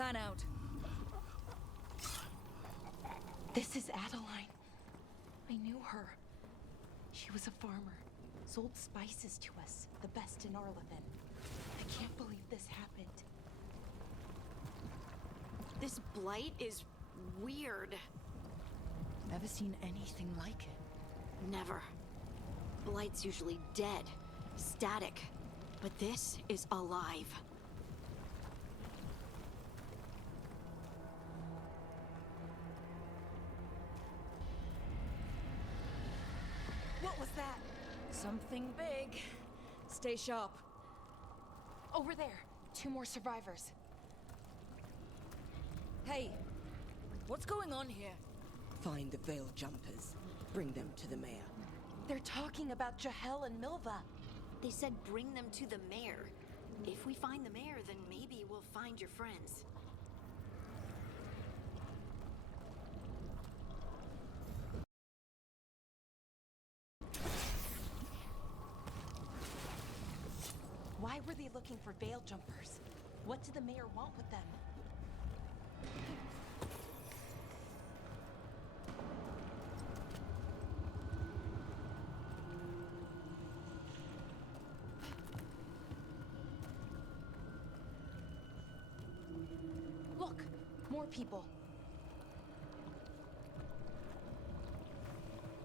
Fan out. This is Adeline. I knew her. She was a farmer. Sold spices to us, the best in Arlithin. I can't believe this happened. This blight is weird. Never seen anything like it. Never. Blight's usually dead, static. But this is alive. What was that? Something big. Stay sharp. Over there. 2 more survivors. Hey, what's going on here? Find the veil jumpers. Bring them to the mayor. They're talking about Jahel and Milva. They said bring them to the mayor. If we find the mayor, then maybe we'll find your friends. Why were they looking for veil jumpers? What did the mayor want with them? Look, more people.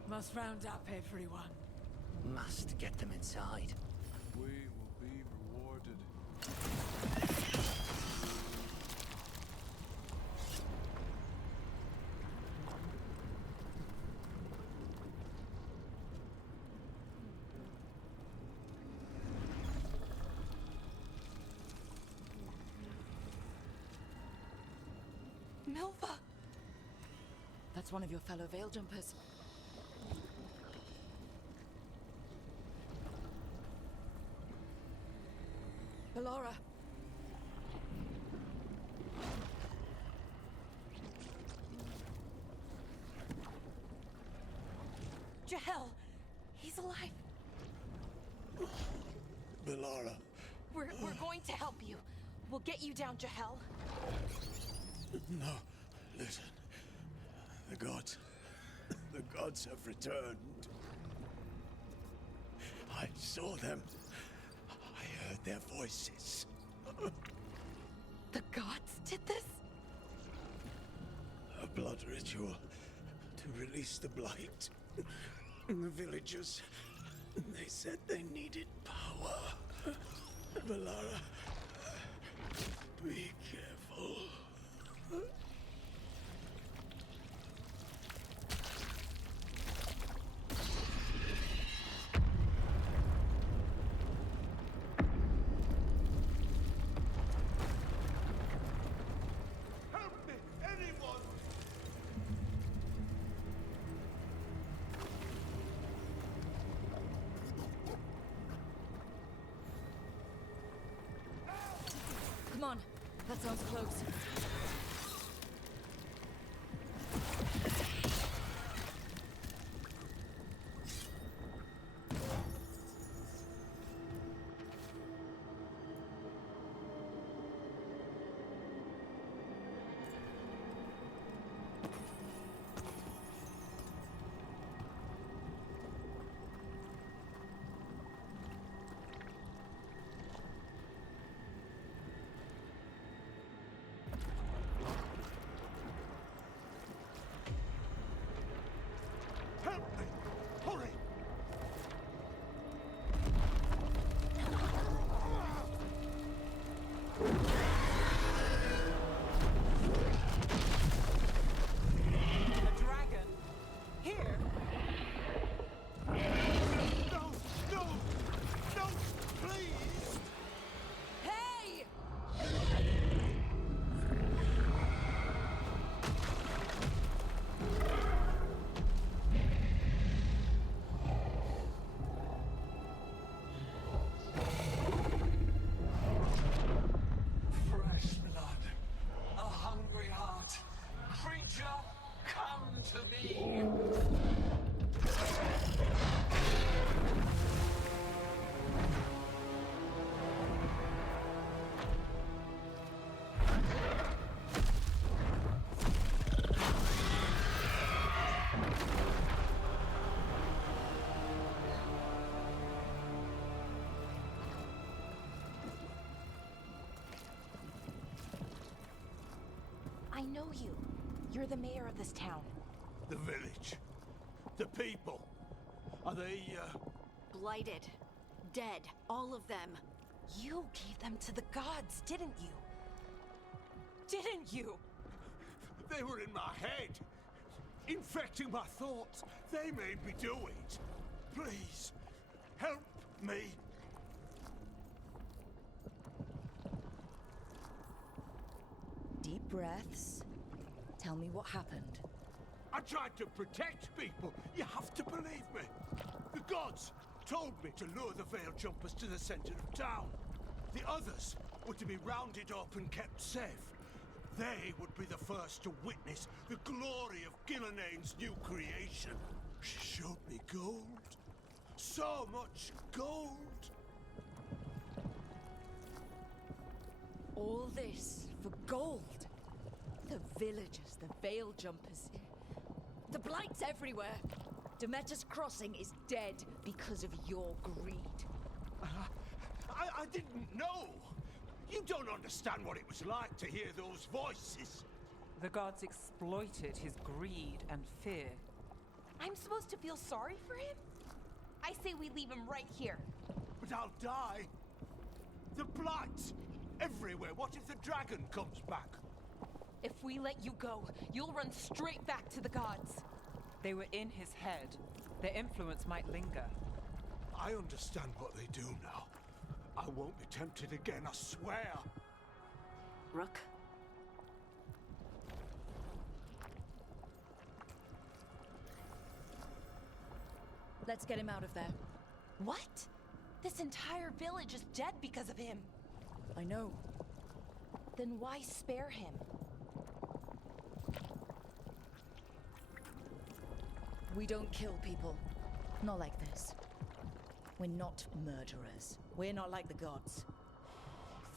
Must round up everyone. Must get them inside. We will be rewarded. Milva! That's one of your fellow veil jumpers. Ballora. Jahel! He's alive! Ballora. We're going to help you. We'll get you down, Jahel. No, listen. The gods have returned. I saw them. I heard their voices. The gods did this? A blood ritual to release the blight. The villagers, they said they needed power. Ballora, be careful. Help me, anyone! Come on, that sounds close. know you. You're the mayor of this town. The village. The people. Are they, Blighted. Dead. All of them. You gave them to the gods, didn't you? Didn't you? They were in my head. Infecting my thoughts. They made me do it. Please, help me. Deep breaths. Tell me what happened. I tried to protect people. You have to believe me. The gods told me to lure the veil jumpers to the center of town. The others were to be rounded up and kept safe. They would be the first to witness the glory of Gillenane's new creation. She showed me gold. So much gold. All this for gold. The villagers, the veil jumpers. The blight's everywhere. Demeter's Crossing is dead because of your greed. I didn't know. You don't understand what it was like to hear those voices. The gods exploited his greed and fear. I'm supposed to feel sorry for him? I say we leave him right here. But I'll die. The blight everywhere. What if the dragon comes back? If we let you go, you'll run straight back to the gods. They were in his head. Their influence might linger. I understand what they do now. I won't be tempted again, I swear. Rook? Let's get him out of there. What? This entire village is dead because of him. I know. Then why spare him? We don't kill people. Not like this. We're not murderers. We're not like the gods.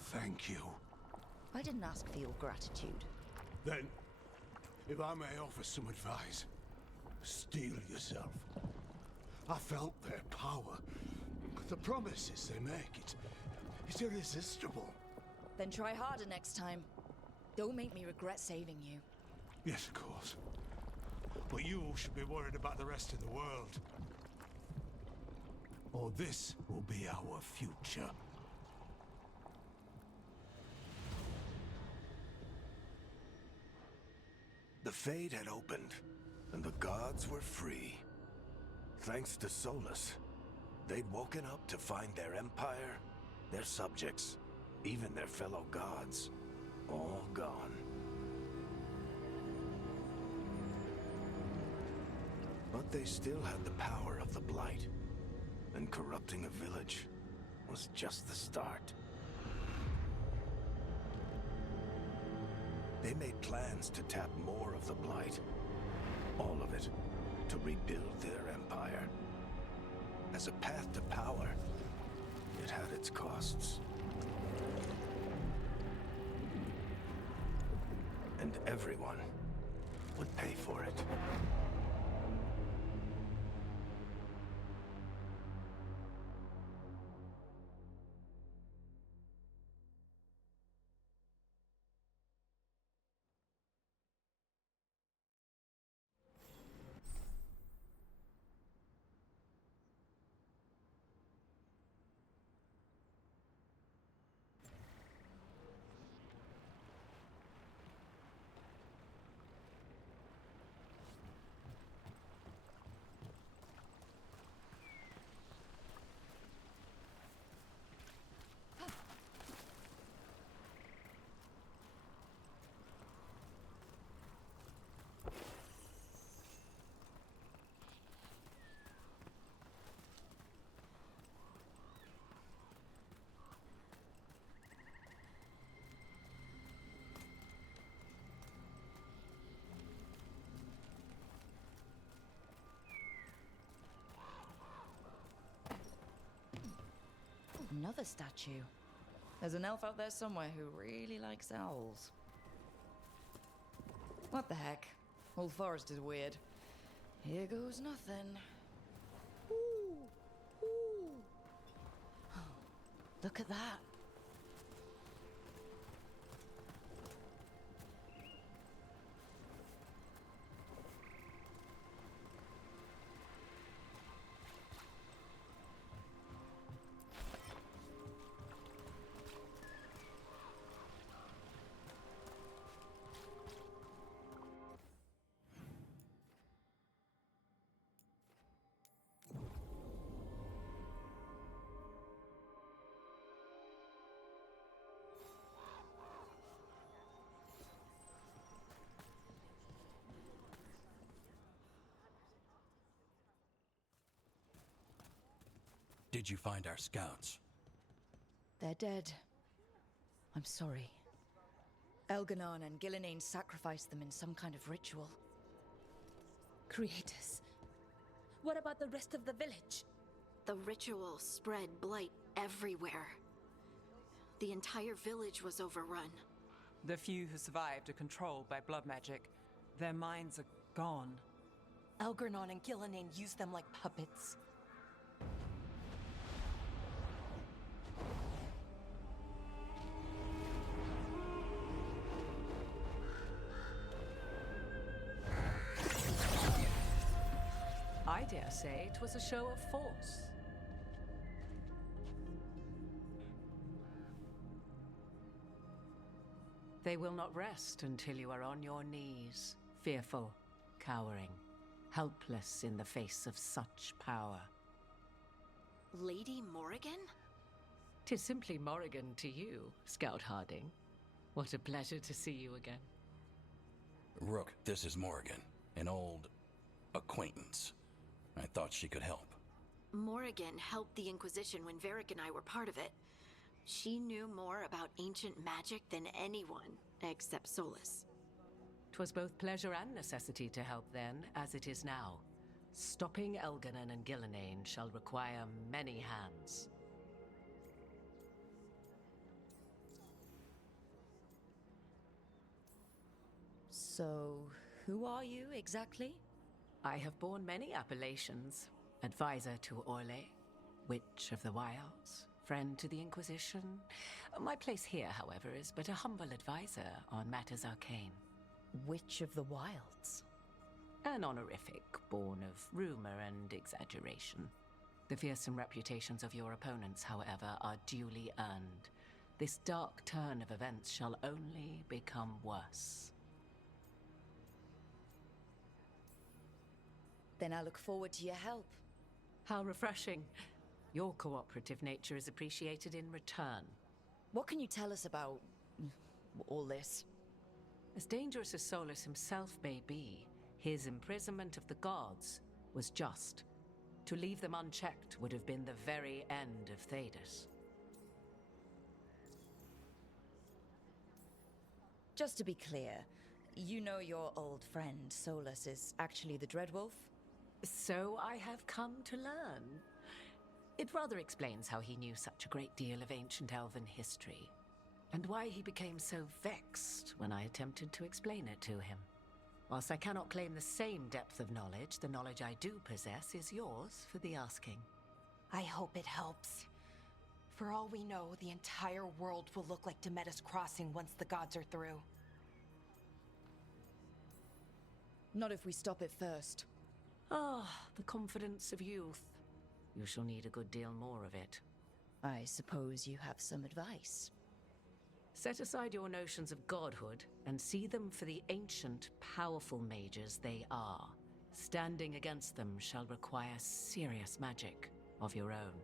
Thank you. I didn't ask for your gratitude. Then, if I may offer some advice, steel yourself. I felt their power. The promises they make, it's irresistible. Then try harder next time. Don't make me regret saving you. Yes, of course. But you should be worried about the rest of the world. Or this will be our future. The Fade had opened, and the gods were free. Thanks to Solus, they'd woken up to find their empire, their subjects, even their fellow gods, all gone. But they still had the power of the Blight, and corrupting a village was just the start. They made plans to tap more of the Blight, all of it, to rebuild their empire. As a path to power, it had its costs. And everyone would pay for it. Another statue. There's an elf out there somewhere who really likes owls. What the heck? Old Forest is weird. Here goes nothing. Ooh, ooh. Look at that. did you find our scouts? They're dead. I'm sorry. Elganon and Gillenane sacrificed them in some kind of ritual. Creators. What about the rest of the village? The ritual spread blight everywhere. The entire village was overrun. The few who survived are controlled by blood magic. Their minds are gone. Elgarnon and Gillenane used them like puppets. I dare say it was a show of force. They will not rest until you are on your knees, fearful, cowering, helpless in the face of such power. Lady Morrigan? 'Tis simply Morrigan to you, Scout Harding. What a pleasure to see you again. Rook, this is Morrigan, an old acquaintance. I thought she could help. Morrigan helped the Inquisition when Varric and I were part of it. She knew more about ancient magic than anyone, except Solus. 'Twas both pleasure and necessity to help then, as it is now. Stopping Elganon and Gillenane shall require many hands. So, who are you exactly? I have borne many appellations. Advisor to Orlais, Witch of the Wilds, friend to the Inquisition. My place here, however, is but a humble advisor on matters arcane. Witch of the Wilds? An honorific born of rumor and exaggeration. The fearsome reputations of your opponents, however, are duly earned. This dark turn of events shall only become worse. Then I look forward to your help. How refreshing. Your cooperative nature is appreciated in return. What can you tell us about all this? As dangerous as Solus himself may be, his imprisonment of the gods was just. To leave them unchecked would have been the very end of Thedas. Just to be clear, you know your old friend Solus is actually the Dreadwolf? So I have come to learn. It rather explains how he knew such a great deal of ancient elven history, and why he became so vexed when I attempted to explain it to him. Whilst I cannot claim the same depth of knowledge, the knowledge I do possess is yours for the asking. I hope it helps. For all we know, the entire world will look like Demetis Crossing once the gods are through. Not if we stop it first. Ah, the confidence of youth. You shall need a good deal more of it. I suppose you have some advice. Set aside your notions of godhood and see them for the ancient, powerful mages they are. Standing against them shall require serious magic of your own.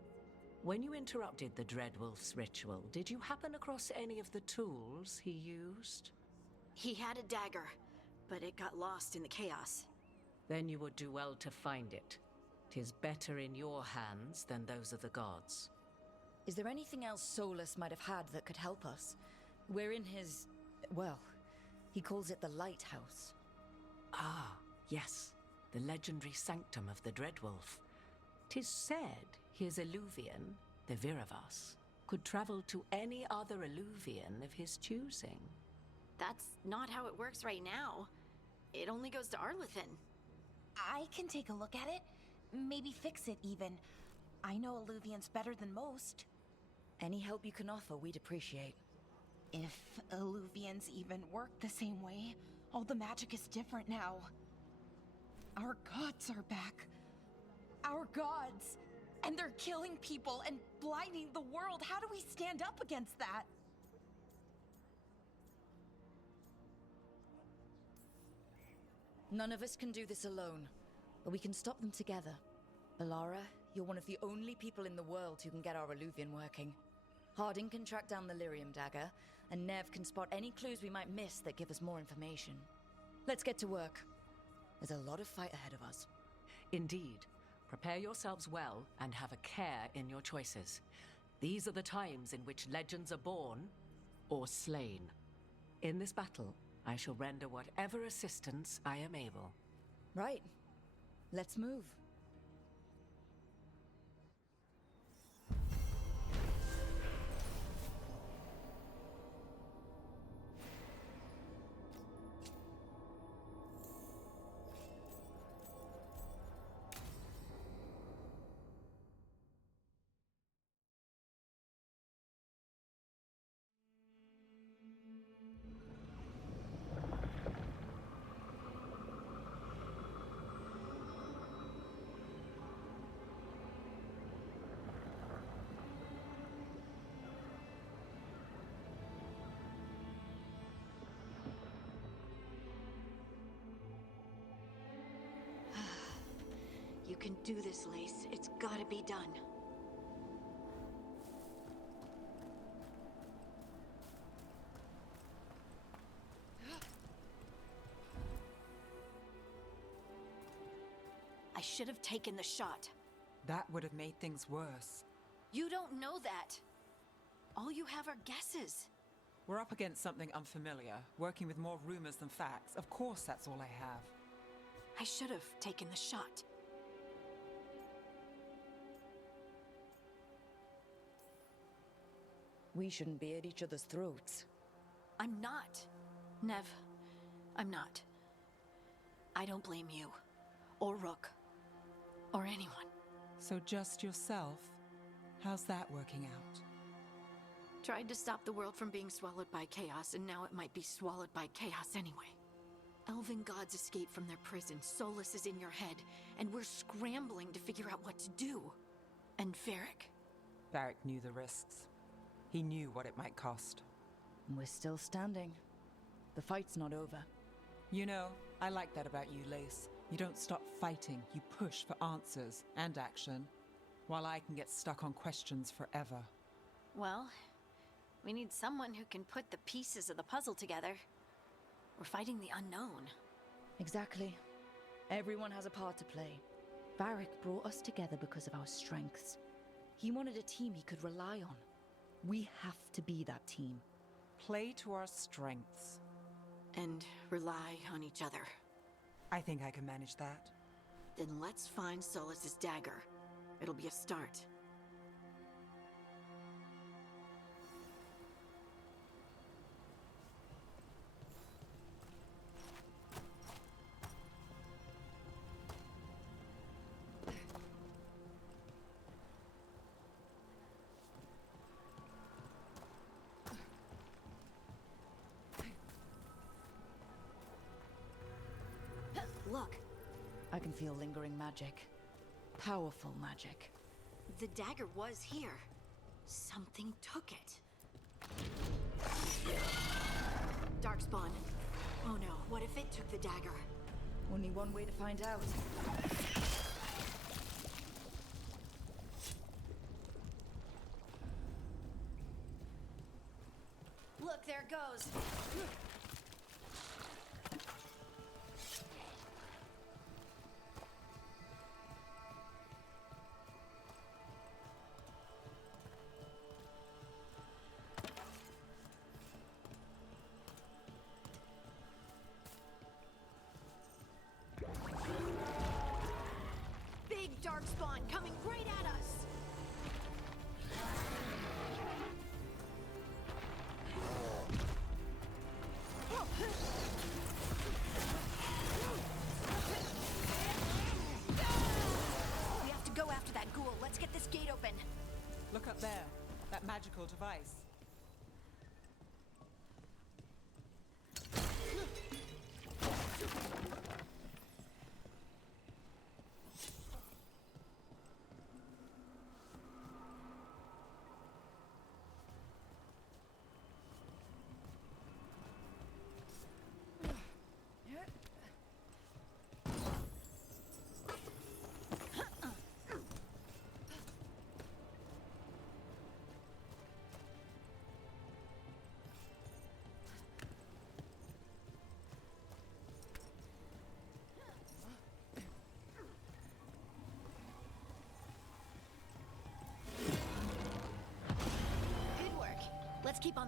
When you interrupted the Dreadwolf's ritual, did you happen across any of the tools he used? He had a dagger, but it got lost in the chaos. Then you would do well to find it. 'Tis better in your hands than those of the gods. Is there anything else Solus might have had that could help us? We're in his... well, he calls it the Lighthouse. Ah, yes. The legendary sanctum of the Dreadwolf. 'Tis said his Illuvian, the Viravas, could travel to any other Illuvian of his choosing. That's not how it works right now. It only goes to Arlethan. I can take a look at it. Maybe fix it, even. I know Illuvians better than most. Any help you can offer, we'd appreciate. If Illuvians even work the same way, all the magic is different now. Our gods are back. Our gods! And they're killing people and blinding the world. How do we stand up against that? None of us can do this alone, but we can stop them together. Alara, you're one of the only people in the world who can get our Illuvian working. Harding can track down the Lyrium dagger, and Nev can spot any clues we might miss that give us more information. Let's get to work. There's a lot of fight ahead of us. Indeed. Prepare yourselves well and have a care in your choices. These are the times in which legends are born or slain. In this battle, I shall render whatever assistance I am able. Right. Let's move. You can do this, Lace. It's gotta be done. I should have taken the shot. That would have made things worse. You don't know that. All you have are guesses. We're up against something unfamiliar, working with more rumors than facts. Of course that's all I have. I should have taken the shot. We shouldn't be at each other's throats. I'm not. Nev, I'm not. I don't blame you. Or Rook. Or anyone. So just yourself? How's that working out? Tried to stop the world from being swallowed by chaos, and now it might be swallowed by chaos anyway. Elven gods escaped from their prison, Solus is in your head, and we're scrambling to figure out what to do. And Varric? Varric knew the risks. He knew what it might cost. We're still standing. The fight's not over. You know, I like that about you, Lace. You don't stop fighting, you push for answers and action, while I can get stuck on questions forever. Well, we need someone who can put the pieces of the puzzle together. We're fighting the unknown. Exactly. Everyone has a part to play. Varric brought us together because of our strengths. He wanted a team he could rely on. We have to be that team. Play to our strengths. And rely on each other. I think I can manage that. Then let's find Solus's dagger. It'll be a start. Look, I can feel lingering magic. Powerful magic. the dagger was here. Something took it. Darkspawn. Oh no, what if it took the dagger? Only one way to find out. Look, there it goes. Big Darkspawn coming right at us. We have to go after that ghoul. Let's get this gate open. Look up there. That magical device.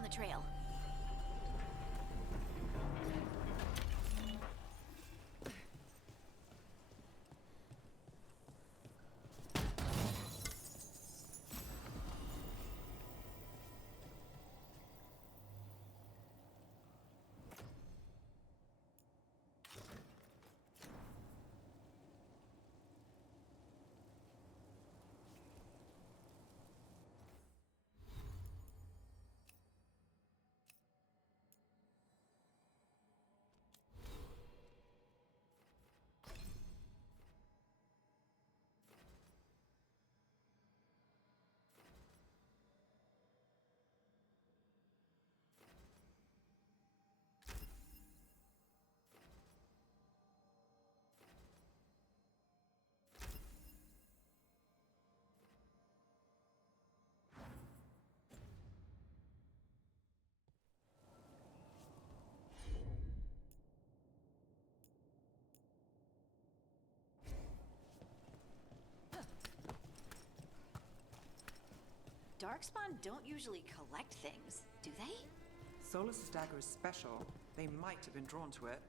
the trail. Darkspawn don't usually collect things, do they? Solus's dagger is special. They might have been drawn to it.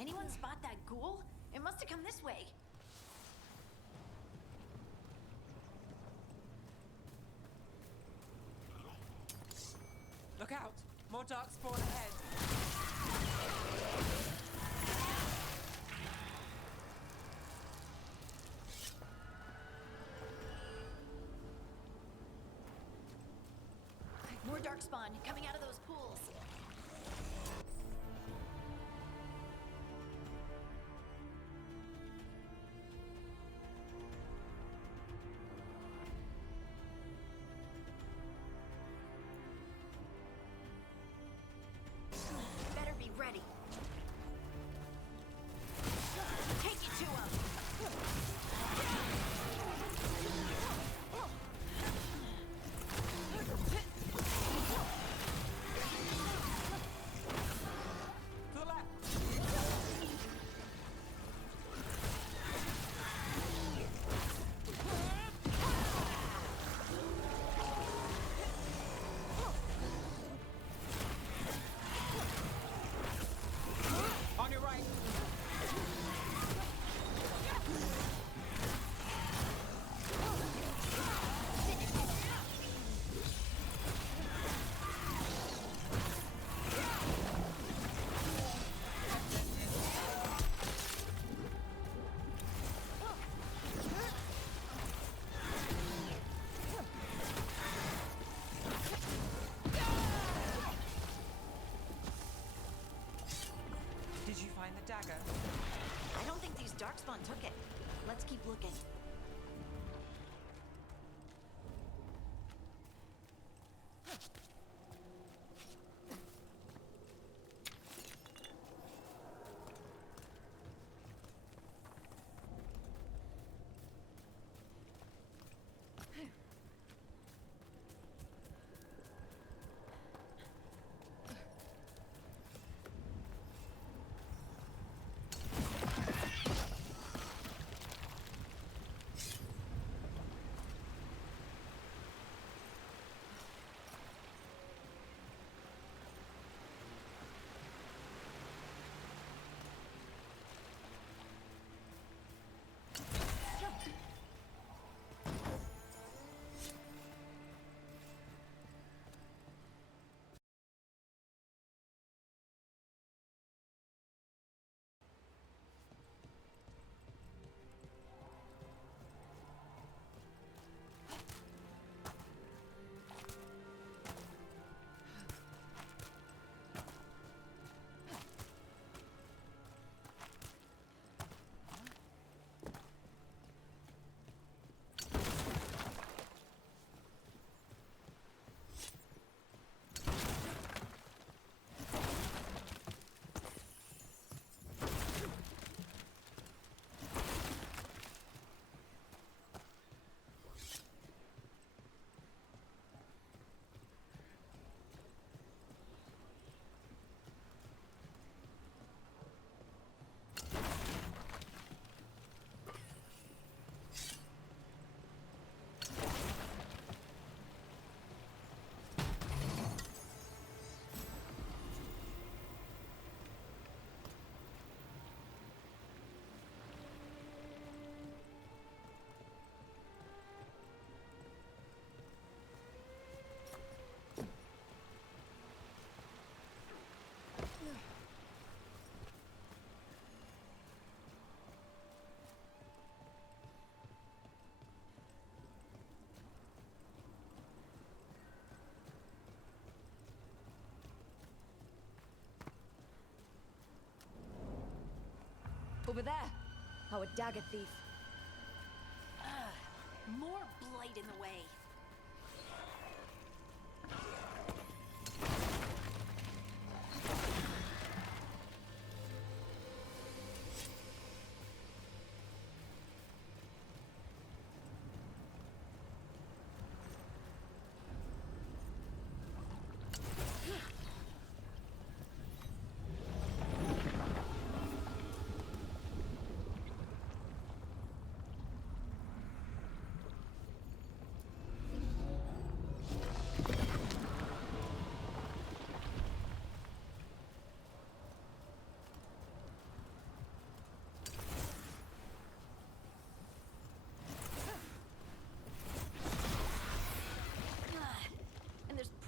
Anyone spot that ghoul? It must have come this way. Look out! More darkspawn ahead! More darkspawn coming out of those pools. Better be ready. Take it to him. To the left! On your right! Did you find the dagger? I don't think these darkspawn took it. Let's keep looking. now a dagger thief. More blight in the way.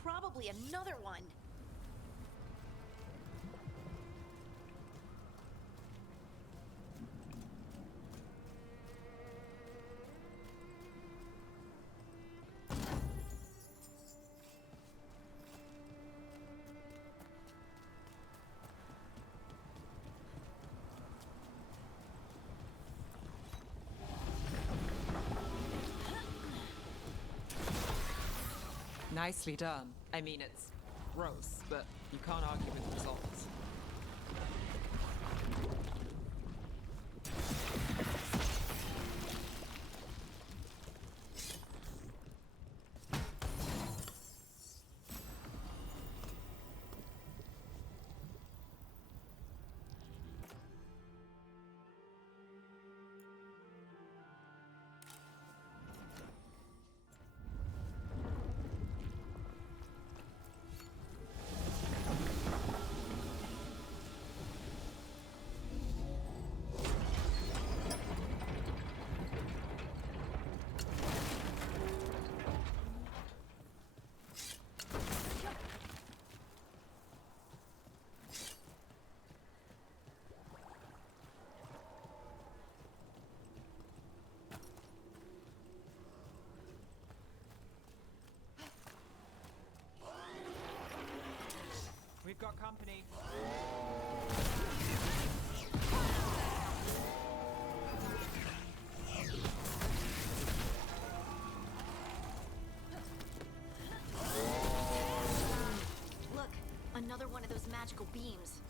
Probably another one. Nicely done. I mean, it's gross, but you can't argue with the results. We've got company. Look, another one of those magical beams.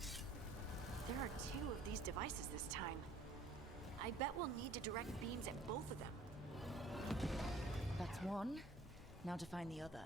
There are 2 of these devices this time. I bet we'll need to direct beams at both of them. That's one. Now to find the other.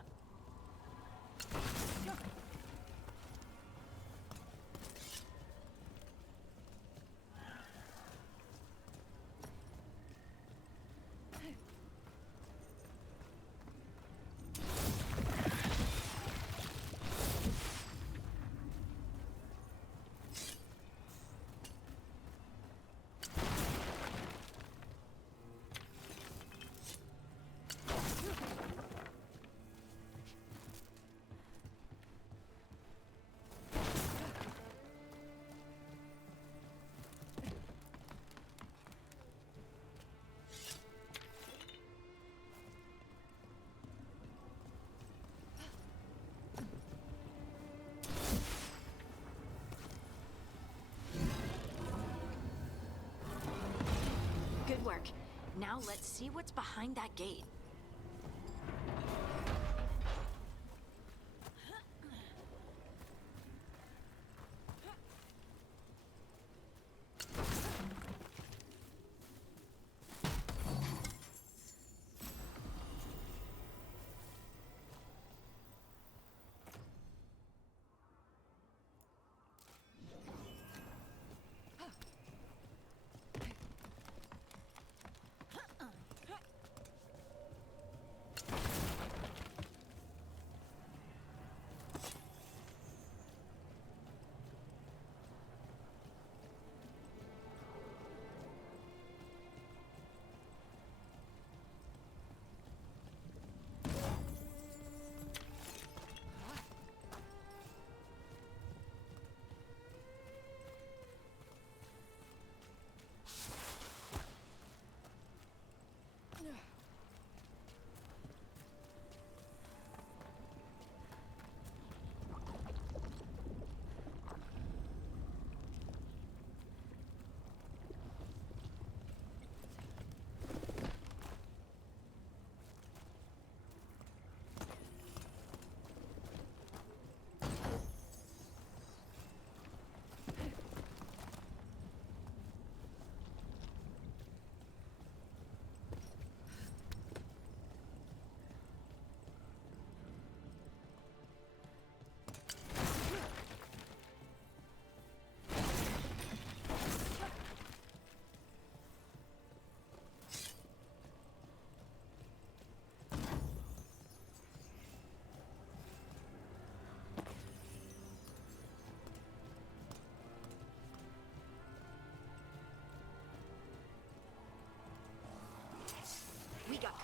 Good work. Now let's see what's behind that gate.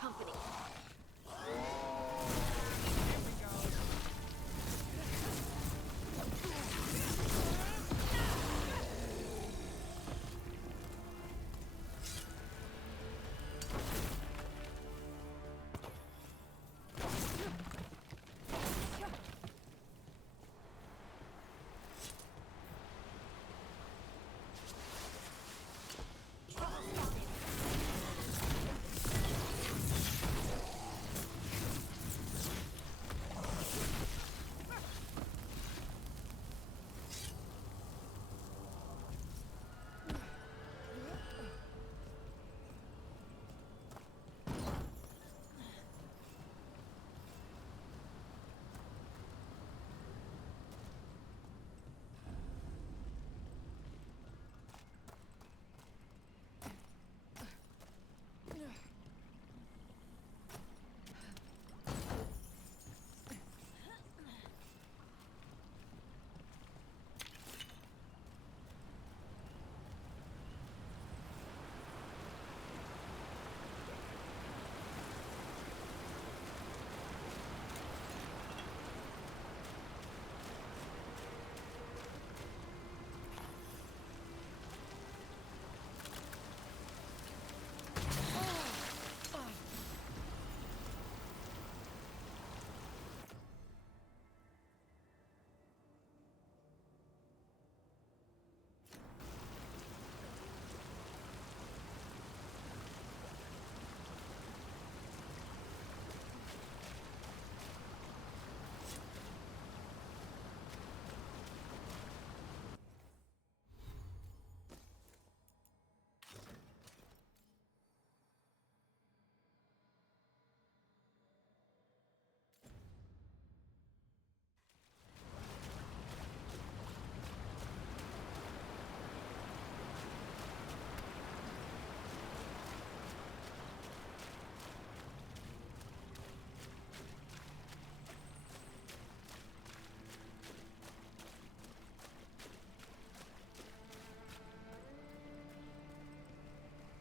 company.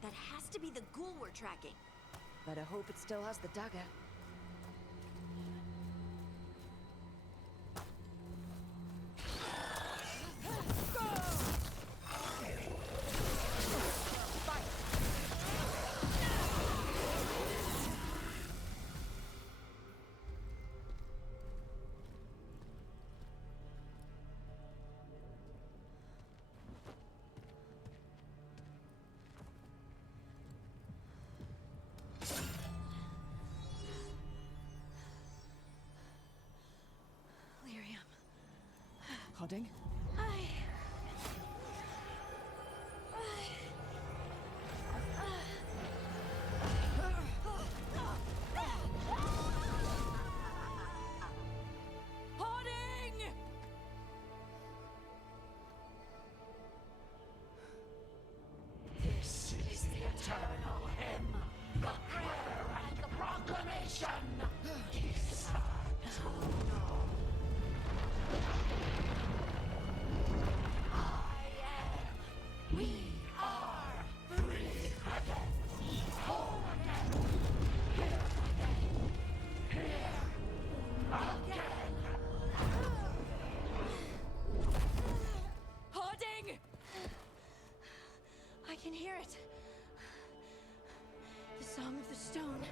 That has to be the ghoul we're tracking. Better hope it still has the dagger. Harding? This is the eternal hymn, the prayer and the proclamation. We are free again, whole again, here again. Harding! I can hear it. The Song of the Stone.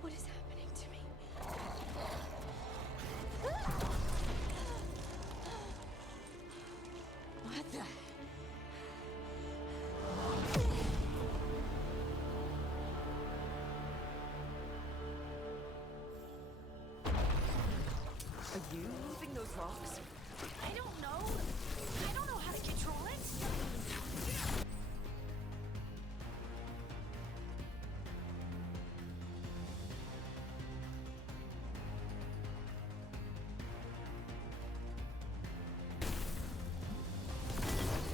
What is happening to me? What the? Are you moving those rocks? I don't know. I don't know how to control it.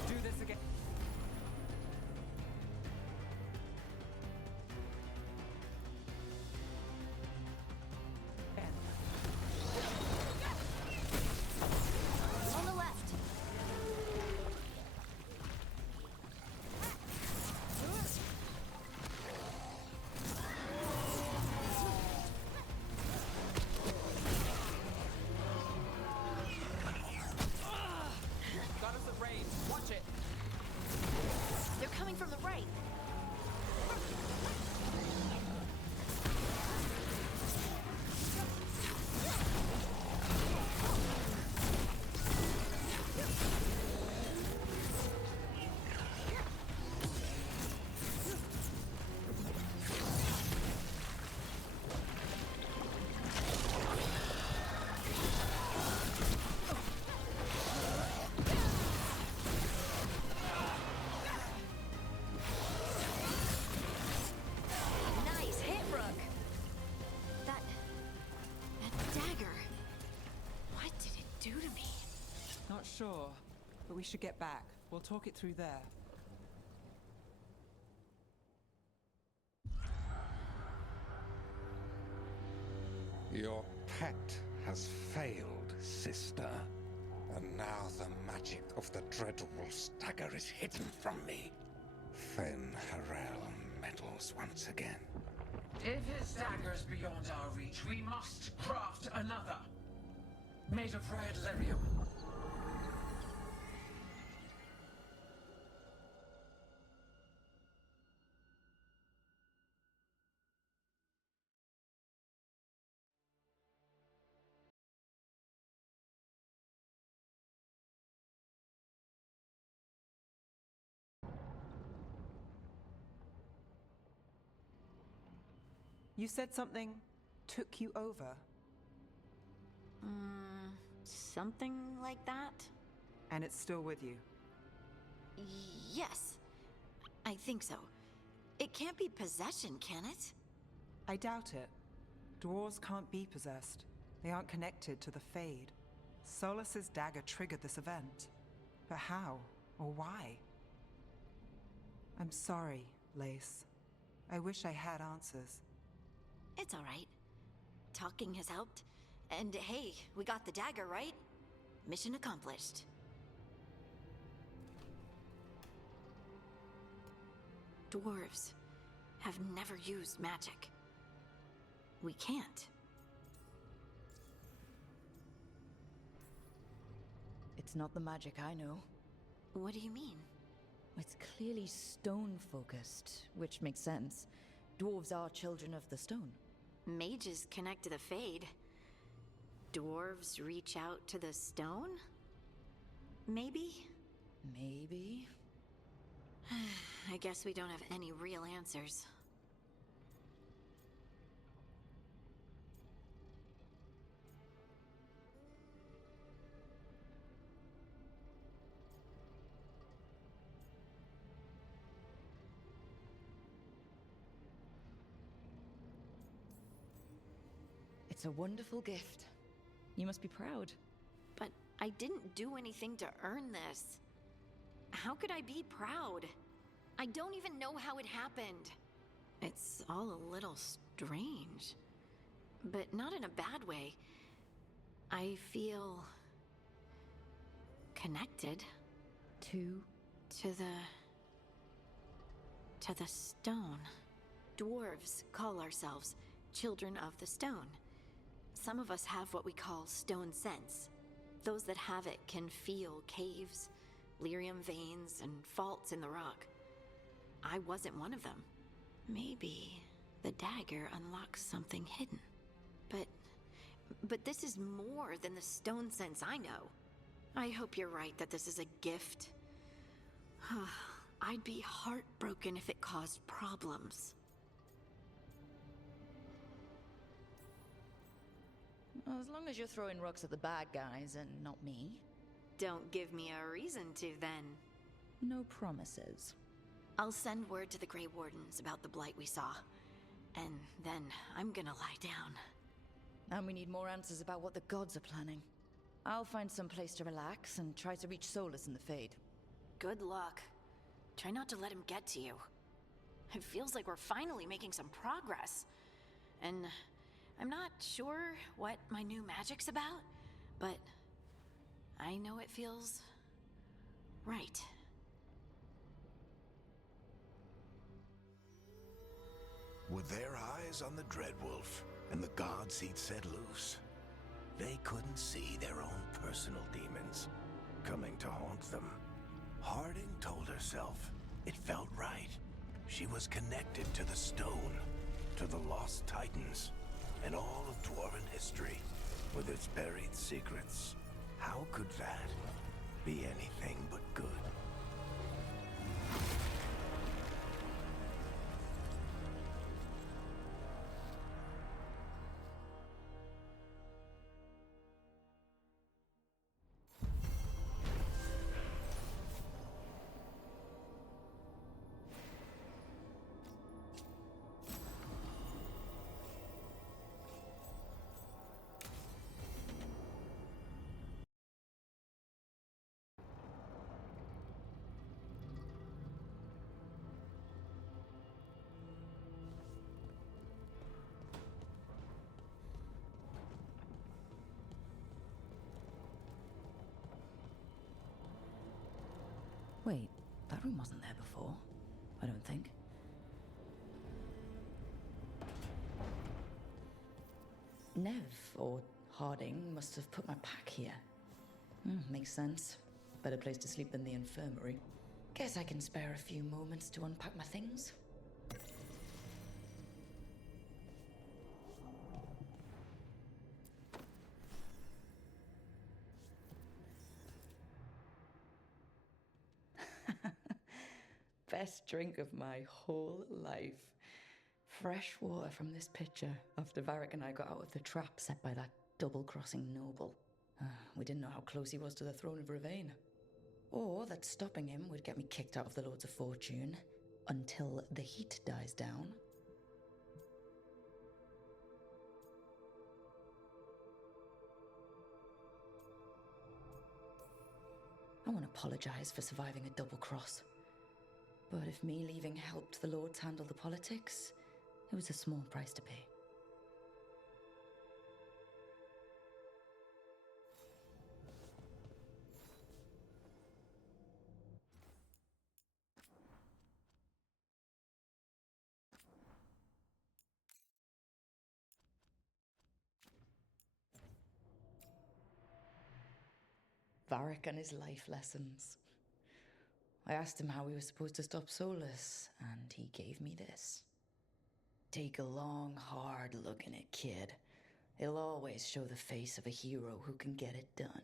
Do this again. On the left. sure, but we should get back. We'll talk it through there. Your pet has failed, sister. And now the magic of the Dreadwolf's dagger is hidden from me. Fen Harel meddles once again. If his dagger's beyond our reach, we must craft another. Made of red lyrium. You said something took you over. Something like that? And it's still with you. Yes. I think so. It can't be possession, can it? I doubt it. Dwarves can't be possessed. They aren't connected to the Fade. Solus's dagger triggered this event. But how? Or why? I'm sorry, Lace. I wish I had answers. It's all right. Talking has helped. And hey, we got the dagger, right? Mission accomplished. Dwarves have never used magic. We can't. It's not the magic I know. What do you mean? It's clearly stone-focused, which makes sense. Dwarves are children of the stone. Mages connect to the Fade. Dwarves reach out to the stone? Maybe? Maybe? I guess we don't have any real answers. It's a wonderful gift. You must be proud. But I didn't do anything to earn this. How could I be proud? I don't even know how it happened. It's all a little strange. But not in a bad way. I feel... connected. To the stone. Dwarves call ourselves children of the stone. Some of us have what we call stone sense. Those that have it can feel caves, lyrium veins, and faults in the rock. I wasn't one of them. Maybe the dagger unlocks something hidden. But this is more than the stone sense I know. I hope you're right that this is a gift. I'd be heartbroken if it caused problems. As long as you're throwing rocks at the bad guys and not me. Don't give me a reason to, then. No promises. I'll send word to the Grey Wardens about the blight we saw. And then I'm gonna lie down. And we need more answers about what the gods are planning. I'll find some place to relax and try to reach Solus in the Fade. Good luck. Try not to let him get to you. It feels like we're finally making some progress. And I'm not sure what my new magic's about, but I know it feels right. With their eyes on the Dreadwolf and the gods he'd set loose, they couldn't see their own personal demons coming to haunt them. Harding told herself it felt right. She was connected to the stone, to the lost titans, and all of Dwarven history, with its buried secrets. How could that be anything but good? That room wasn't there before, I don't think. Nev, or Harding, must have put my pack here. Makes sense. Better place to sleep than the infirmary. Guess I can spare a few moments to unpack my things. Best drink of my whole life. Fresh water from this pitcher after Varric and I got out of the trap set by that double-crossing noble. We didn't know how close he was to the throne of Ravain. Or that stopping him would get me kicked out of the Lords of Fortune until the heat dies down. I won't apologize for surviving a double cross. But if me leaving helped the Lords handle the politics, it was a small price to pay. Varric and his life lessons. I asked him how we were supposed to stop Solus, and he gave me this. Take a long, hard look in it, kid. It'll always show the face of a hero who can get it done.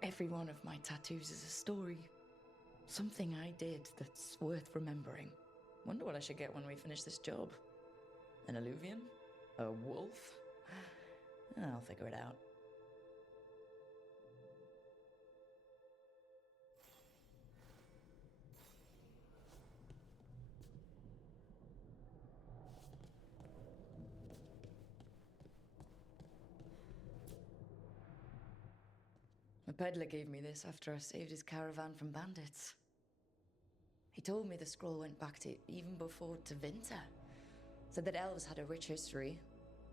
Every one of my tattoos is a story. Something I did that's worth remembering. Wonder what I should get when we finish this job. An Alluvian? A wolf? I'll figure it out. A peddler gave me this after I saved his caravan from bandits. He told me the scroll went back to even before Tevinter. Said that elves had a rich history,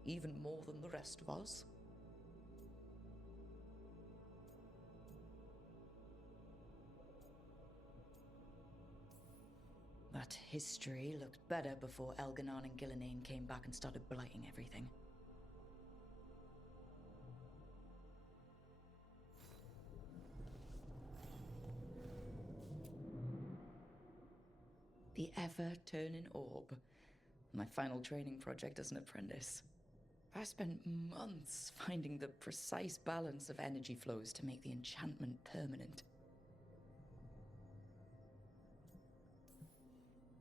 even more than the rest of us. That history looked better before Elganon and Gillenane came back and started blighting everything. The ever-turning orb. My final training project as an apprentice. I spent months finding the precise balance of energy flows to make the enchantment permanent.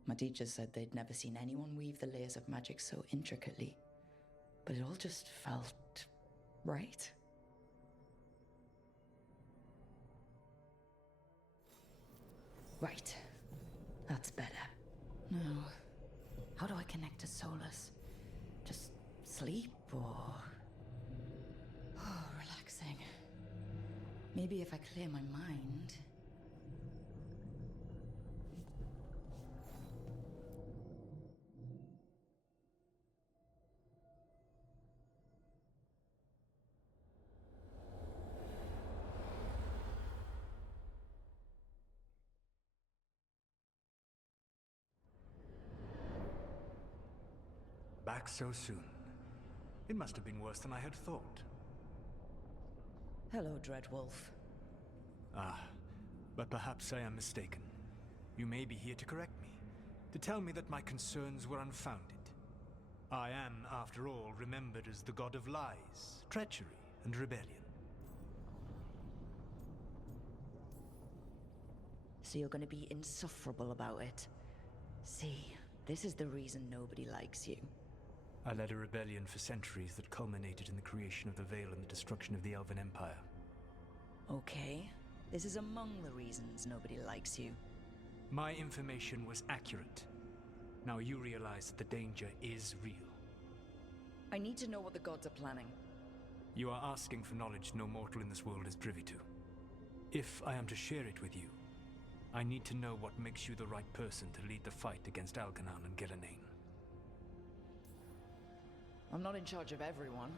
My teachers said they'd never seen anyone weave the layers of magic so intricately, but it all just felt right. Right. That's better. Now, how do I connect to Solus? Just sleep or... Oh, relaxing. Maybe if I clear my mind... Back so soon. It must have been worse than I had thought. Hello, Dreadwolf. But perhaps I am mistaken. You may be here to correct me, to tell me that my concerns were unfounded. I am, after all, remembered as the god of lies, treachery, and rebellion. So you're gonna be insufferable about it. See, this is the reason nobody likes you. I led a rebellion for centuries that culminated in the creation of the Veil and the destruction of the Elven Empire. Okay, this is among the reasons nobody likes you. My information was accurate. Now you realize that the danger is real. I need to know what the gods are planning. You are asking for knowledge no mortal in this world is privy to. If I am to share it with you, I need to know what makes you the right person to lead the fight against Algernon and Gillenane. I'm not in charge of everyone.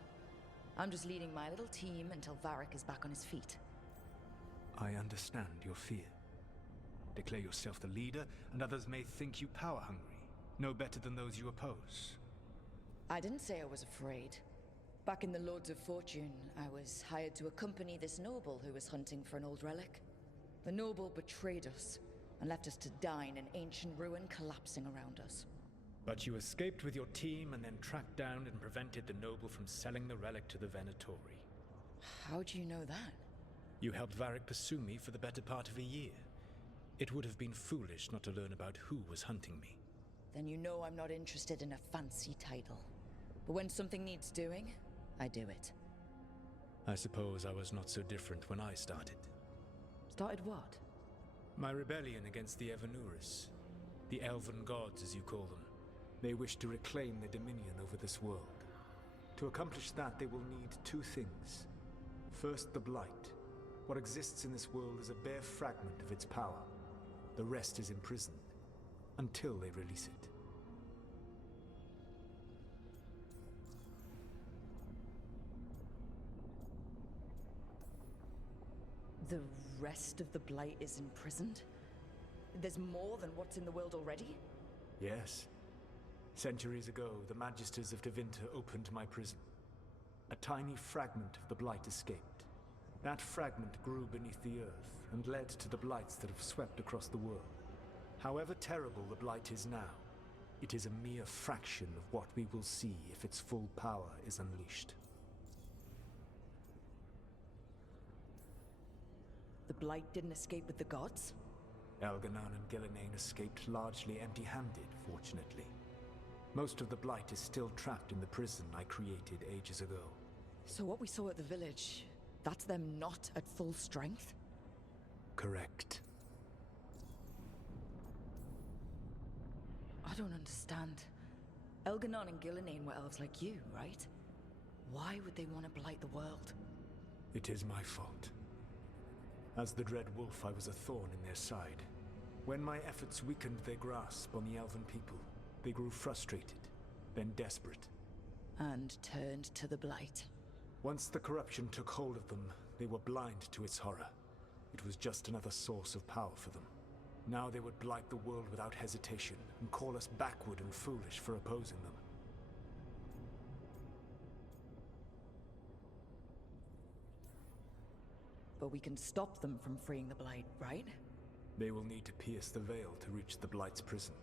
I'm just leading my little team until Varric is back on his feet. I understand your fear. Declare yourself the leader, and others may think you power-hungry, no better than those you oppose. I didn't say I was afraid. Back in the Lords of Fortune, I was hired to accompany this noble who was hunting for an old relic. The noble betrayed us and left us to die in an ancient ruin collapsing around us. But you escaped with your team and then tracked down and prevented the noble from selling the relic to the Venatori. How do you know that? You helped Varric pursue me for the better part of a year. It would have been foolish not to learn about who was hunting me. Then you know I'm not interested in a fancy title. But when something needs doing, I do it. I suppose I was not so different when I started. Started what? My rebellion against the Evanuris. The Elven Gods, as you call them. They wish to reclaim their dominion over this world. To accomplish that, they will need two things. First, the Blight. What exists in this world is a bare fragment of its power. The rest is imprisoned, until they release it. The rest of the Blight is imprisoned? There's more than what's in the world already? Yes. Centuries ago, the Magisters of Tevinter opened my prison. A tiny fragment of the Blight escaped. That fragment grew beneath the earth and led to the Blights that have swept across the world. However terrible the Blight is now, it is a mere fraction of what we will see if its full power is unleashed. The Blight didn't escape with the gods? Algernon and Gillenane escaped largely empty-handed, fortunately. Most of the Blight is still trapped in the prison I created ages ago. So what we saw at the village, that's them not at full strength? Correct. I don't understand. Algernon and Gillenane were elves like you, right? Why would they want to blight the world? It is my fault. As the Dread Wolf, I was a thorn in their side. When my efforts weakened their grasp on the Elven people, they grew frustrated, then desperate. And turned to the Blight. Once the corruption took hold of them, they were blind to its horror. It was just another source of power for them. Now they would blight the world without hesitation, and call us backward and foolish for opposing them. But we can stop them from freeing the Blight, right? They will need to pierce the veil to reach the Blight's prison.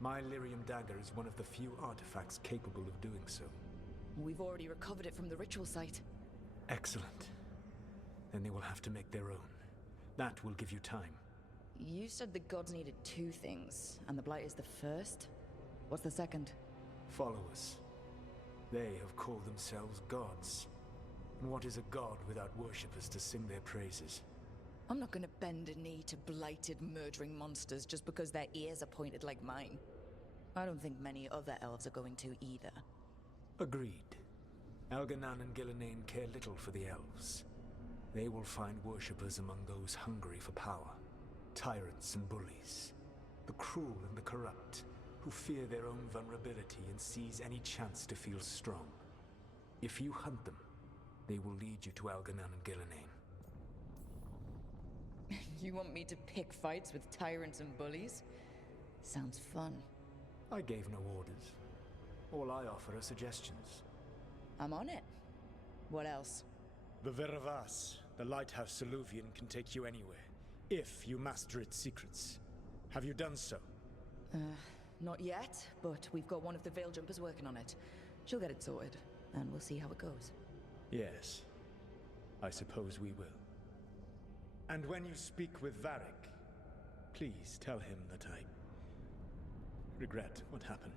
My Lyrium dagger is one of the few artifacts capable of doing so. We've already recovered it from the ritual site. Excellent. Then they will have to make their own. That will give you time. You said the gods needed two things, and the Blight is the first? What's the second? Followers. They have called themselves gods. And what is a god without worshippers to sing their praises? I'm not gonna bend a knee to blighted, murdering monsters just because their ears are pointed like mine. I don't think many other elves are going to either. Agreed. Algernon and Gillenane care little for the elves. They will find worshippers among those hungry for power. Tyrants and bullies. The cruel and the corrupt, who fear their own vulnerability and seize any chance to feel strong. If you hunt them, they will lead you to Algernon and Gillenane. You want me to pick fights with tyrants and bullies? Sounds fun. I gave no orders. All I offer are suggestions. I'm on it. What else? The Veravas, the lighthouse Soluvian, can take you anywhere, if you master its secrets. Have you done so? Not yet, but we've got one of the Veil Jumpers working on it. She'll get it sorted, and we'll see how it goes. Yes. I suppose we will. And when you speak with Varric, please tell him that I regret what happened.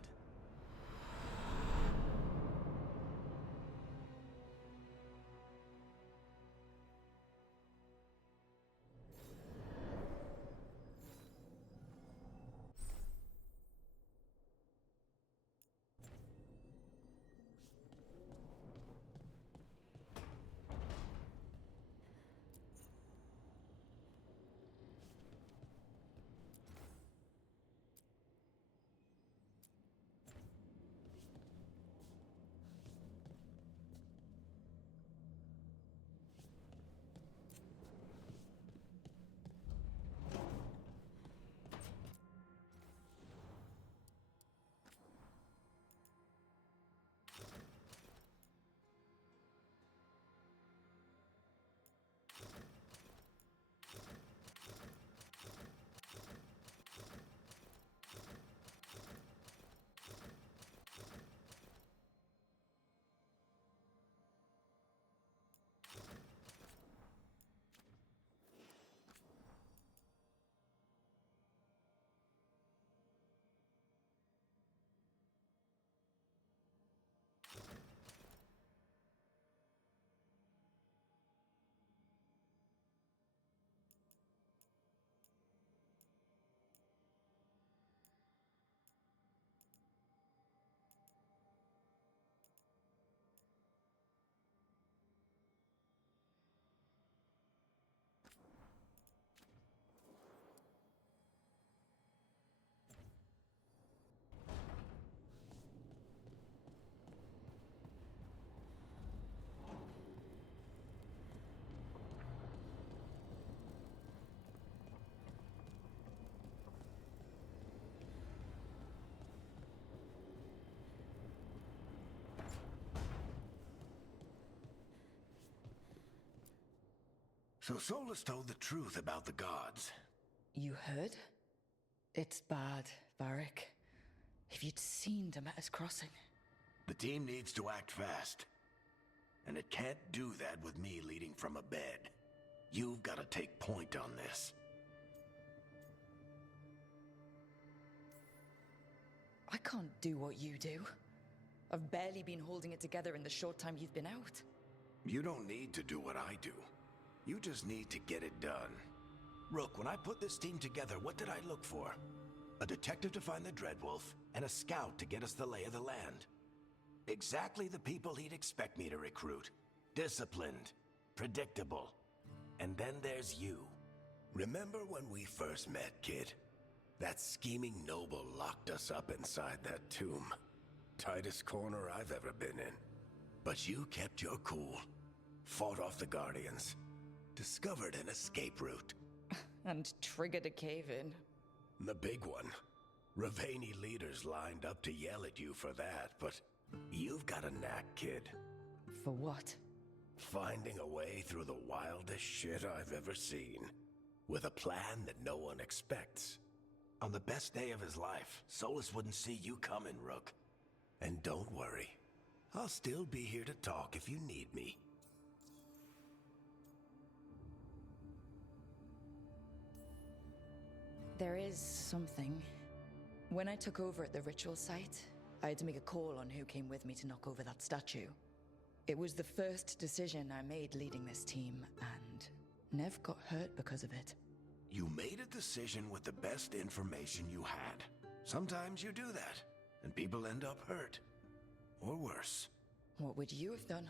So Solus told the truth about the gods. You heard? It's bad, Varric. If you'd seen Demeter's crossing. The team needs to act fast. And it can't do that with me leading from a bed. You've got to take point on this. I can't do what you do. I've barely been holding it together in the short time you've been out. You don't need to do what I do. You just need to get it done. Rook, when I put this team together, what did I look for? A detective to find the Dreadwolf, and a scout to get us the lay of the land. Exactly the people he'd expect me to recruit. Disciplined, predictable. And then there's you. Remember when we first met, kid? That scheming noble locked us up inside that tomb. Tightest corner I've ever been in. But you kept your cool. Fought off the Guardians. Discovered an escape route. And triggered a cave-in. The big one. Ravani leaders lined up to yell at you for that, but you've got a knack, kid. For what? Finding a way through the wildest shit I've ever seen. With a plan that no one expects. On the best day of his life, Solus wouldn't see you coming, Rook. And don't worry. I'll still be here to talk if you need me. There is something. When I took over at the ritual site, I had to make a call on who came with me to knock over that statue. It was the first decision I made leading this team, and Nev got hurt because of it. You made a decision with the best information you had. Sometimes you do that, and people end up hurt. Or worse. What would you have done?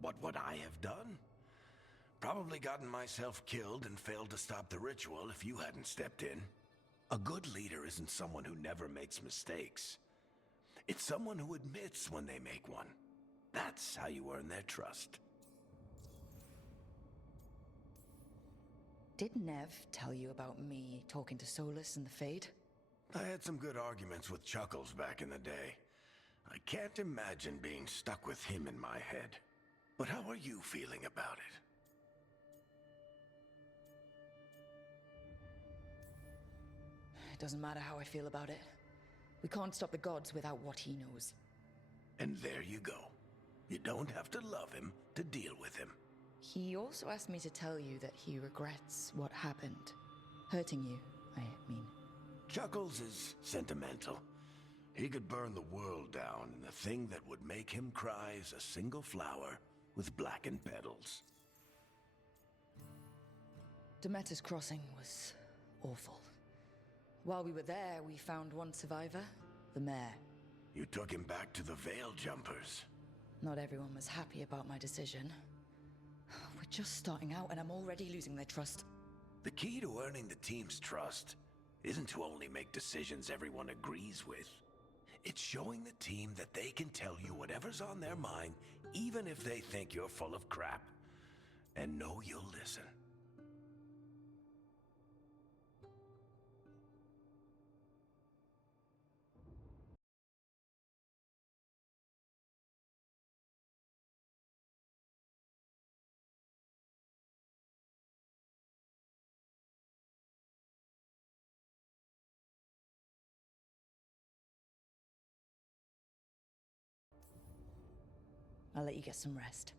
What would I have done? Probably gotten myself killed and failed to stop the ritual if you hadn't stepped in. A good leader isn't someone who never makes mistakes. It's someone who admits when they make one. That's how you earn their trust. Did Nev tell you about me talking to Solus and the Fade? I had some good arguments with Chuckles back in the day. I can't imagine being stuck with him in my head. But how are you feeling about it? It doesn't matter how I feel about it. We can't stop the gods without what he knows. And there you go. You don't have to love him to deal with him. He also asked me to tell you that he regrets what happened. Hurting you, I mean. Chuckles is sentimental. He could burn the world down, and the thing that would make him cry is a single flower with blackened petals. Demeter's crossing was awful. While we were there, we found one survivor, the mayor. You took him back to the Veil Jumpers. Not everyone was happy about my decision. We're just starting out, and I'm already losing their trust. The key to earning the team's trust isn't to only make decisions everyone agrees with. It's showing the team that they can tell you whatever's on their mind, even if they think you're full of crap. And know you'll listen. I'll let you get some rest.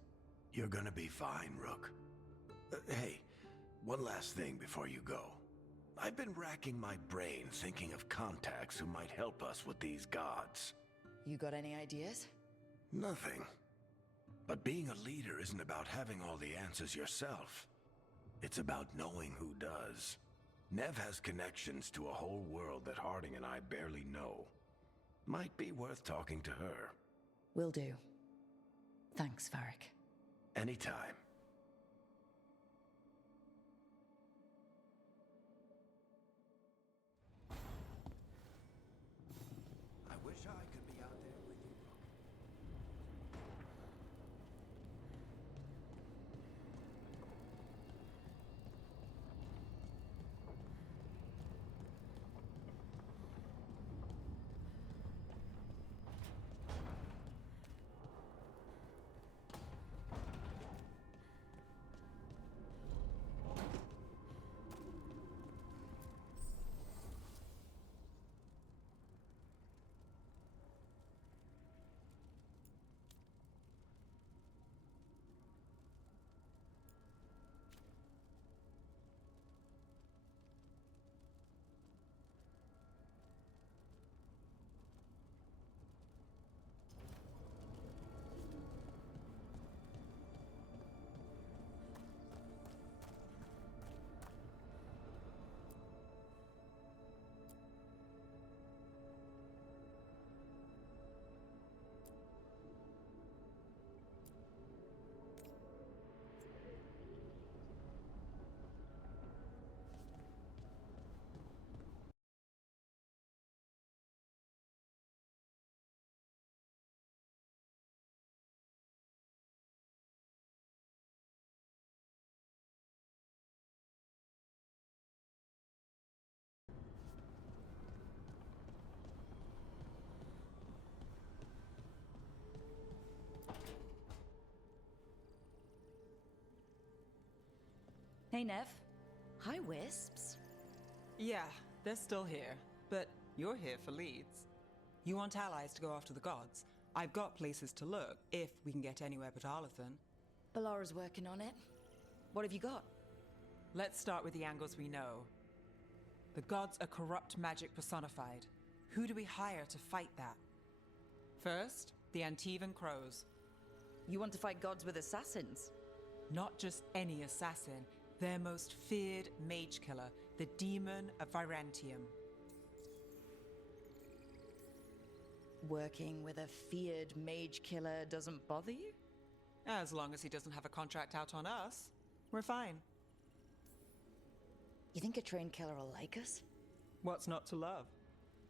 You're gonna be fine, Rook. Hey, one last thing before you go. I've been racking my brain thinking of contacts who might help us with these gods. You got any ideas? Nothing. But being a leader isn't about having all the answers yourself. It's about knowing who does. Nev has connections to a whole world that Harding and I barely know. Might be worth talking to her. Will do. Thanks, Varric. Anytime. I wish I could be out there with you. Hey, Nev. Hi, Wisps. Yeah, they're still here, but you're here for leads. You want allies to go after the gods? I've got places to look, if we can get anywhere but Arlathan. Balara's working on it. What have you got? Let's start with the angles we know. The gods are corrupt magic personified. Who do we hire to fight that? First, the Antivan Crows. You want to fight gods with assassins? Not just any assassin, their most feared mage killer, the Demon of Virantium. Working with a feared mage killer doesn't bother you? As long as he doesn't have a contract out on us, we're fine. You think a trained killer will like us? What's not to love?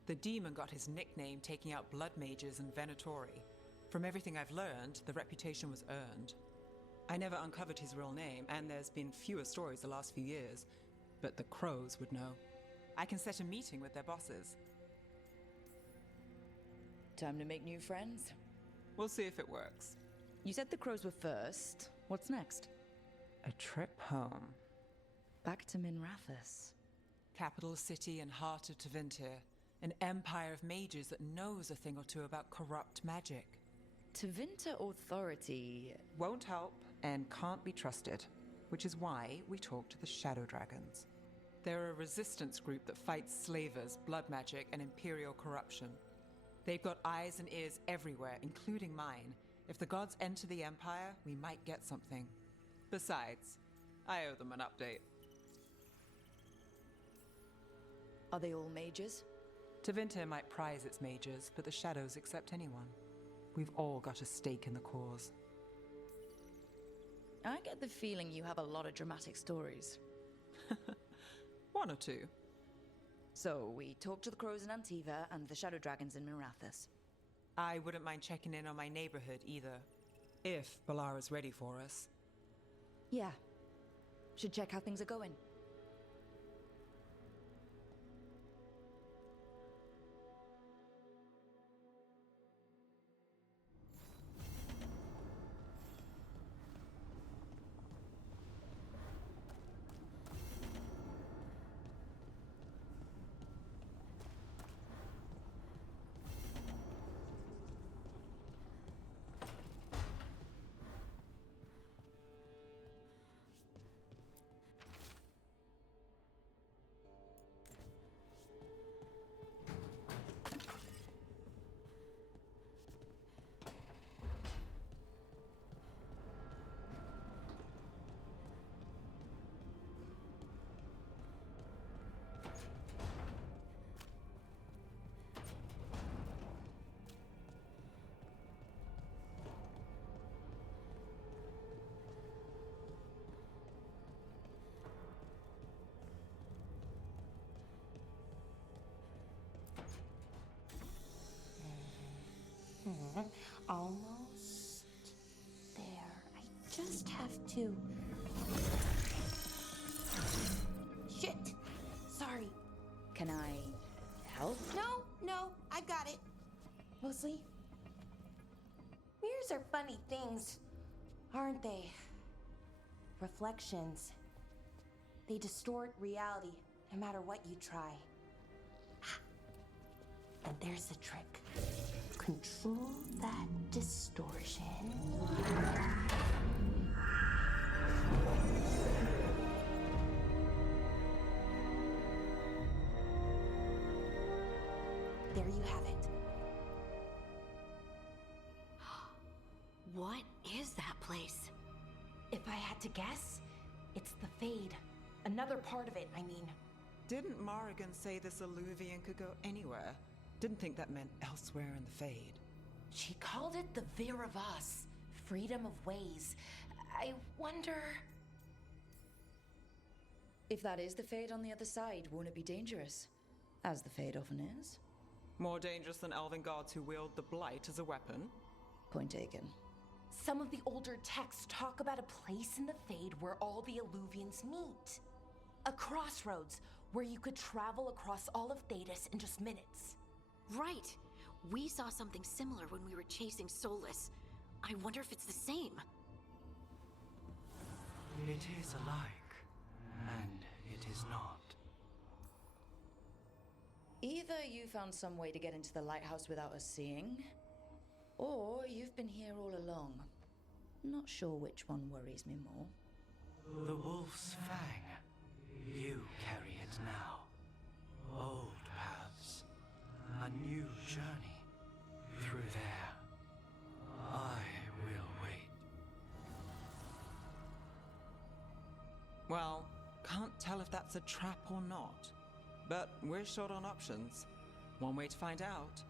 The demon got his nickname taking out blood mages and Venatori. From everything I've learned, the reputation was earned. I never uncovered his real name, and there's been fewer stories the last few years, but the Crows would know. I can set a meeting with their bosses. Time to make new friends? We'll see if it works. You said the Crows were first. What's next? A trip home. Back to Minrathous. Capital city and heart of Tevinter. An empire of mages that knows a thing or two about corrupt magic. Tevinter authority won't help and can't be trusted, which is why we talk to the Shadow Dragons. They're a resistance group that fights slavers, blood magic, and imperial corruption. They've got eyes and ears everywhere, including mine. If the gods enter the Empire, we might get something. Besides, I owe them an update. Are they all mages? Tevinter might prize its mages, but the Shadows accept anyone. We've all got a stake in the cause. I get the feeling you have a lot of dramatic stories. One or two. So, we talk to the Crows in Antiva and the Shadow Dragons in Minrathous. I wouldn't mind checking in on my neighborhood either. If Balara's ready for us. Yeah. Should check how things are going. Almost there. I just have to... Shit! Sorry. Can I help? No, I've got it. Mostly, mirrors are funny things, aren't they? Reflections. They distort reality, no matter what you try. And there's the trick. Control that distortion. There you have it. What is that place? If I had to guess, it's the Fade. Another part of it, I mean. Didn't Morrigan say this Alluvian could go anywhere? Didn't think that meant elsewhere in the Fade. She called it the Vir of Us, freedom of ways. I wonder... If that is the Fade on the other side, won't it be dangerous? As the Fade often is. More dangerous than elven gods who wield the Blight as a weapon? Point taken. Some of the older texts talk about a place in the Fade where all the Alluvians meet. A crossroads where you could travel across all of Thedas in just minutes. Right. We saw something similar when we were chasing Solus. I wonder if it's the same. It is alike. and it is not. Either you found some way to get into the lighthouse without us seeing, or you've been here all along. Not sure which one worries me more. The Wolf's Fang. You carry it now. Old paths. A new journey. Through there. I will wait. Well, can't tell if that's a trap or not. But we're short on options. One way to find out.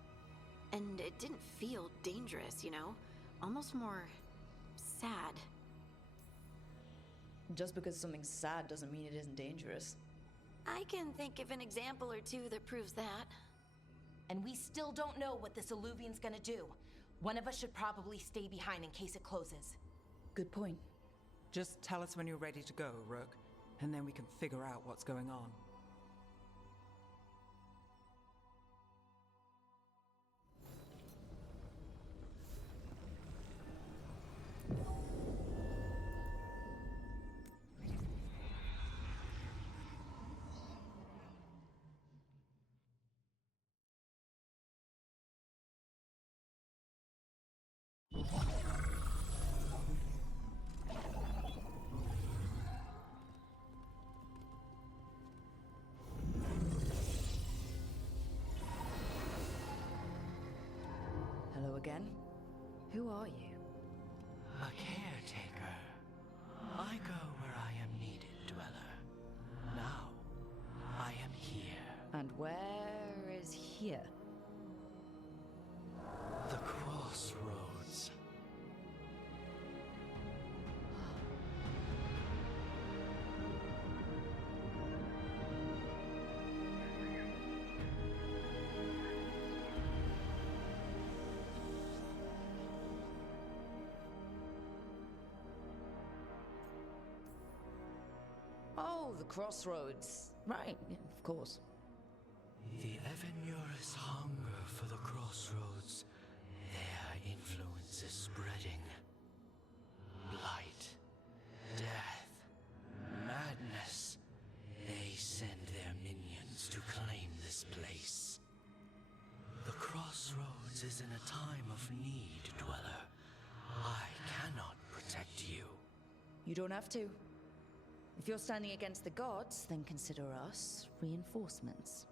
And it didn't feel dangerous, you know? Almost more sad. Just because something's sad doesn't mean it isn't dangerous. I can think of an example or two that proves that. And we still don't know what this Illuvian's gonna do. One of us should probably stay behind in case it closes. Good point. Just tell us when you're ready to go, Rook, and then we can figure out what's going on. Hello again. Who are you? A caretaker. I go where I am needed, Dweller. Now, I am here. And where is here? The crossroads. Oh, the crossroads. Right, yeah, of course. The Evenurus hunger for the crossroads. Their influence is spreading. Blight, death, madness. They send their minions to claim this place. The crossroads is in a time of need, Dweller. I cannot protect you. You don't have to. If you're standing against the gods, then consider us reinforcements.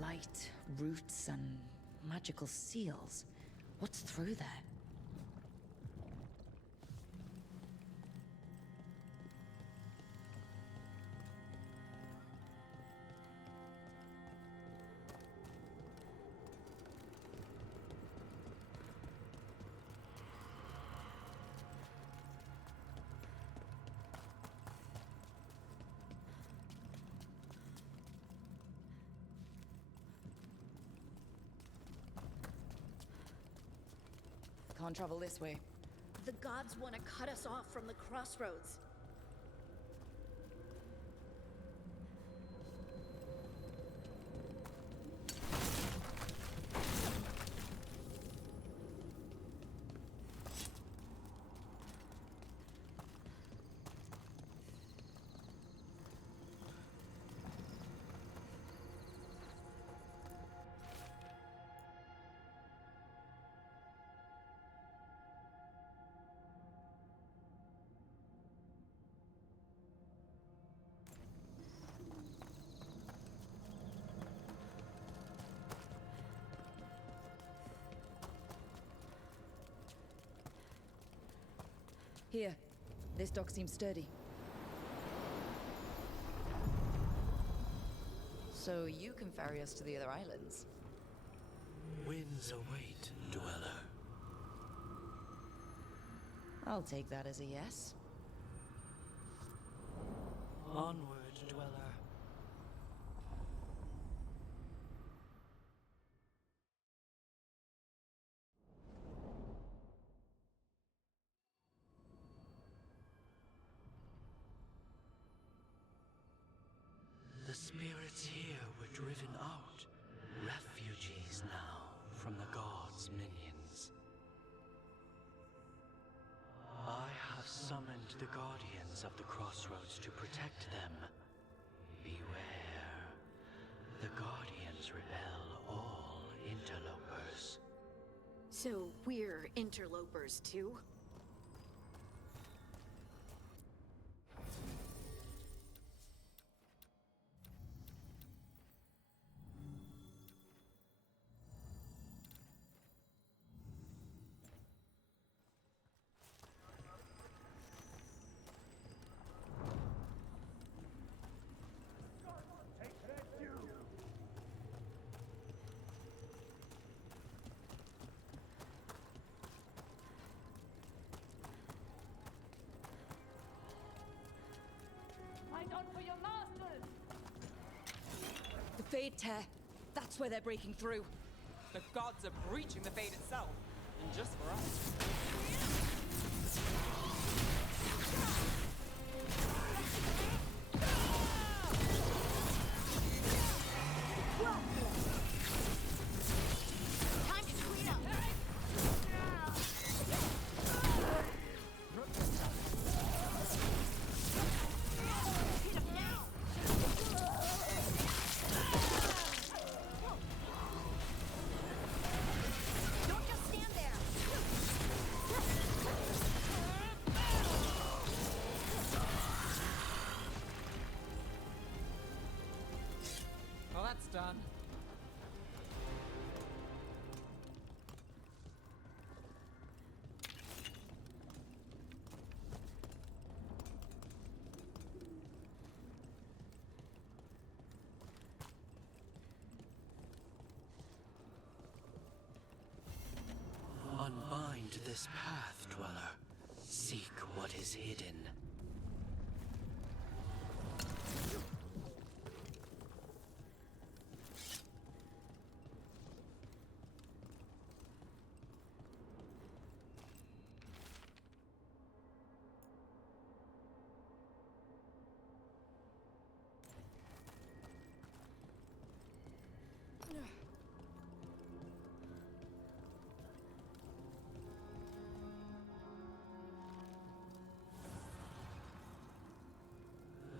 Light, roots, and magical seals. What's through there? Can't travel this way. The gods want to cut us off from the crossroads. Here. This dock seems sturdy. So you can ferry us to the other islands. Winds await, Dweller. I'll take that as a yes. Onward, Dweller. The spirits here were driven out, refugees now from the gods' minions. I have summoned the guardians of the crossroads to protect them. Beware. The guardians repel all interlopers. So we're interlopers too? The Fade Tear. That's where they're breaking through. The gods are breaching the Fade itself. And just for us. Time to clean up. Hit him now. Don't just stand there. Well, that's done. Unbind this path, Dweller. Seek what is hidden.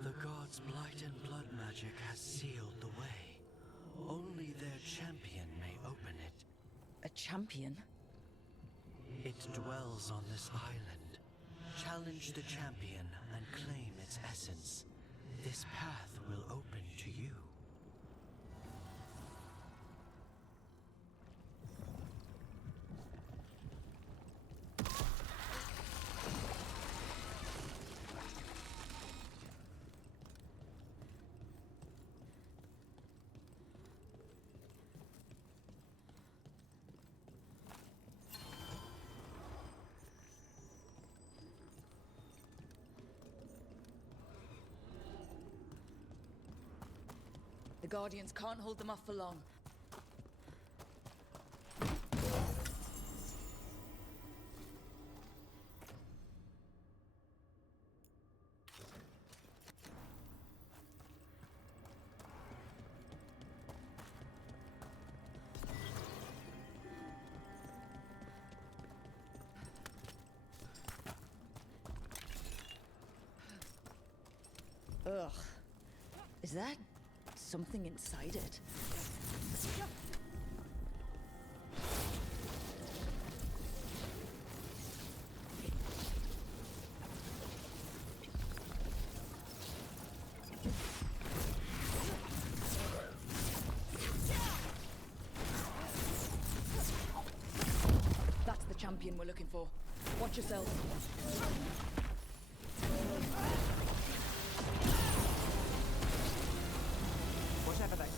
The gods' blight and blood magic has sealed the way. Only their champion may open it. A champion? It dwells on this island. Challenge the champion and claim its essence. This path will open to you. The Guardians can't hold them off for long. Ugh. Is that something inside it? That's the champion we're looking for. Watch yourself. Whatever that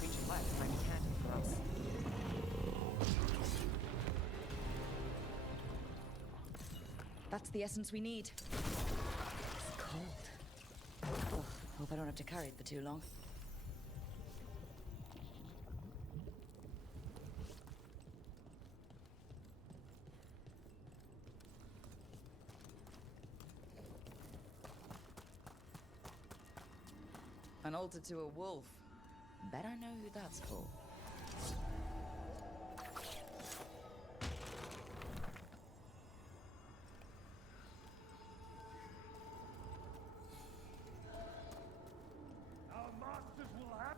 That's the essence we need. It's cold. Oh, hope I don't have to carry it for too long. An altar to a wolf. Bet I know who that's for. Our masters will have.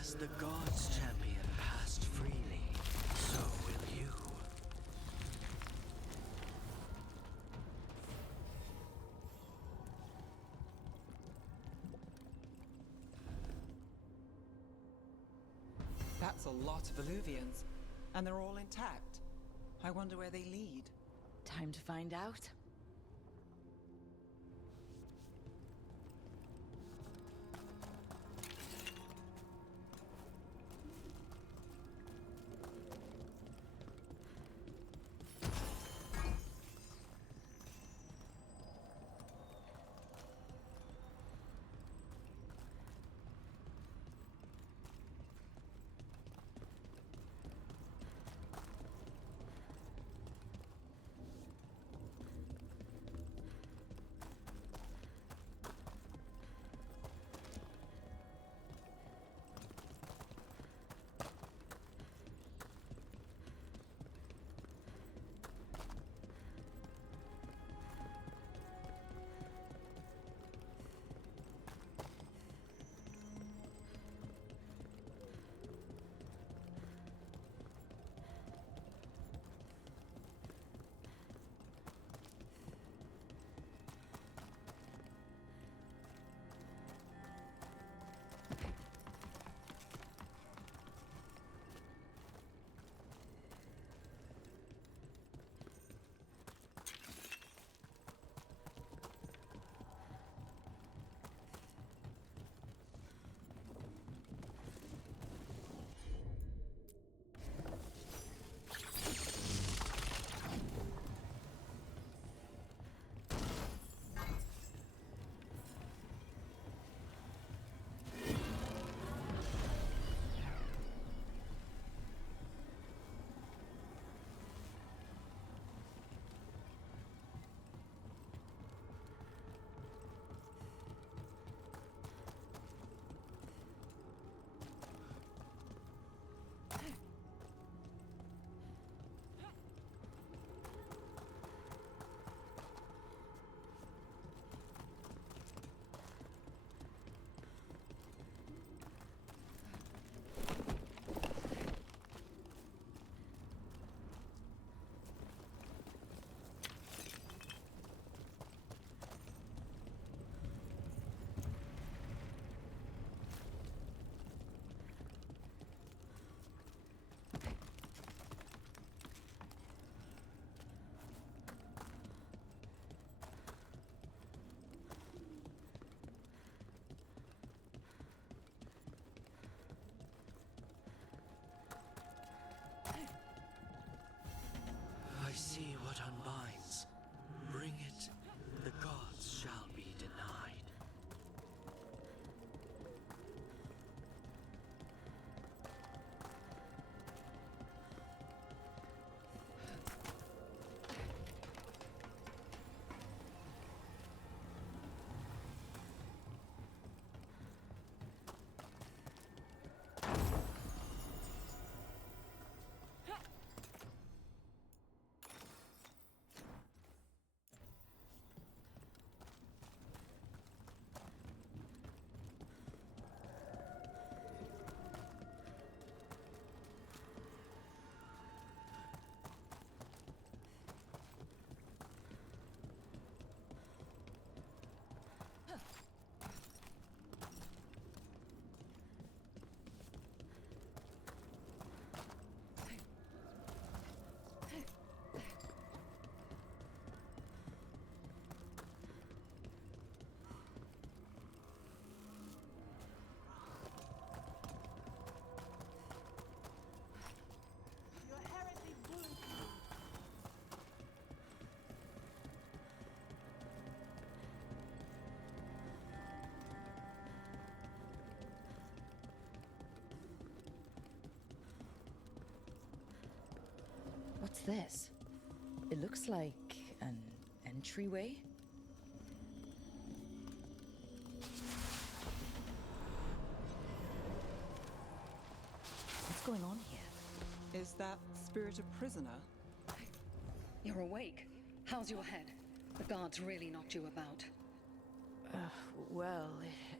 As the gods' champion passed freely, so will you. That's a lot of Illuvians, and they're all intact. I wonder where they lead. Time to find out. What's this? It looks like an entryway. What's going on here? Is that spirit a prisoner? You're awake. How's your head? The guards really knocked you about. Well,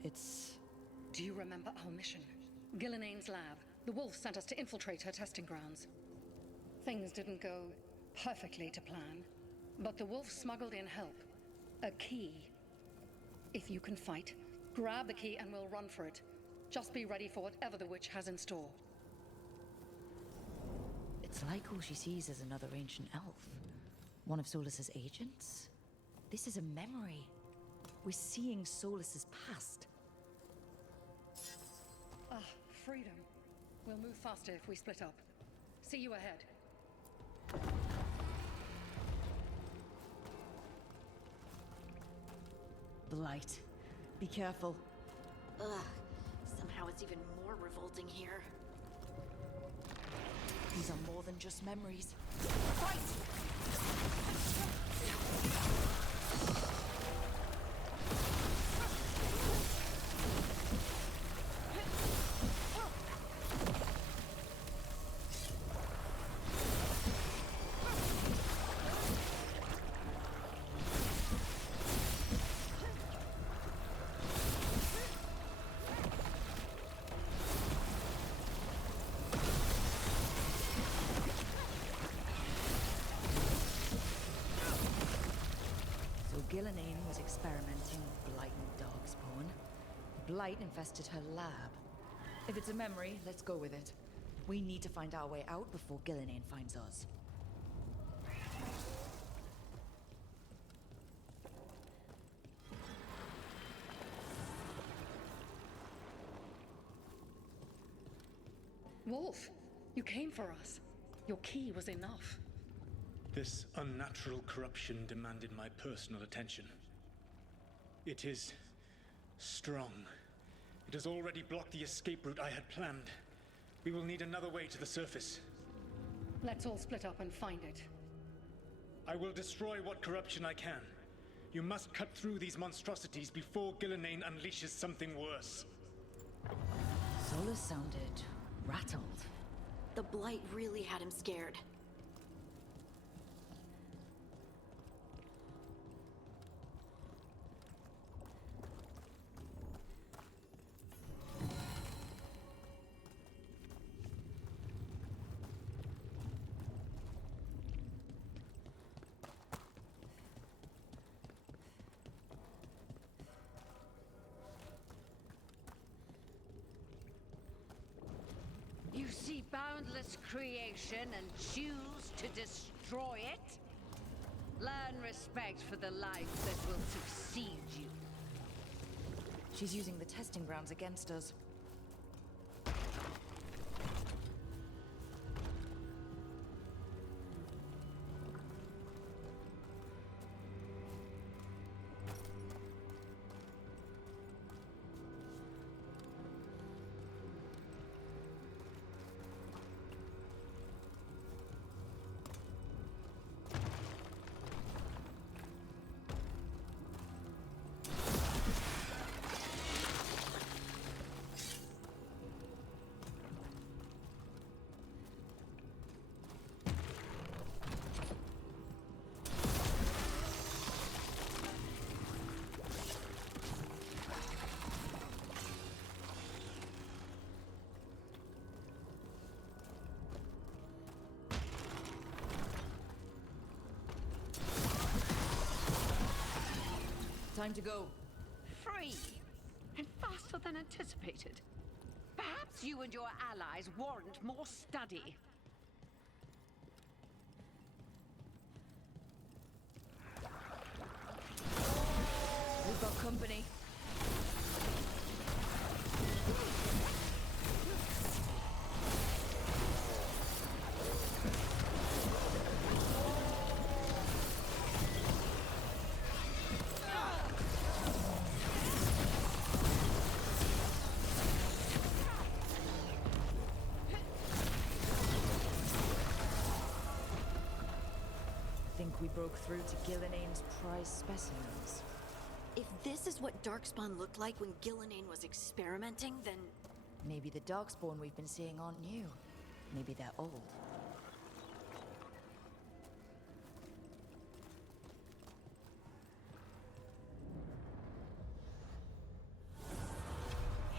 it's... Do you remember our mission? Gillenane's lab. The wolf sent us to infiltrate her testing grounds. Things didn't go perfectly to plan, but the wolf smuggled in help. A key. If you can fight, grab the key and we'll run for it. Just be ready for whatever the witch has in store. It's like all she sees is another ancient elf. One of Solus's agents? This is a memory. We're seeing Solus's past. Ah, freedom. We'll move faster if we split up. See you ahead. Blight. Be careful. Ugh. Somehow it's even more revolting here. These are more than just memories. Fight! Gillenane was experimenting with Blight and Darkspawn. Blight infested her lab. If it's a memory, let's go with it. We need to find our way out before Gillenane finds us. Wolf, you came for us. Your key was enough. This unnatural corruption demanded my personal attention. It is strong. It has already blocked the escape route I had planned. We will need another way to the surface. Let's all split up and find it. I will destroy what corruption I can. You must cut through these monstrosities before Gillenane unleashes something worse. Solus sounded rattled. The Blight really had him scared. You see boundless creation and choose to destroy it? Learn respect for the life that will succeed you. She's using the testing grounds against us. Time to go. Free! And faster than anticipated. Perhaps you and your allies warrant more study. We've got company. we broke through to Gillenane's prize specimens. If this is what Darkspawn looked like when Gillenane was experimenting, then... Maybe the Darkspawn we've been seeing aren't new. Maybe they're old.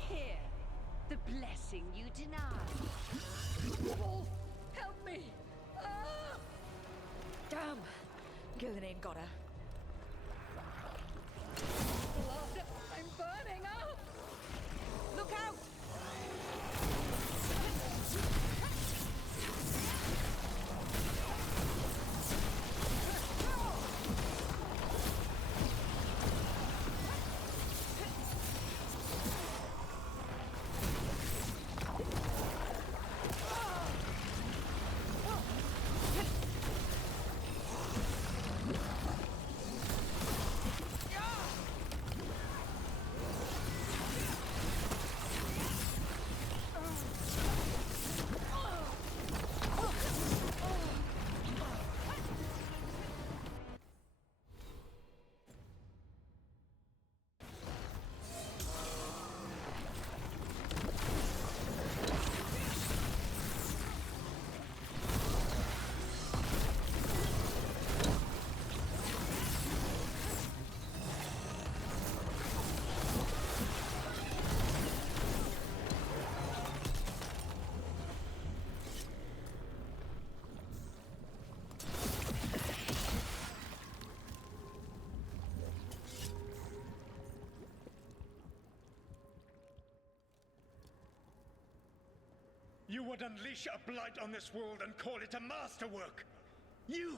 Here, the blessing you denied. Wolf, help me! Ah! Damn! Gillenane got her. Blood! I'm burning up! Look out! You would unleash a blight on this world and call it a masterwork! You,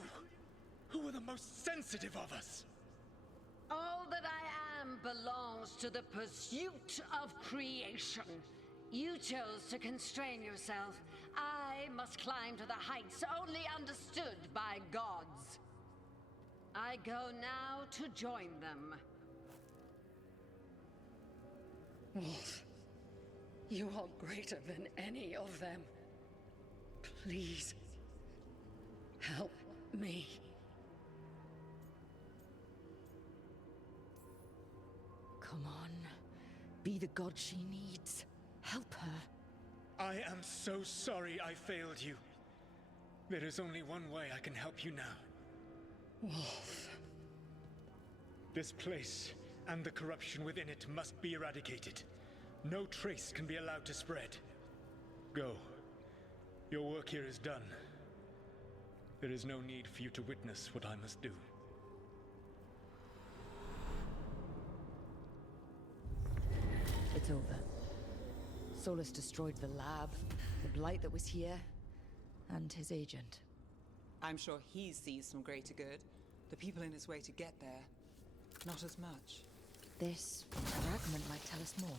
who were the most sensitive of us! All that I am belongs to the pursuit of creation. You chose to constrain yourself. I must climb to the heights only understood by gods. I go now to join them. Wolf, you are greater than any of them. Please, help me. Come on. Be the god she needs. Help her. I am so sorry I failed you. There is only one way I can help you now. Wolf. This place and the corruption within it must be eradicated. No trace can be allowed to spread. Go. Your work here is done. There is no need for you to witness what I must do. It's over. Solus destroyed the lab, the blight that was here, and his agent. I'm sure he sees some greater good. The people in his way to get there, not as much. This fragment might tell us more.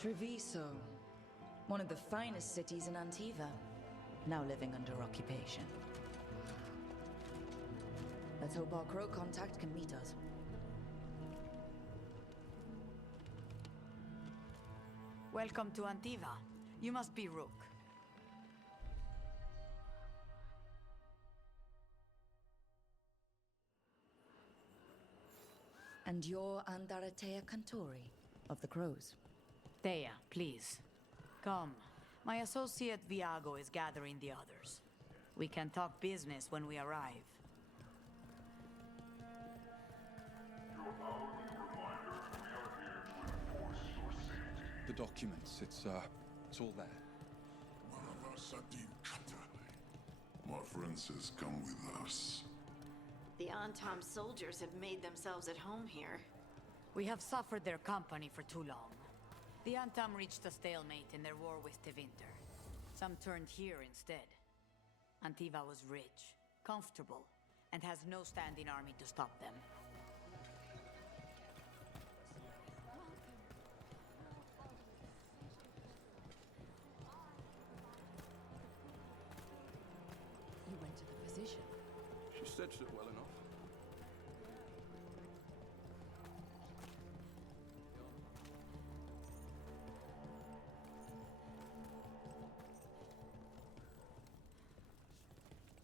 Treviso, one of the finest cities in Antiva, now living under occupation. Let's hope our crow contact can meet us. Welcome to Antiva. You must be Rook. And you're Andaratea Cantori of the Crows. Thea, please. Come. My associate Viago is gathering the others. We can talk business when we arrive. The documents, it's all there. My friend says come with us. The Antam soldiers have made themselves at home here. We have suffered their company for too long. The Antam reached a stalemate in their war with Tevinter. Some turned here instead. Antiva was rich, comfortable, and has no standing army to stop them. You went to the physician. She stitched it well enough.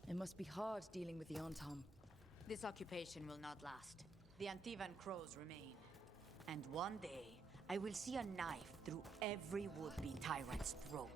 It must be hard dealing with the Antam. This occupation will not last. The Antivan crows remain. And one day, I will see a knife through every would-be tyrant's throat.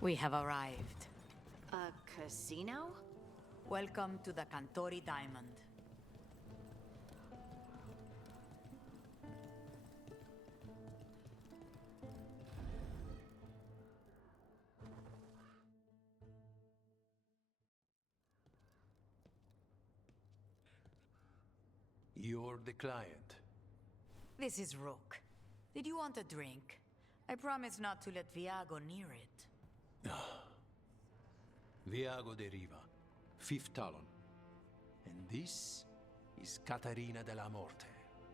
We have arrived. A casino? Welcome to the Cantori Diamond. You're the client. This is Rook. Did you want a drink? I promise not to let Viago near it. Viago de Riva, fifth Talon. And this is Caterina della Morte,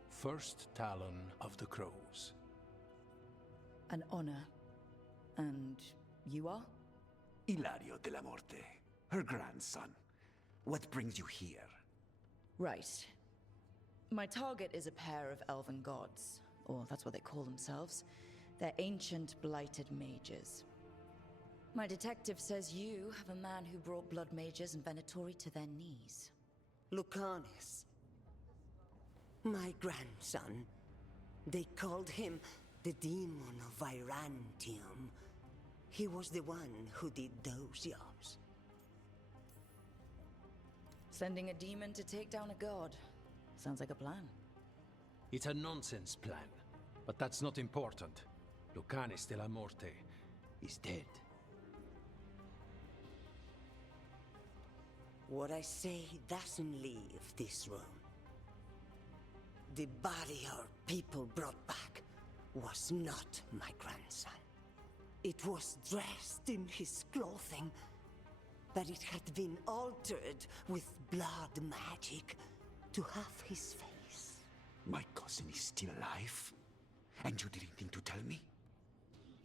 first Talon of the Crows. An honor. And you are? Ilario della Morte, her grandson. What brings you here? Right. My target is a pair of elven gods, or that's what they call themselves. They're ancient, blighted mages. My detective says you have a man who brought blood mages and Venatori to their knees. Lucanis. My grandson. They called him the Demon of Virantium. He was the one who did those jobs. Sending a demon to take down a god. Sounds like a plan. It's a nonsense plan, but that's not important. Lucanis della Morte is dead. What I say doesn't leave this room. The body our people brought back was not my grandson. It was dressed in his clothing, but it had been altered with blood magic to have his face. My cousin is still alive? And you didn't think to tell me?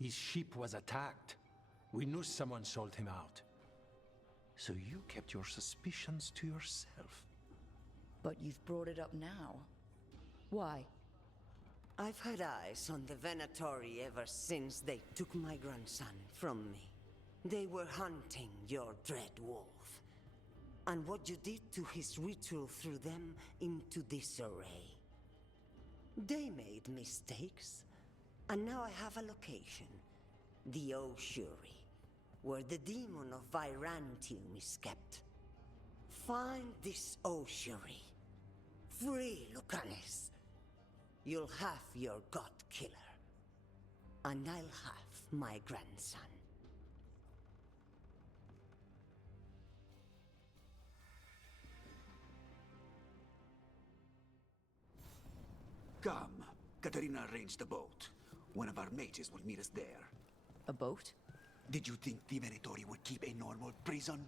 His ship was attacked. We knew someone sold him out. So you kept your suspicions to yourself. But you've brought it up now. Why? I've had eyes on the Venatori ever since they took my grandson from me. They were hunting your dread wolf. And what you did to his ritual threw them into disarray. They made mistakes, and now I have a location. The Ossuary, where the demon of Virantium is kept. Find this Ossuary. Free Lucanis. you'll have your god killer. And I'll have my grandson. Come. Katarina arranged a boat. One of our mages will meet us there. A boat? Did you think the Venatori would keep a normal prison?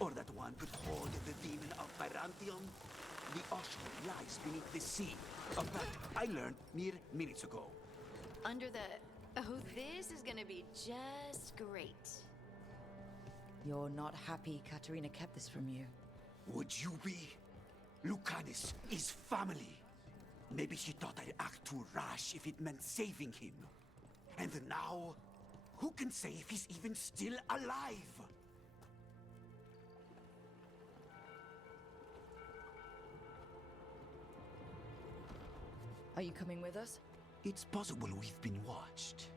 Or that one could hold the demon of Pyrantium? The ocean lies beneath the sea. A fact I learned mere minutes ago. Under the... Oh, this is gonna be just great. You're not happy Katarina kept this from you. Would you be? Lucanus is family. Maybe she thought I'd act too rash if it meant saving him. And now, who can say if he's even still alive? Are you coming with us? It's possible we've been watched.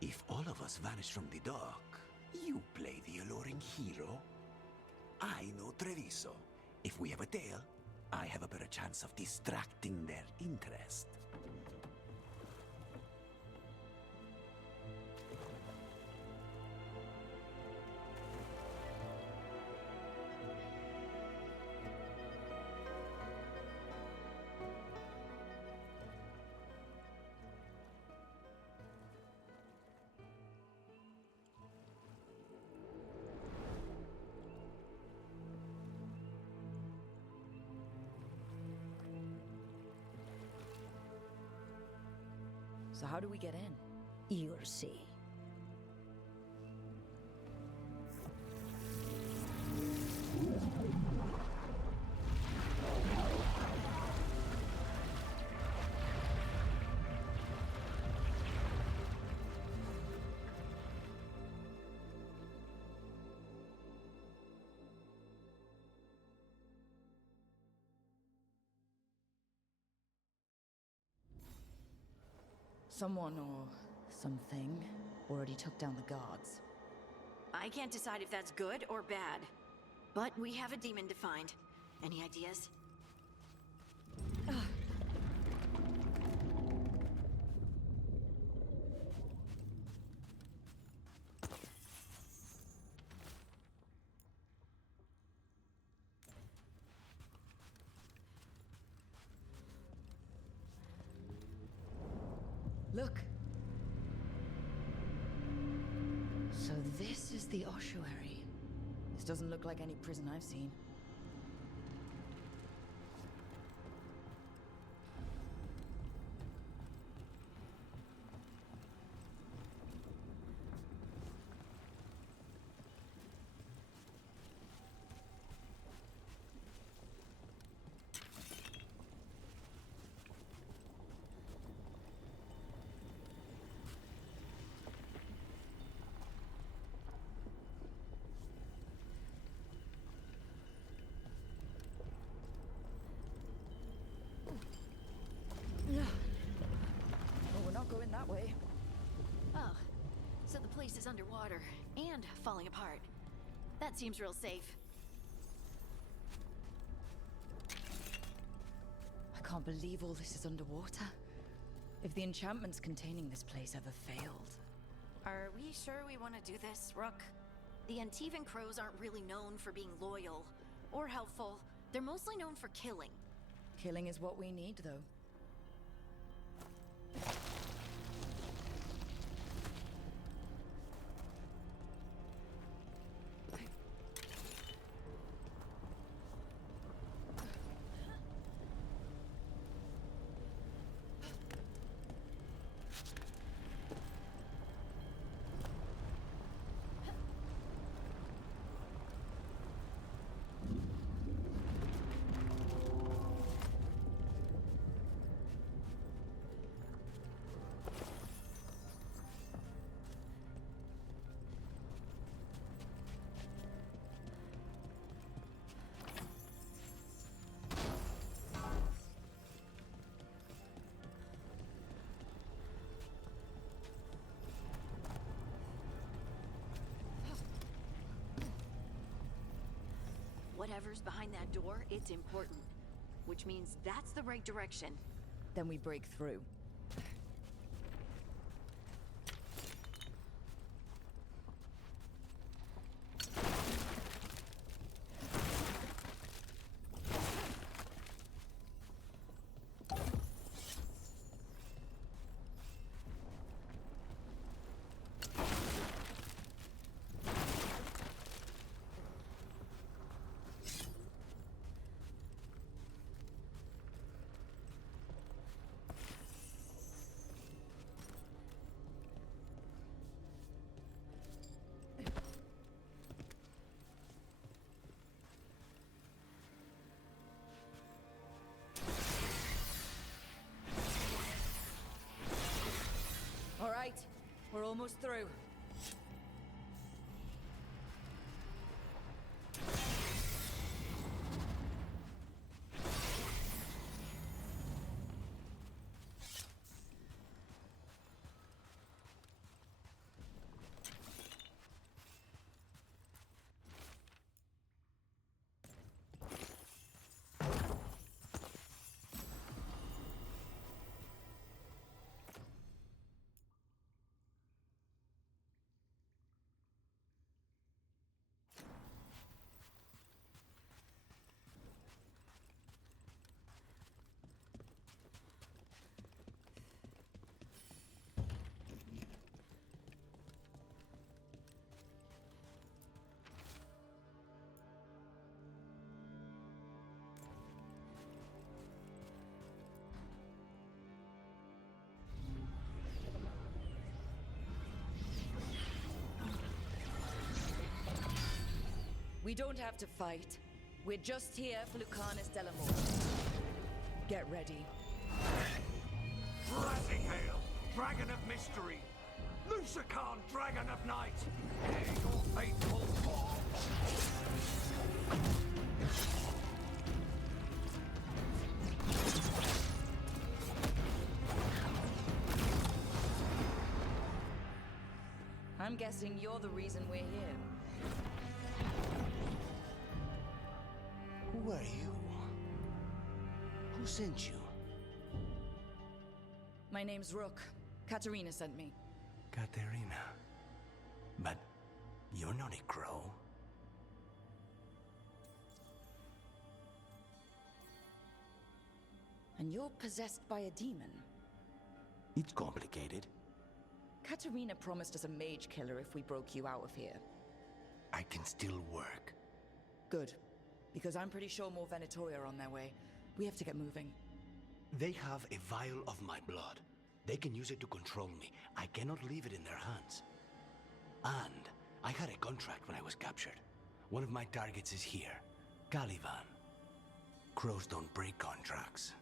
If all of us vanish from the dock, you play the alluring hero. I know Treviso. If we have a tail, I have a better chance of distracting their interest. So how do we get in? You'll see. Someone or something already took down the guards. I can't decide if that's good or bad. But we have a demon to find. Any ideas? Look. So this is the ossuary. This doesn't look like any prison I've seen. Going that way. Oh, so the place is underwater and falling apart. That seems real safe. I can't believe all this is underwater. If the enchantments containing this place ever failed. Are we sure we want to do this, Rook? The Antivan Crows aren't really known for being loyal or helpful. They're mostly known for killing. Killing is what we need, though. Whatever's behind that door, it's important. Which means that's the right direction. Then we break through. All right, we're almost through. We don't have to fight. We're just here for Lucanus Delamore. Get ready. Rising hail, dragon of mystery! Lucican, dragon of night! Hear your faithful call! I'm guessing you're the reason we're here. Who are you? Who sent you? My name's Rook. Katerina sent me. Katerina. But you're not a crow. And you're possessed by a demon. It's complicated. Katerina promised us a mage killer if we broke you out of here. I can still work. Good. Because I'm pretty sure more Venatori are on their way. We have to get moving. They have a vial of my blood. They can use it to control me. I cannot leave it in their hands. And I had a contract when I was captured. One of my targets is here, Caliban. Crows don't break contracts.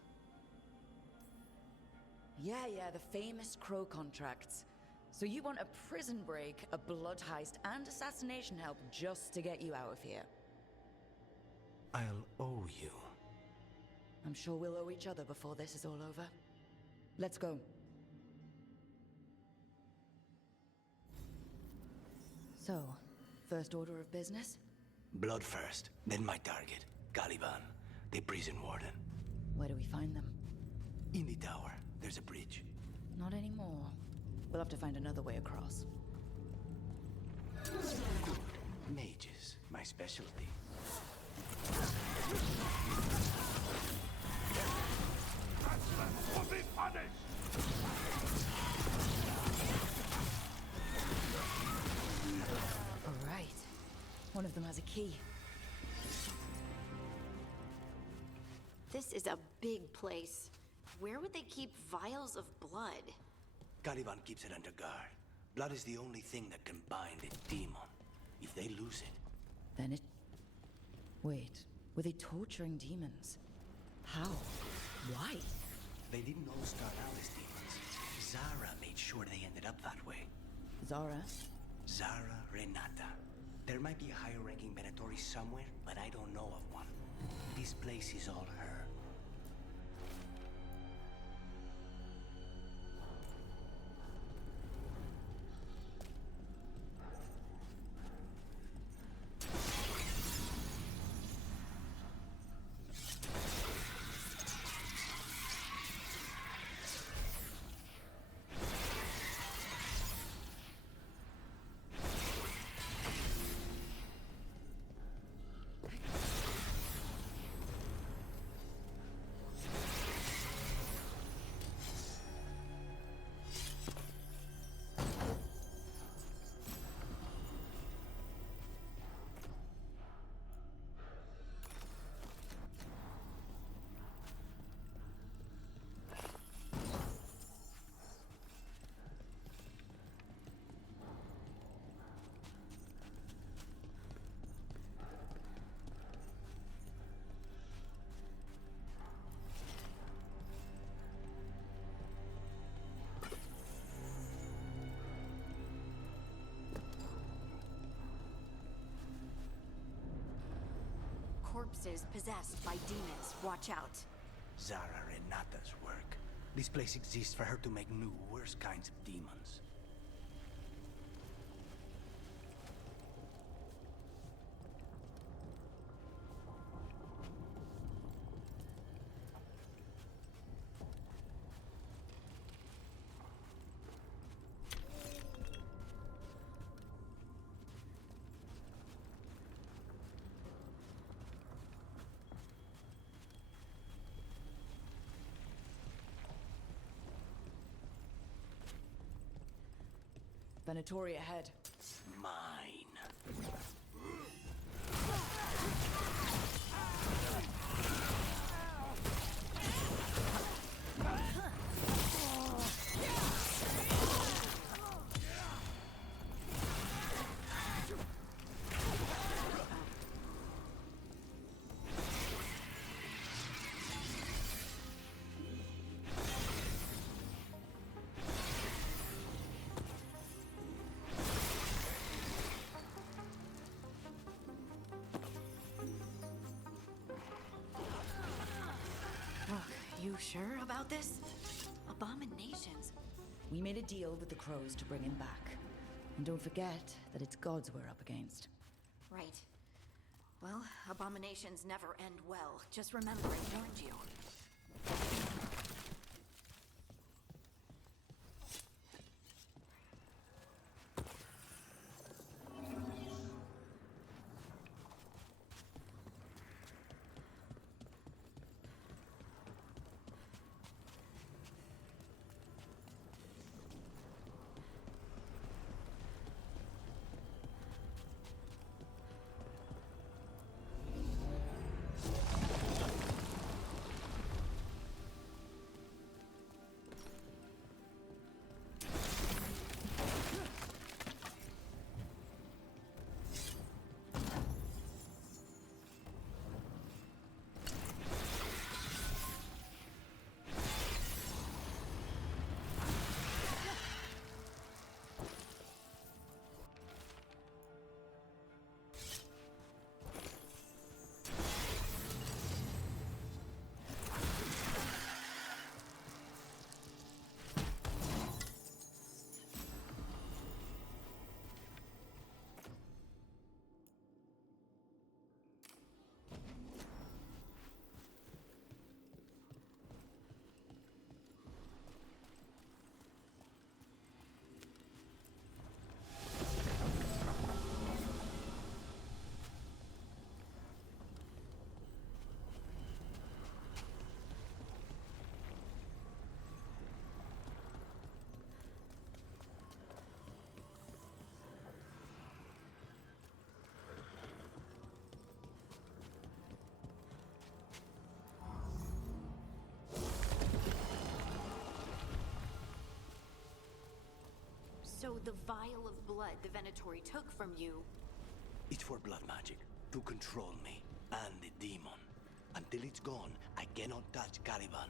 Yeah, the famous Crow contracts. So you want a prison break, a blood heist, and assassination help just to get you out of here? I'll owe you. I'm sure we'll owe each other before this is all over. Let's go. So, first order of business? Blood first, then my target, Caliban, the prison warden. Where do we find them? In the tower. There's a bridge. Not anymore. We'll have to find another way across. Mages, my specialty. Will be punished! All right. One of them has a key. This is a big place. Where would they keep vials of blood? Caliban keeps it under guard. Blood is the only thing that can bind a demon. If they lose it... Then it... Wait, were they torturing demons? How? Why? They didn't all start out as demons. Zara made sure they ended up that way. Zara? Zara Renata. There might be a higher-ranking Venatori somewhere, but I don't know of one. This place is all her. corpses possessed by demons. Watch out. Zara Renata's work. This place exists for her to make new, worse kinds of demons. Venatori ahead. Mine. You sure about this? Abominations. We made a deal with the crows to bring him back. And don't forget that it's gods we're up against. Right. Well, abominations never end well. Just remember I warned you. So the vial of blood the Venatori took from you... It's for blood magic, to control me, and the demon. Until it's gone, I cannot touch Caliban.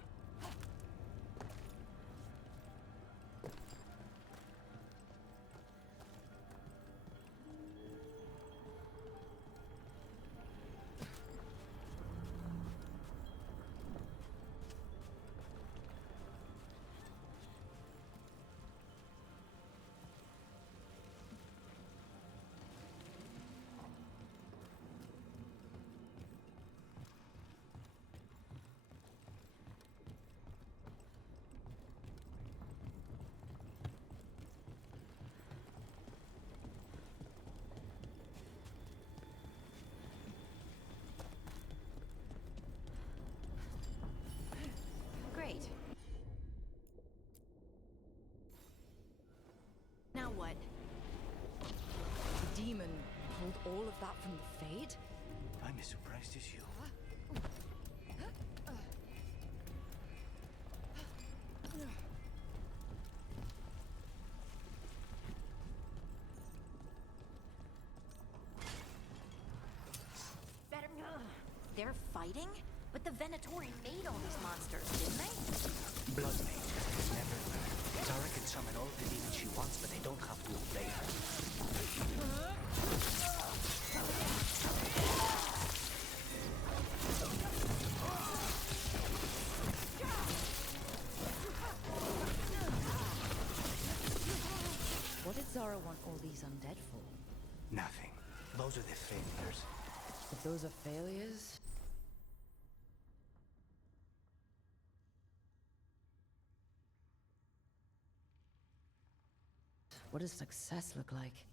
Great. Now what? The demon pulled all of that from the Fade? I'm as surprised as you. They're fighting? But the Venatori made all these monsters, didn't they? Blood mage, never learn. Zara can summon all the demons she wants, but they don't have to obey her. these undead for? Nothing. Those are the failures. If those are failures... What does success look like?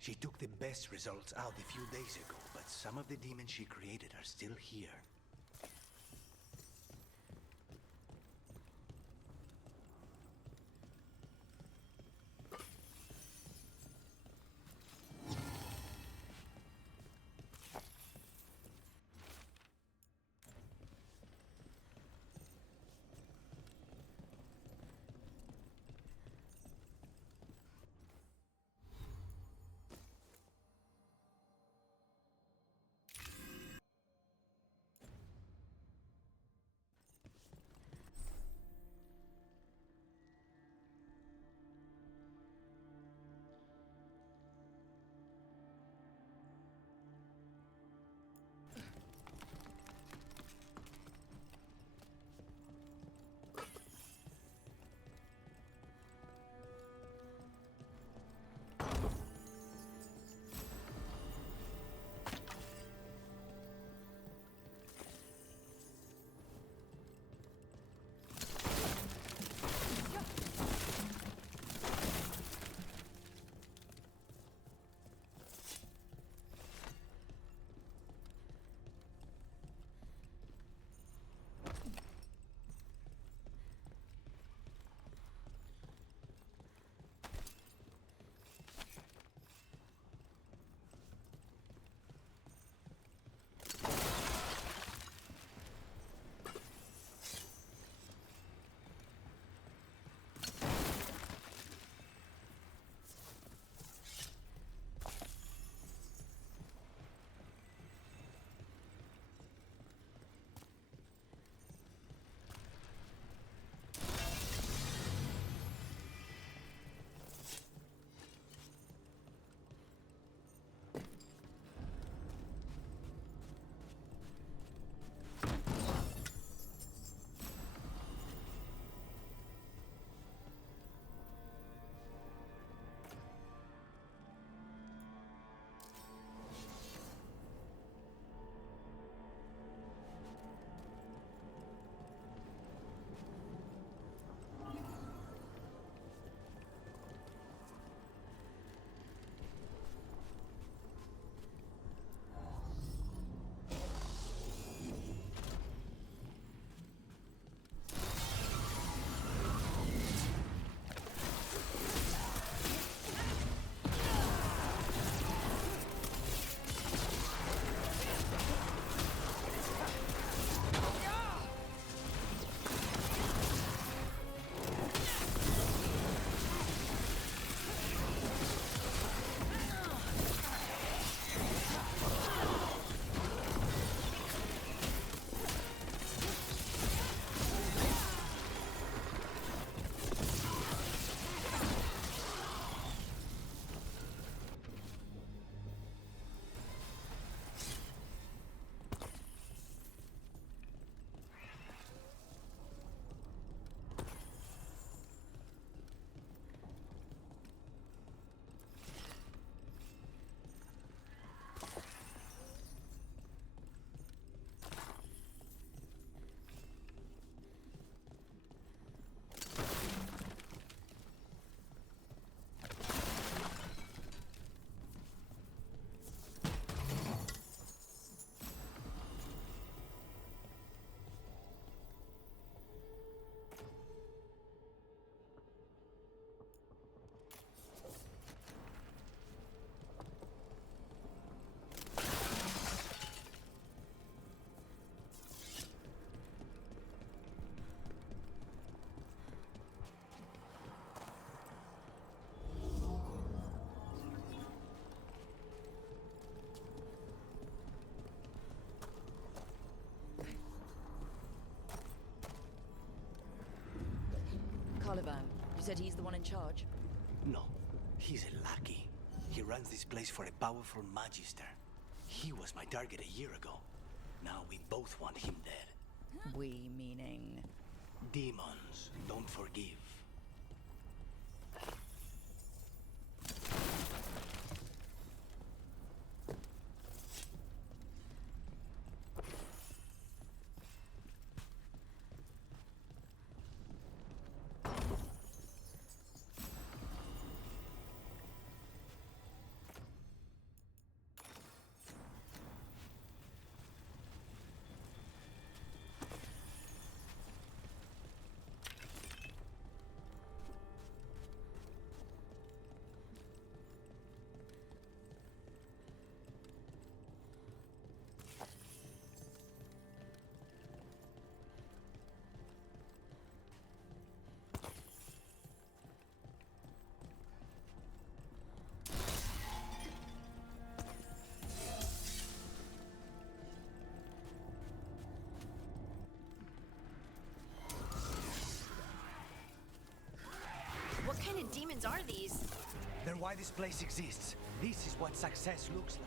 She took the best results out a few days ago, but some of the demons she created are still here. Caliban, you said he's the one in charge? No, he's a lackey. He runs this place for a powerful magister. He was my target a year ago. Now we both want him dead. We meaning... Demons don't forgive. demons are these? They're why this place exists. This is what success looks like.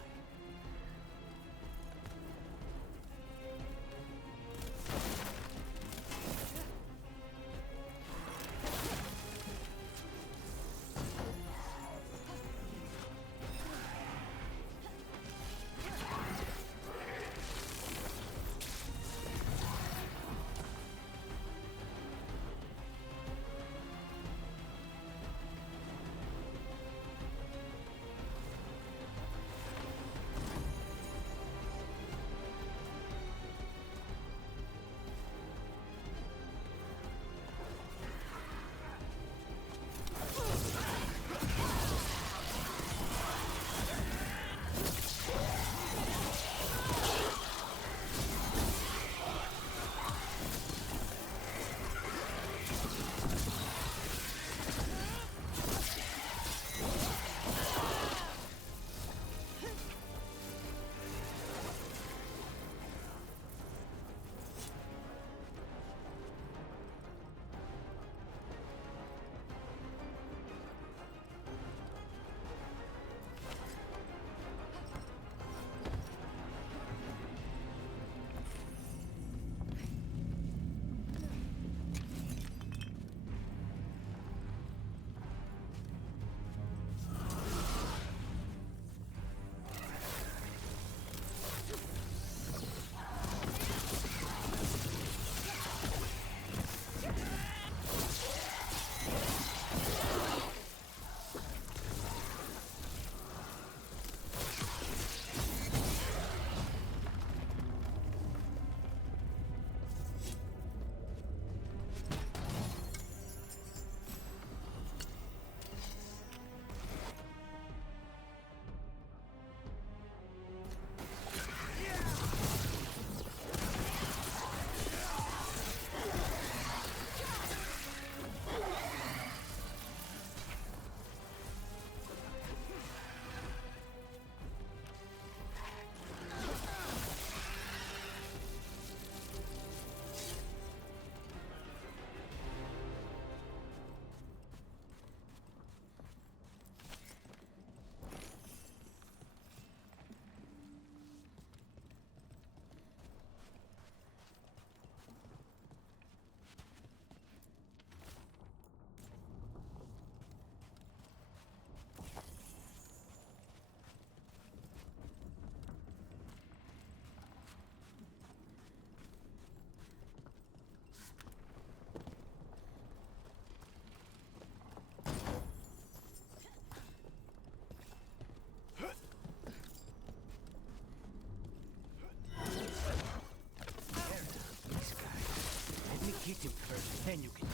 Hit him first, then you can.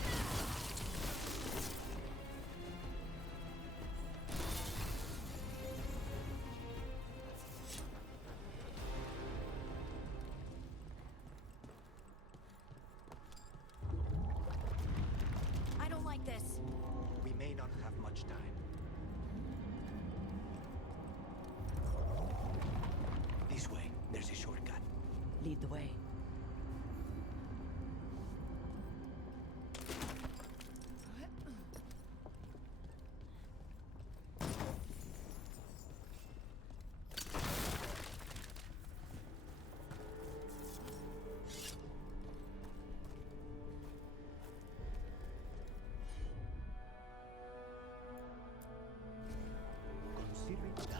I don't like this. We may not have much time. This way, there's a shortcut. Lead the way. Consider it done.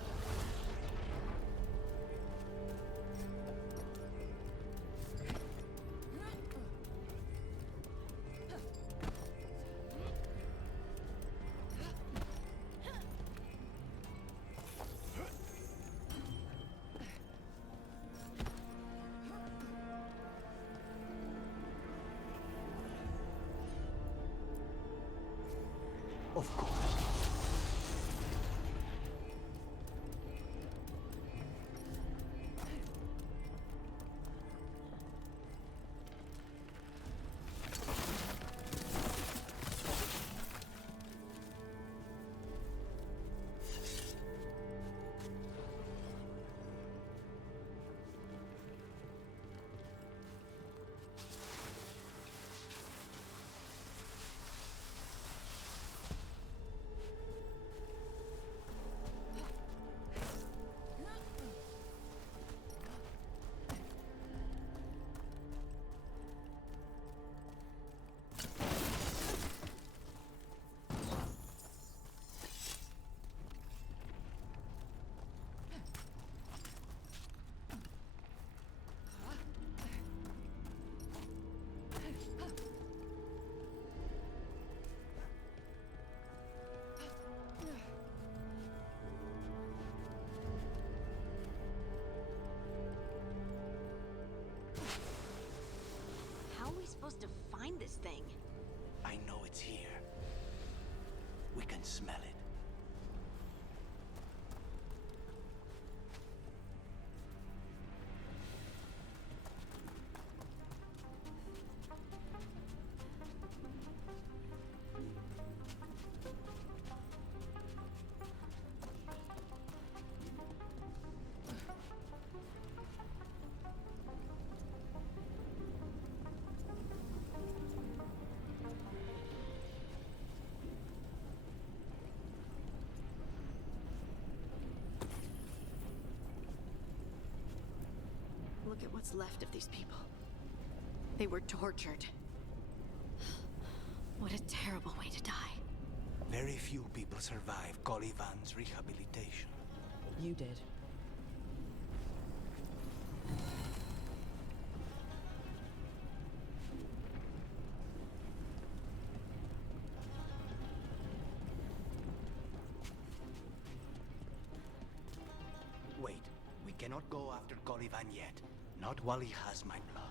Of course. smell it. Look at what's left of these people. They were tortured. What a terrible way to die. Very few people survive Colivan's rehabilitation. You did. Wait, we cannot go after Colivan yet. Not while he has my blood.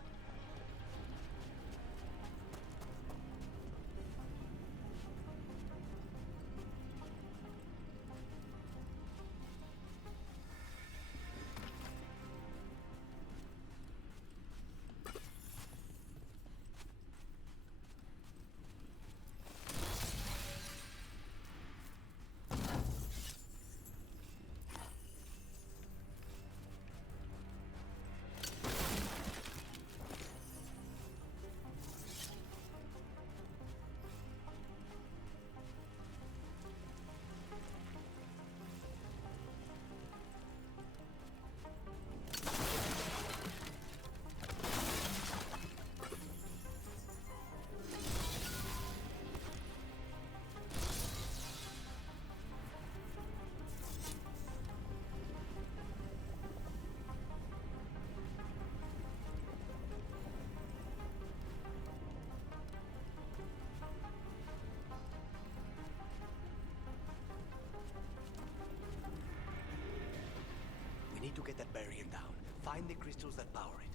We need to get that barrier down. Find the crystals that power it.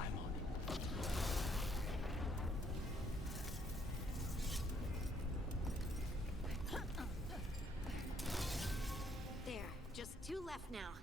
I'm on it. There, just 2 left now.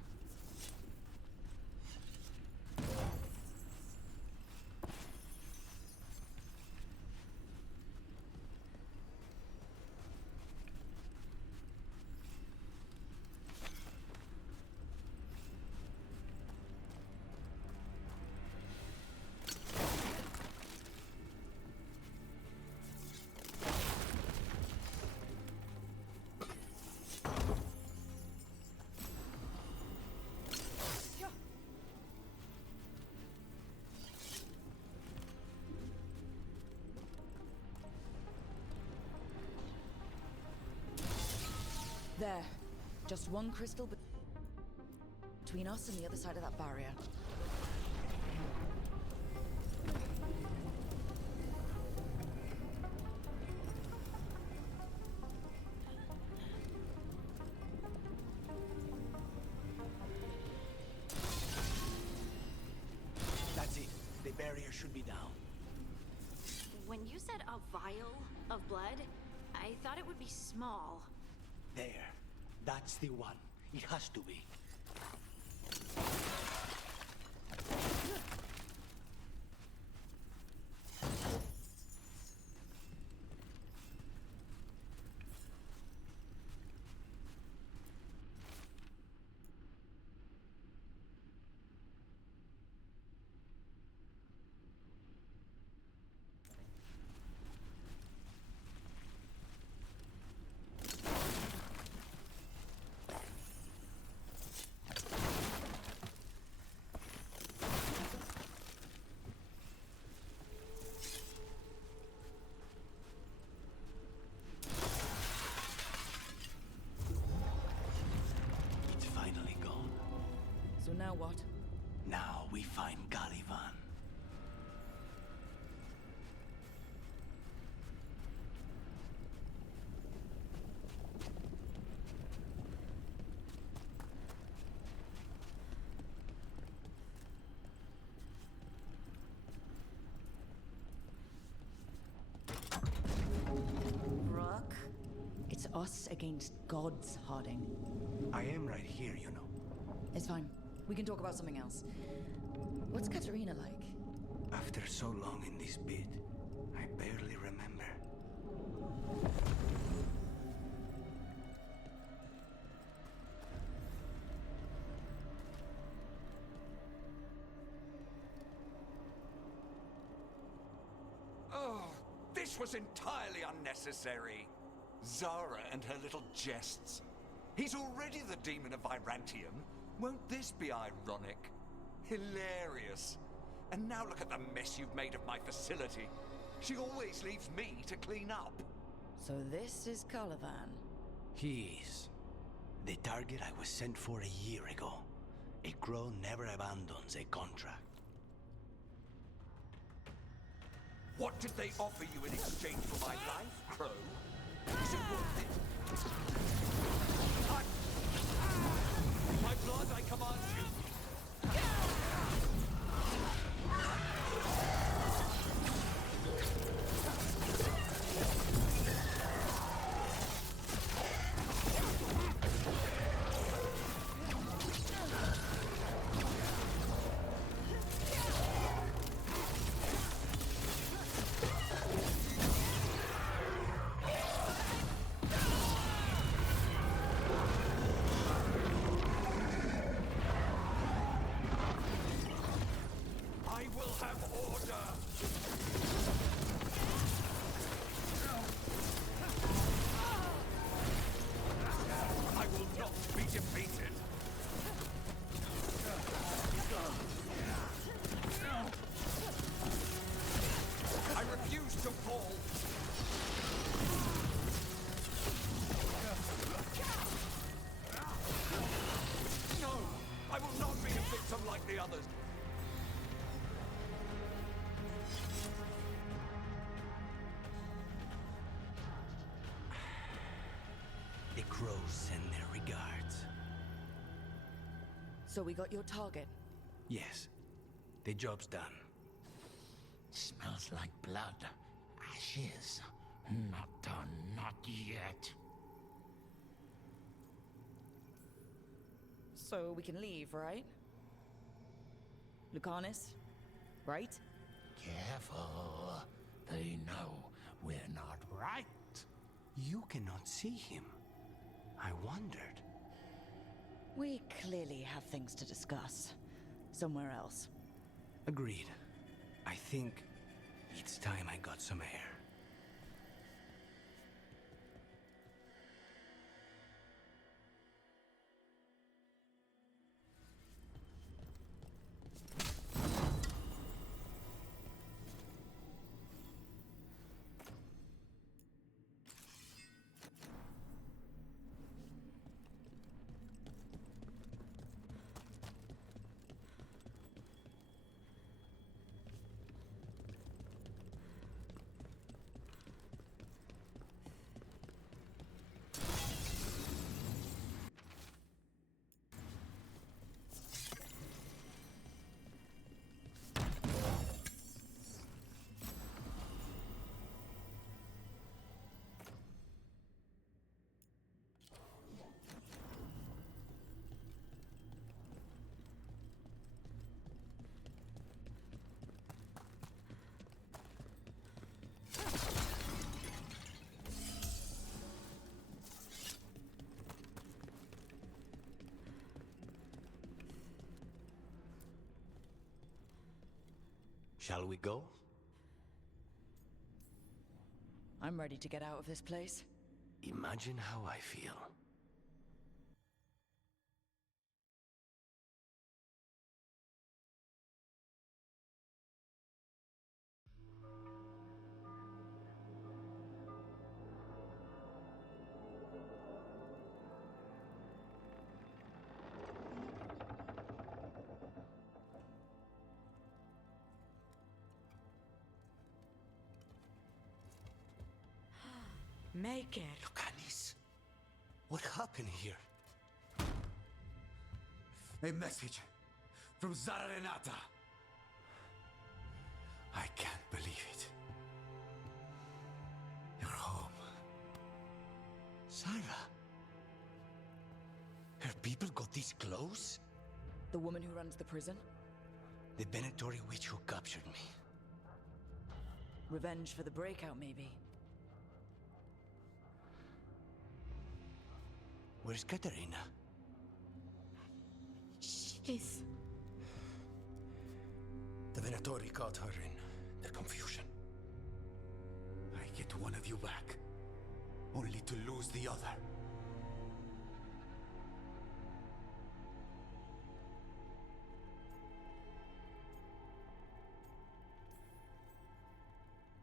There. Just one crystal between us and the other side of that barrier. That's it. The barrier should be down. When you said a vial of blood, I thought it would be small. There. That's the one. It has to be. us against gods, Harding. I am right here, you know. It's fine. We can talk about something else. What's Katerina like? After so long in this bit, I barely remember. Oh, this was entirely unnecessary. Zara and her little jests. He's already the demon of Virantium. Won't this be ironic? Hilarious. And now look at the mess you've made of my facility. She always leaves me to clean up. So this is Caliban. He is. The target I was sent for a year ago. A crow never abandons a contract. What did they offer you in exchange for my life, Crow? Is it worth it? My blood, I command you. Crows send their regards. So we got your target? Yes. The job's done. Smells like blood. Ashes. Not done, not yet. So we can leave, right? Lucanus, right? Careful. They know we're not right. You cannot see him. I wondered. We clearly have things to discuss. Somewhere else. Agreed. I think it's time I got some air. Shall we go? I'm ready to get out of this place. Imagine how I feel. Make it. Lucanis, what happened here? A message from Zara Renata. I can't believe it. You're home. Sarah? Her people got this close? The woman who runs the prison? The Venatori witch who captured me. Revenge for the breakout, maybe. Where's Katerina? She's... The Venatori caught her in their confusion. I get one of you back, only to lose the other.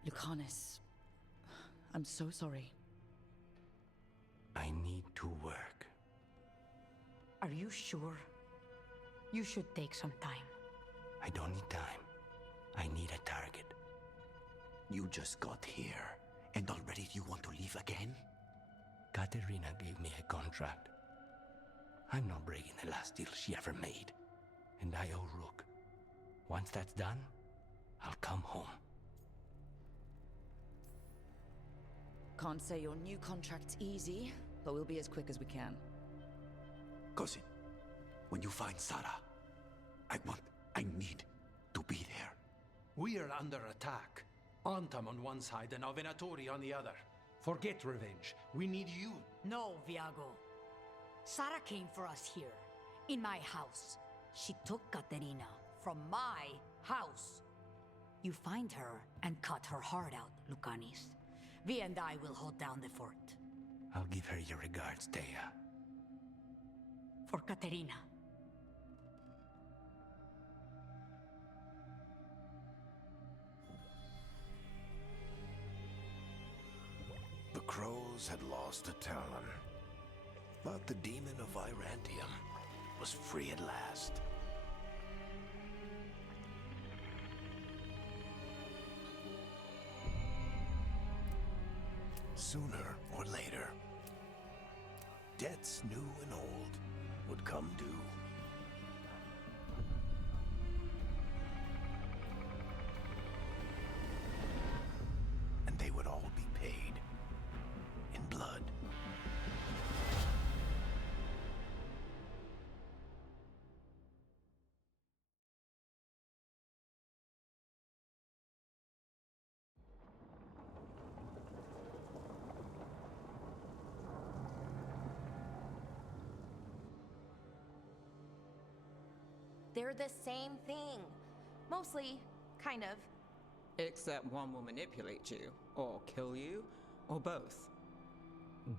Lucanus, I'm so sorry. I need to work. Are you sure? You should take some time. I don't need time. I need a target. You just got here, and already you want to leave again? Katerina gave me a contract. I'm not breaking the last deal she ever made. And I owe Rook. Once that's done, I'll come home. Can't say your new contract's easy, but we'll be as quick as we can. Cousin, when you find Sarah, I need to be there. We are under attack. Antam on one side and our Venatori on the other. Forget revenge. We need you. No, Viago. Sarah came for us here, in my house. She took Katerina from my house. You find her and cut her heart out, Lucanis. Vi and I will hold down the fort. I'll give her your regards, Thea. For Katerina. The crows had lost a talon, but the demon of Irantium was free at last. Sooner or later, debts new and old would come due. And they would all be paid in blood. They're the same thing. Mostly, kind of. Except one will manipulate you, or kill you, or both.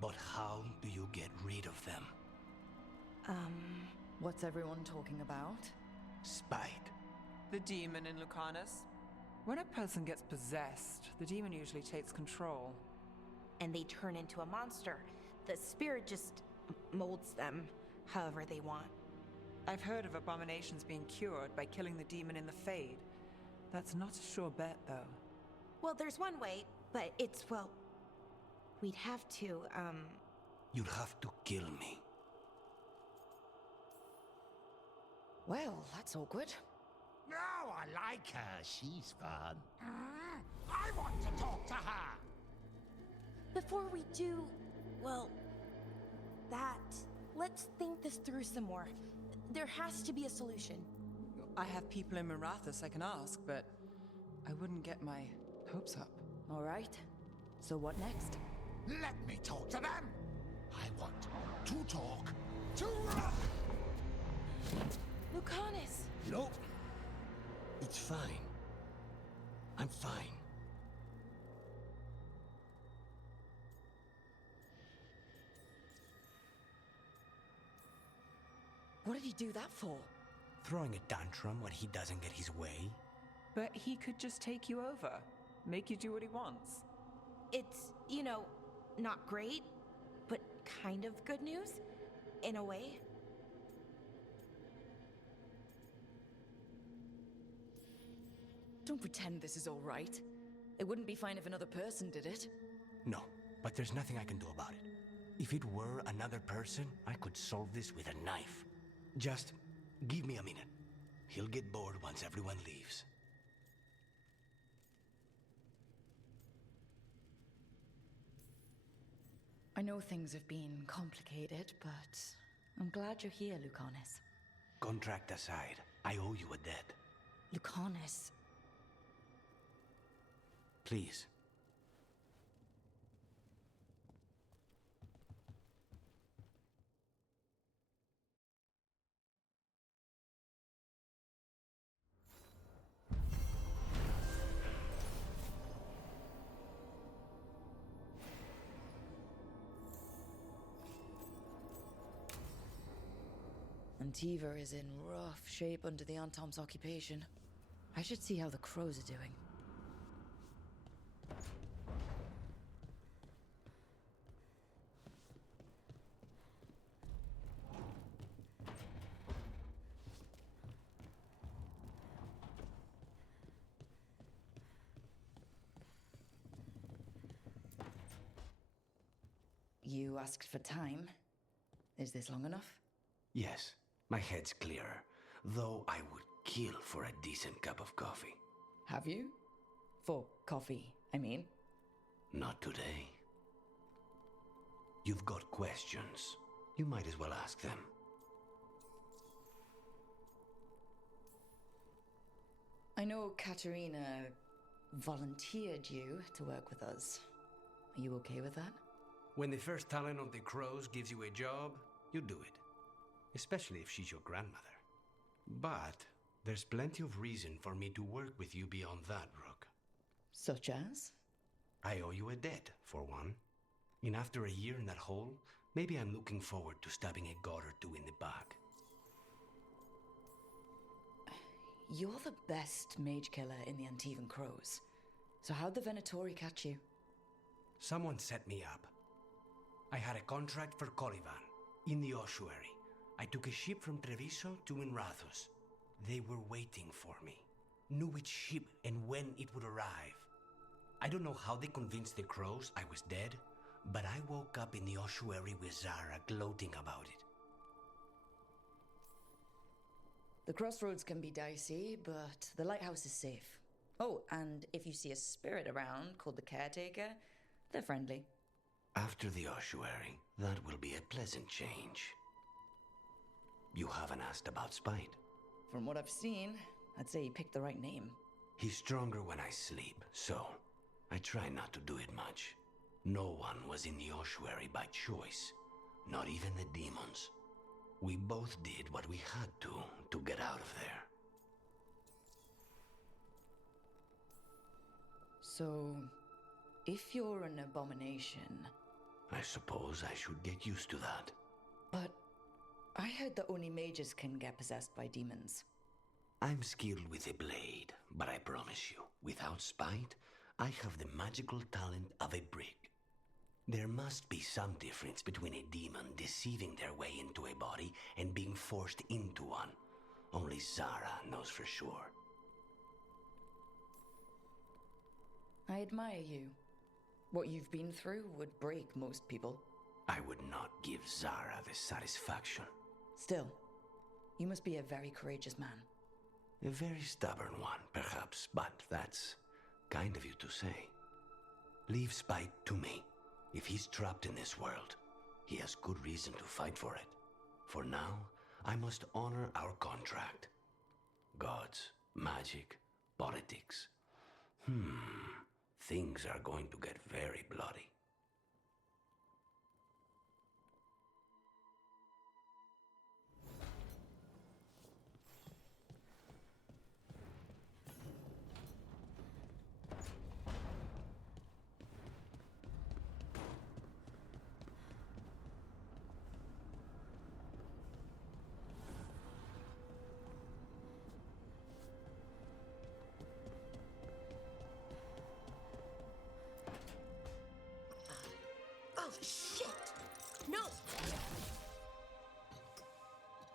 But how do you get rid of them? What's everyone talking about? Spite. The demon in Lucanus. When a person gets possessed, the demon usually takes control. And they turn into a monster. The spirit just molds them however they want. I've heard of abominations being cured by killing the demon in the Fade. That's not a sure bet, though. Well, there's one way, but it's, well... We'd have to, You'd have to kill me. Well, that's awkward. No, I like her. She's fun. I want to talk to her. Before we do, well, that... Let's think this through some more. There has to be a solution. I have people in Marathas I can ask, but I wouldn't get my hopes up. All right. So what next? Let me talk to them. I want to talk to Rook. Lucanus! No. It's fine. I'm fine. What did he do that for? Throwing a tantrum when he doesn't get his way? But he could just take you over. Make you do what he wants. It's, you know, not great, but kind of good news, in a way. Don't pretend this is all right. It wouldn't be fine if another person did it. No, but there's nothing I can do about it. If it were another person, I could solve this with a knife. Just give me a minute. He'll get bored once everyone leaves. I I know things have been complicated, but I'm glad you're here, Lucanis. Contract aside, I owe you a debt. Lucanis. Please. Antiva is in rough shape under the Antom's occupation. I should see how the crows are doing. You asked for time. Is this long enough? Yes, my head's clearer, though I would kill for a decent cup of coffee. Have you? For coffee, I mean. Not today. You've got questions. You might as well ask them. I know Katerina volunteered you to work with us. Are you okay with that? When the first talent of the crows gives you a job, you do it. Especially if she's your grandmother. But there's plenty of reason for me to work with you beyond that, Rook. Such as? I owe you a debt, for one. And after a year in that hole, maybe I'm looking forward to stabbing a god or two in the back. You're the best mage killer in the Antivan Crows. So how'd the Venatori catch you? Someone set me up. I had a contract for Colivan, in the ossuary. I took a ship from Treviso to Inrathus. They were waiting for me. Knew which ship and when it would arrive. I don't know how they convinced the crows I was dead, but I woke up in the ossuary with Zara gloating about it. The crossroads can be dicey, but the lighthouse is safe. Oh, and if you see a spirit around called the Caretaker, they're friendly. After the ossuary, that will be a pleasant change. You haven't asked about Spite. From what I've seen, I'd say you picked the right name. He's stronger when I sleep, so I try not to do it much. No one was in the ossuary by choice, not even the demons. We both did what we had to get out of there. So, if you're an abomination... I suppose I should get used to that. But I heard that only mages can get possessed by demons. I'm skilled with a blade, but I promise you, without Spite, I have the magical talent of a brick. There must be some difference between a demon deceiving their way into a body and being forced into one. Only Zara knows for sure. I admire you. What you've been through would break most people. I would not give Zara the satisfaction. Still, you must be a very courageous man. A very stubborn one, perhaps, but that's kind of you to say. Leave Spite to me. If he's trapped in this world, he has good reason to fight for it. For now, I must honor our contract. Gods, magic, politics. Things are going to get very bloody. Oh, shit! No!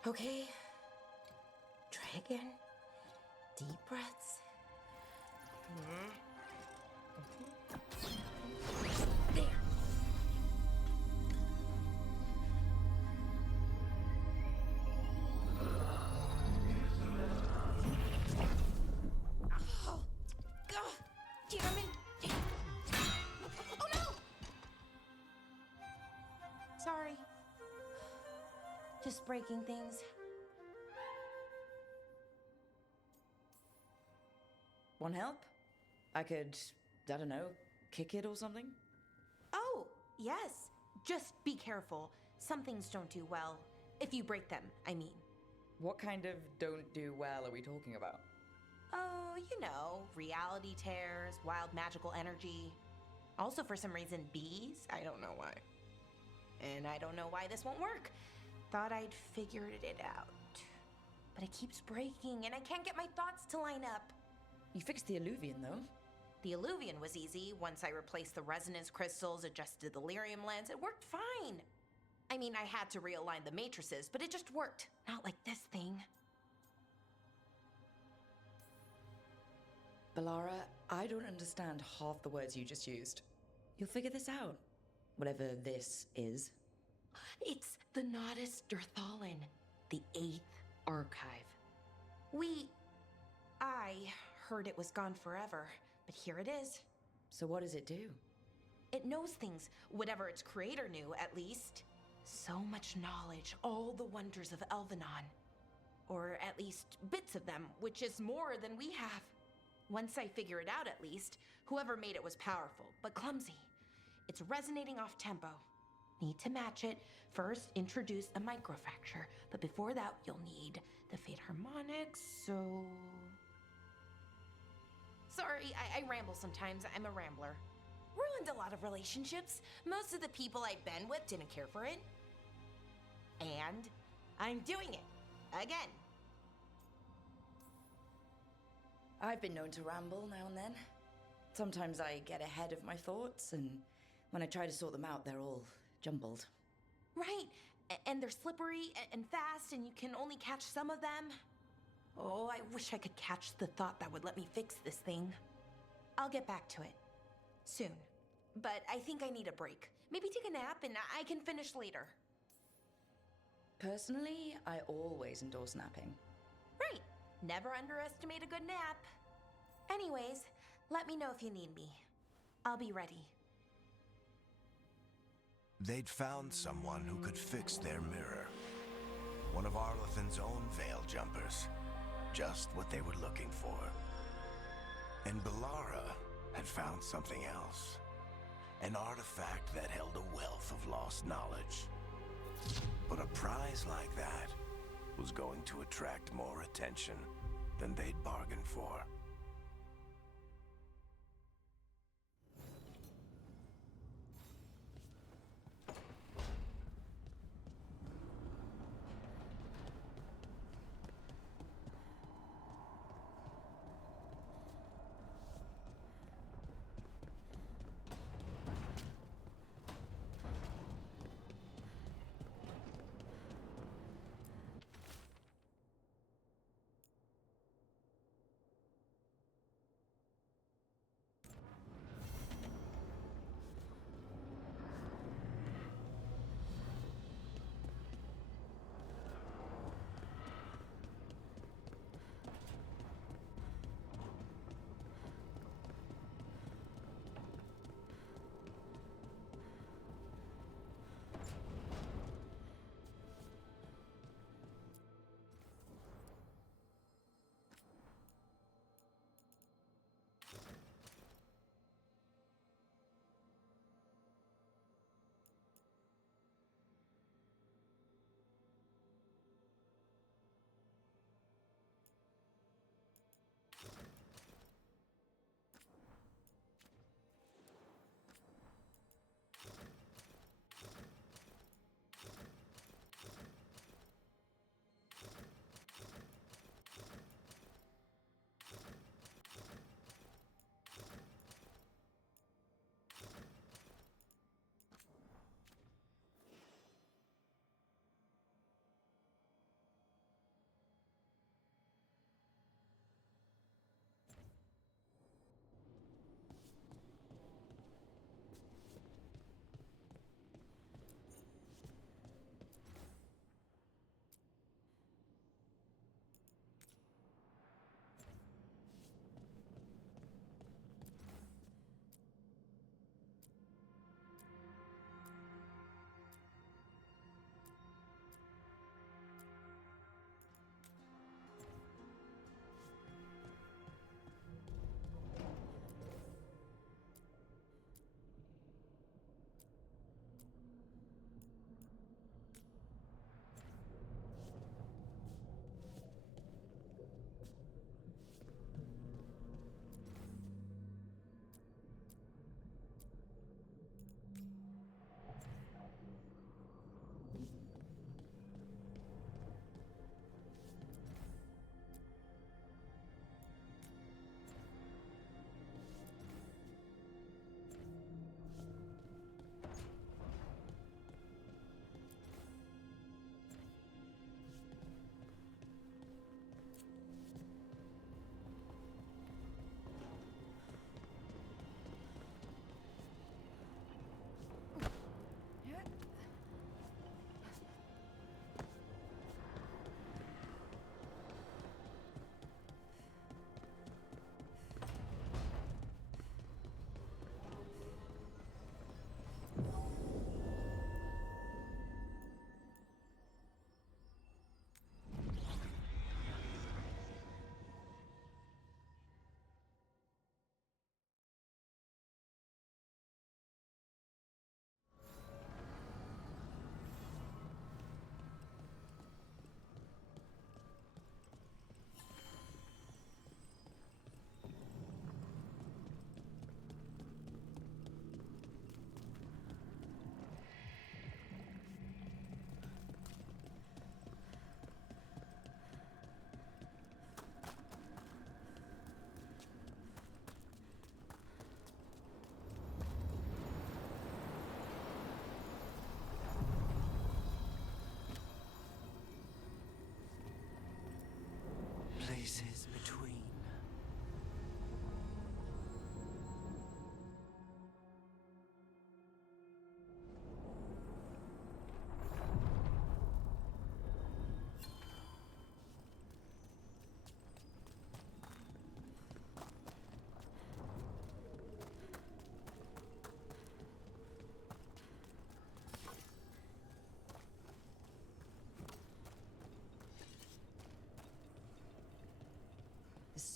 Okay. Try again. Deep breaths. There. Oh, God! Damn it! Oh no! breaking things. Want help? I could, I don't know, kick it or something? Oh, yes. Just be careful. Some things don't do well. If you break them, I mean. What kind of don't do well are we talking about? Oh, you know, reality tears, wild magical energy. Also, for some reason, bees. I don't know why. And I don't know why this won't work. Thought I'd figured it out. But it keeps breaking, and I can't get my thoughts to line up. You fixed the Illuvian, though. The Illuvian was easy. Once I replaced the resonance crystals, adjusted the lyrium lens, it worked fine. I mean, I had to realign the matrices, but it just worked. Not like this thing. Balara, I don't understand half the words you just used. You'll figure this out. Whatever this is. It's the Nodus Dirthalin, the 8th archive. I heard it was gone forever, but here it is. So what does it do? It knows things, whatever its creator knew, at least. So much knowledge, all the wonders of Elvenon. Or at least bits of them, which is more than we have. Once I figure it out, at least, whoever made it was powerful, but clumsy. It's resonating off tempo. Need to match it. First, introduce a microfracture, but before that, you'll need the Fate Harmonics, so... Sorry, I ramble sometimes. I'm a rambler. Ruined a lot of relationships. Most of the people I've been with didn't care for it. And I'm doing it. Again. I've been known to ramble now and then. Sometimes I get ahead of my thoughts, and when I try to sort them out, they're all jumbled. Right, and they're slippery and fast, and you can only catch some of them. Oh, I wish I could catch the thought that would let me fix this thing. I'll get back to it. Soon. But I think I need a break. Maybe take a nap and I can finish later. Personally, I always endorse napping. Right. Never underestimate a good nap. Anyways, let me know if you need me. I'll be ready. They'd found someone who could fix their mirror. One of Arlethan's own veil jumpers. Just what they were looking for. And Balara had found something else. An artifact that held a wealth of lost knowledge. But a prize like that was going to attract more attention than they'd bargained for.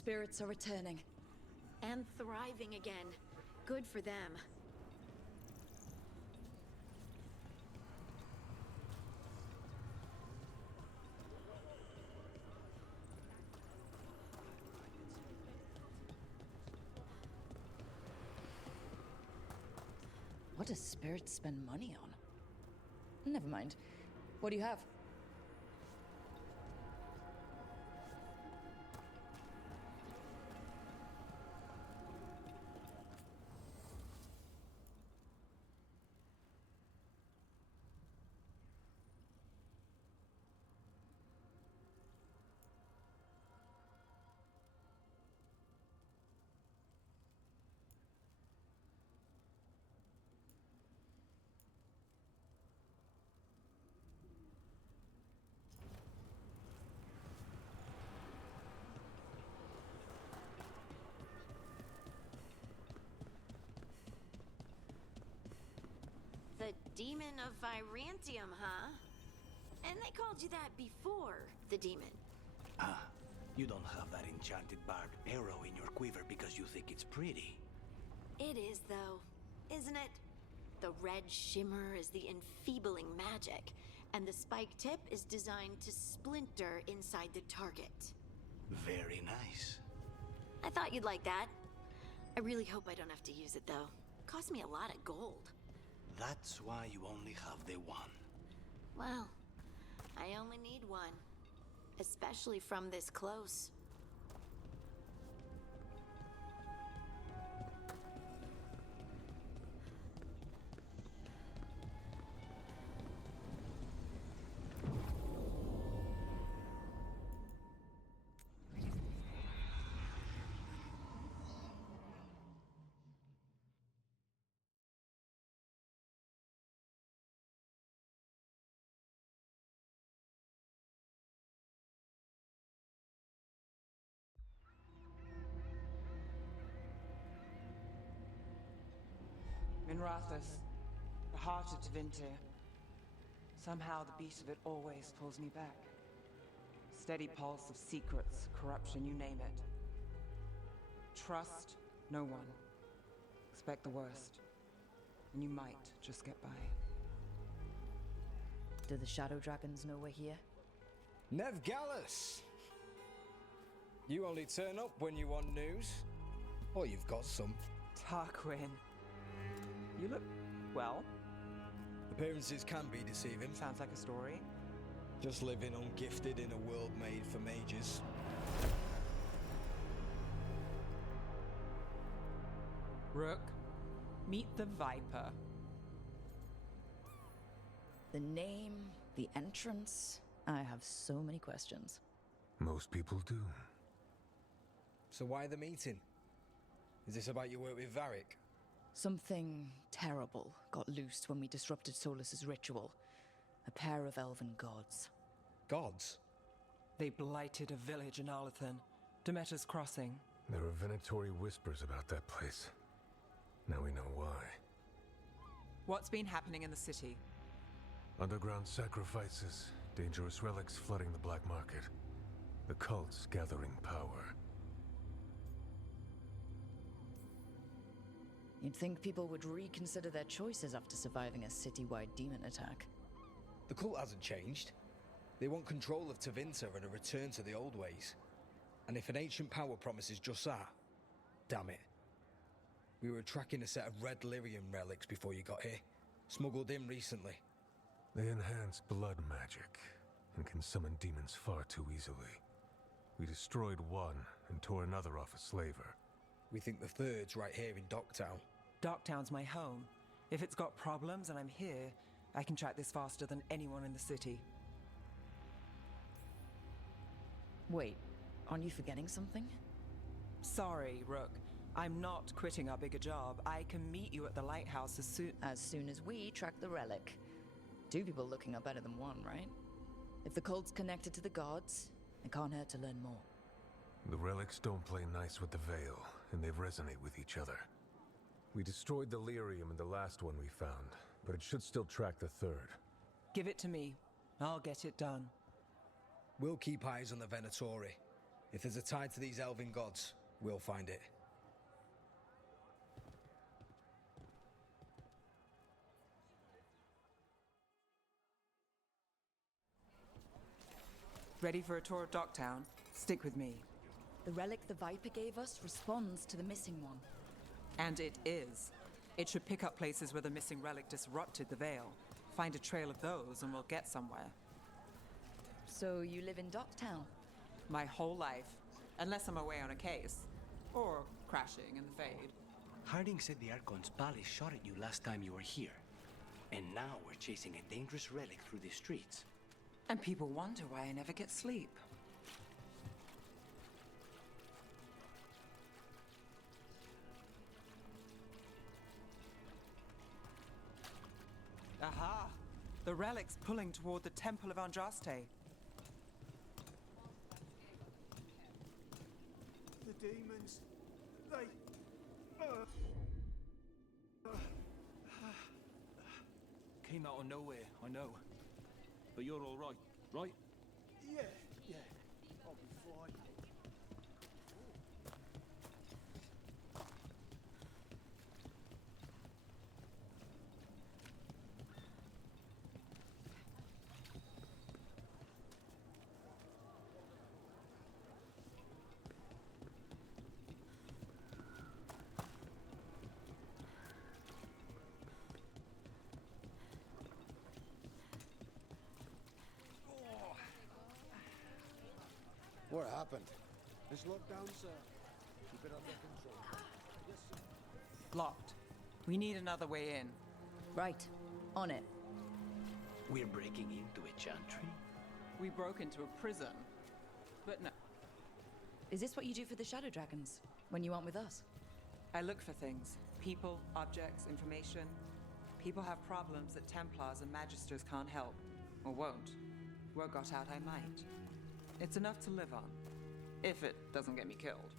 spirits are returning. And thriving again. Good for them. What does spirits spend money on? Never mind. What do you have? The Demon of Virantium, huh? And they called you that before, the Demon. Ah, you don't have that enchanted barbed arrow in your quiver because you think it's pretty. It is, though, isn't it? The red shimmer is the enfeebling magic, and the spike tip is designed to splinter inside the target. Very nice. I thought you'd like that. I really hope I don't have to use it, though. Cost me a lot of gold. That's why you only have the one. Well, I only need one. Especially from this close. Minrathous, the heart of Tevinter. Somehow the beat of it always pulls me back. Steady pulse of secrets, corruption, you name it. Trust no one. Expect the worst. And you might just get by. Do the Shadow Dragons know we're here? Nev Gallus! You only turn up when you want news. Or you've got some. Tarquin. You look, well. Appearances can be deceiving. Sounds like a story. Just living ungifted in a world made for mages. Rook, meet the Viper. The name, the entrance. I have so many questions. Most people do. So why the meeting? Is this about your work with Varric? Something terrible got loosed when we disrupted Solus's ritual. A pair of elven gods. Gods? They blighted a village in Arlathan, Demeter's Crossing. There are venatory whispers about that place. Now we know why. What's been happening in the city? Underground sacrifices, dangerous relics flooding the black market. The cults gathering power. You'd think people would reconsider their choices after surviving a citywide demon attack. The cult hasn't changed. They want control of Tevinter and a return to the old ways. And if an ancient power promises just that, damn it. We were tracking a set of red lyrium relics before you got here. Smuggled in recently. They enhance blood magic and can summon demons far too easily. We destroyed one and tore another off a slaver. We think the third's right here in Docktown. Docktown's my home. If it's got problems and I'm here, I can track this faster than anyone in the city. Wait, aren't you forgetting something? Sorry, Rook. I'm not quitting our bigger job. I can meet you at the lighthouse as soon as we track the relic. Two people looking are better than one, right? If the cult's connected to the gods, it can't hurt to learn more. The relics don't play nice with the Veil, and they resonate with each other. We destroyed the lyrium in the last one we found, but it should still track the third. Give it to me. I'll get it done. We'll keep eyes on the Venatori. If there's a tie to these elven gods, we'll find it. Ready for a tour of Docktown? Stick with me. The relic the Viper gave us responds to the missing one. And it is. It should pick up places where the missing relic disrupted the Veil. Find a trail of those and we'll get somewhere. So you live in Docktown? My whole life. Unless I'm away on a case. Or crashing in the Fade. Harding said the Archon's palace shot at you last time you were here. And now we're chasing a dangerous relic through the streets. And people wonder why I never get sleep. Aha! The relic's pulling toward the Temple of Andraste. The demons, they... Came out of nowhere, I know. But you're all right, right? Yeah, yeah. I'll be fine. What happened? It's locked down, sir. Keep it under control. Yes, sir. Locked. We need another way in. Right. On it. We're breaking into a chantry? We broke into a prison. But no. Is this what you do for the Shadow Dragons, when you aren't with us? I look for things. People, objects, information. People have problems that Templars and Magisters can't help. Or won't. Word got out I might. It's enough to live on. If it doesn't get me killed.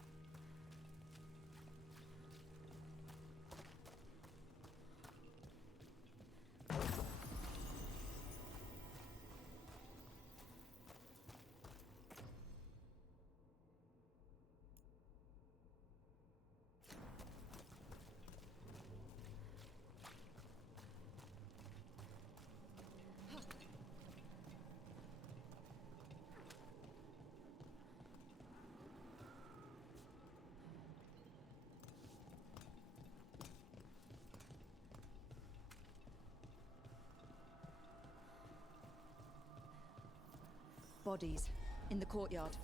Bodies. In the courtyard.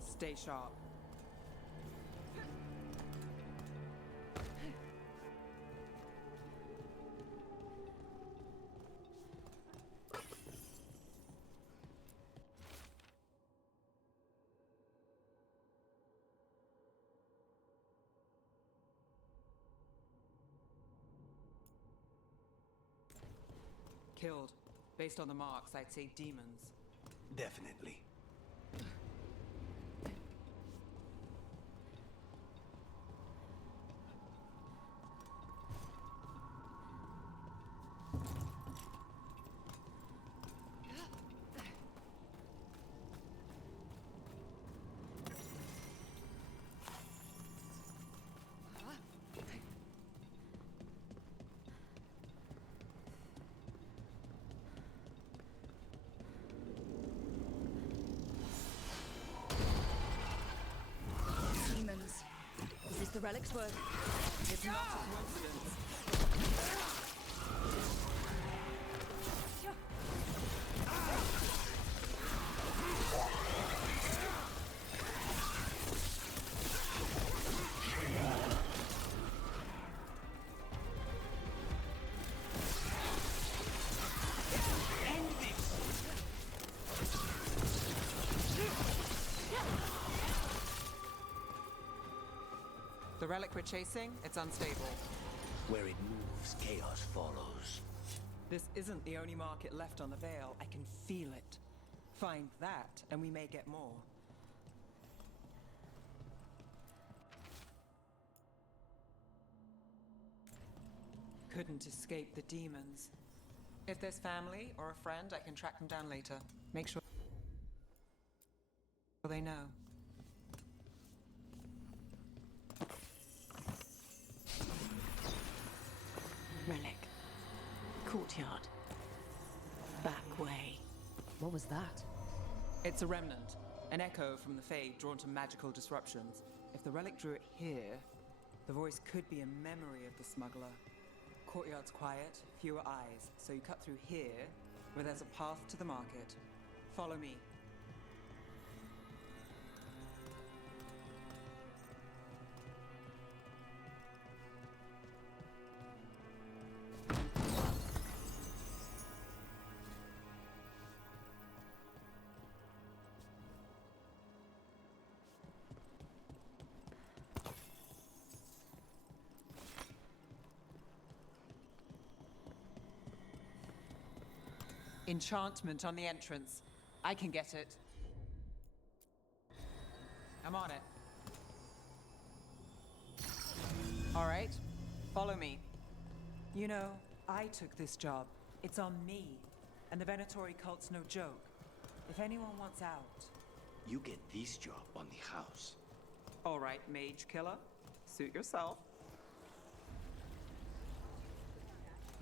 Stay sharp. Killed. Based on the marks, I'd say demons. Definitely. The relic's work. It's not a coincidence. The relic we're chasing, it's unstable. Where it moves, chaos follows. This isn't the only market left on the Veil. I can feel it. Find that, and we may get more. Couldn't escape the demons. If there's family or a friend, I can track them down later. Make sure they know. Relic. Courtyard. Back way. What was that? It's a remnant. An echo from the Fade drawn to magical disruptions. If the relic drew it here, the voice could be a memory of the smuggler. Courtyard's quiet, fewer eyes, so you cut through here, where there's a path to the market. Follow me. Enchantment on the entrance. I can get it. I'm on it. All right, follow me. You know, I took this job. It's on me. And the Venatori cult's no joke. If anyone wants out... You get this job on the house. All right, mage killer. Suit yourself.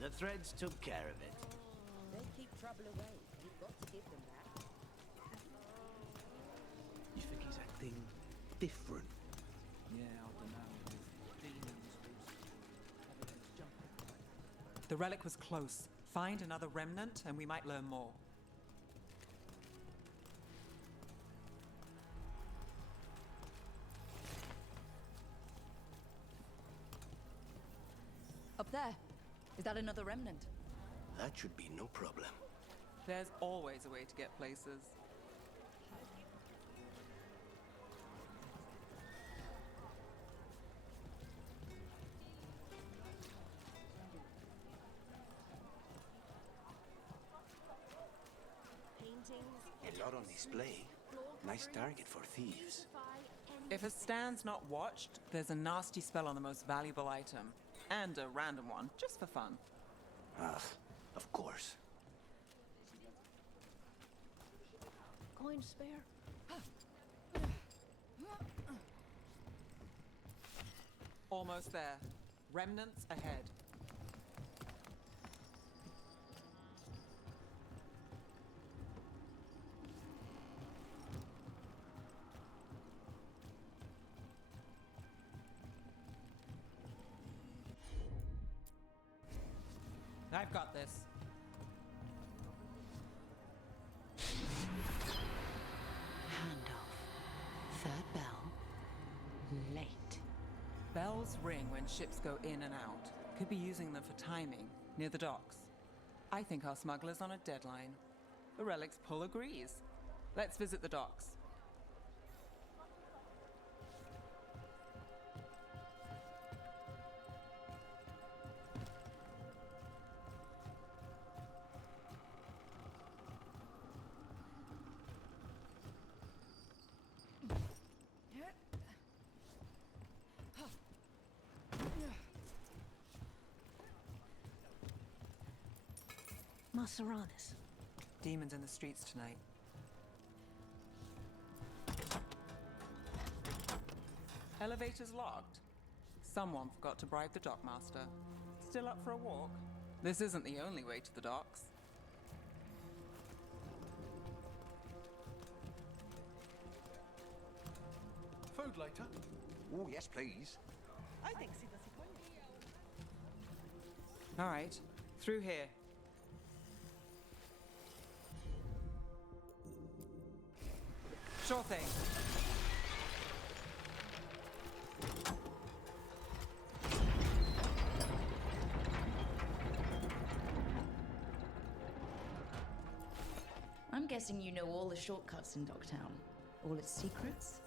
The threads took care of it. They keep trouble away. You've got to give them that. You think he's acting different? Yeah, I don't know. Demons, evidence jumping. The relic was close. Find another remnant and we might learn more. Up there. Is that another remnant? That should be no problem. There's always a way to get places. A lot on display. Nice target for thieves. If a stand's not watched, there's a nasty spell on the most valuable item. And a random one, just for fun. Ah, of course. Coin spare? Almost there. Remnants ahead. I've got this. Handoff. Third bell. Late. Bells ring when ships go in and out. Could be using them for timing, near the docks. I think our smuggler's on a deadline. The relic's pull agrees. Let's visit the docks. Maseranis. Demons in the streets tonight. Elevator's locked. Someone forgot to bribe the dockmaster. Still up for a walk? This isn't the only way to the docks. Food later? Oh, yes, please. I think si All right, through here. Sure thing. I'm guessing you know all the shortcuts in Docktown. All its secrets?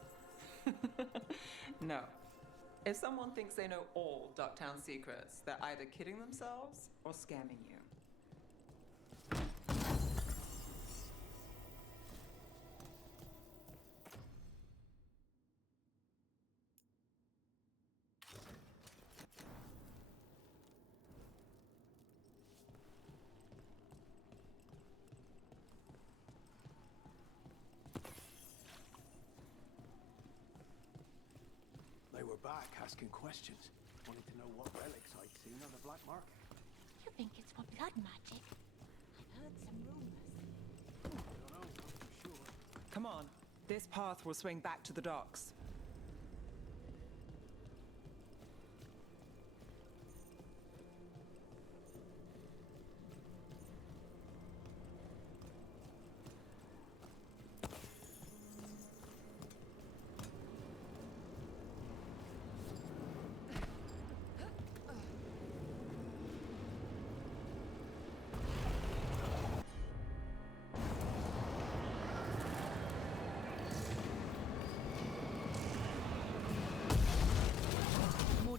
No. If someone thinks they know all Docktown secrets, they're either kidding themselves or scamming you. They were back asking questions. Wanted to know what relics I'd seen on the black market. You think it's for blood magic? I've heard some rumors. Come on. This path will swing back to the docks.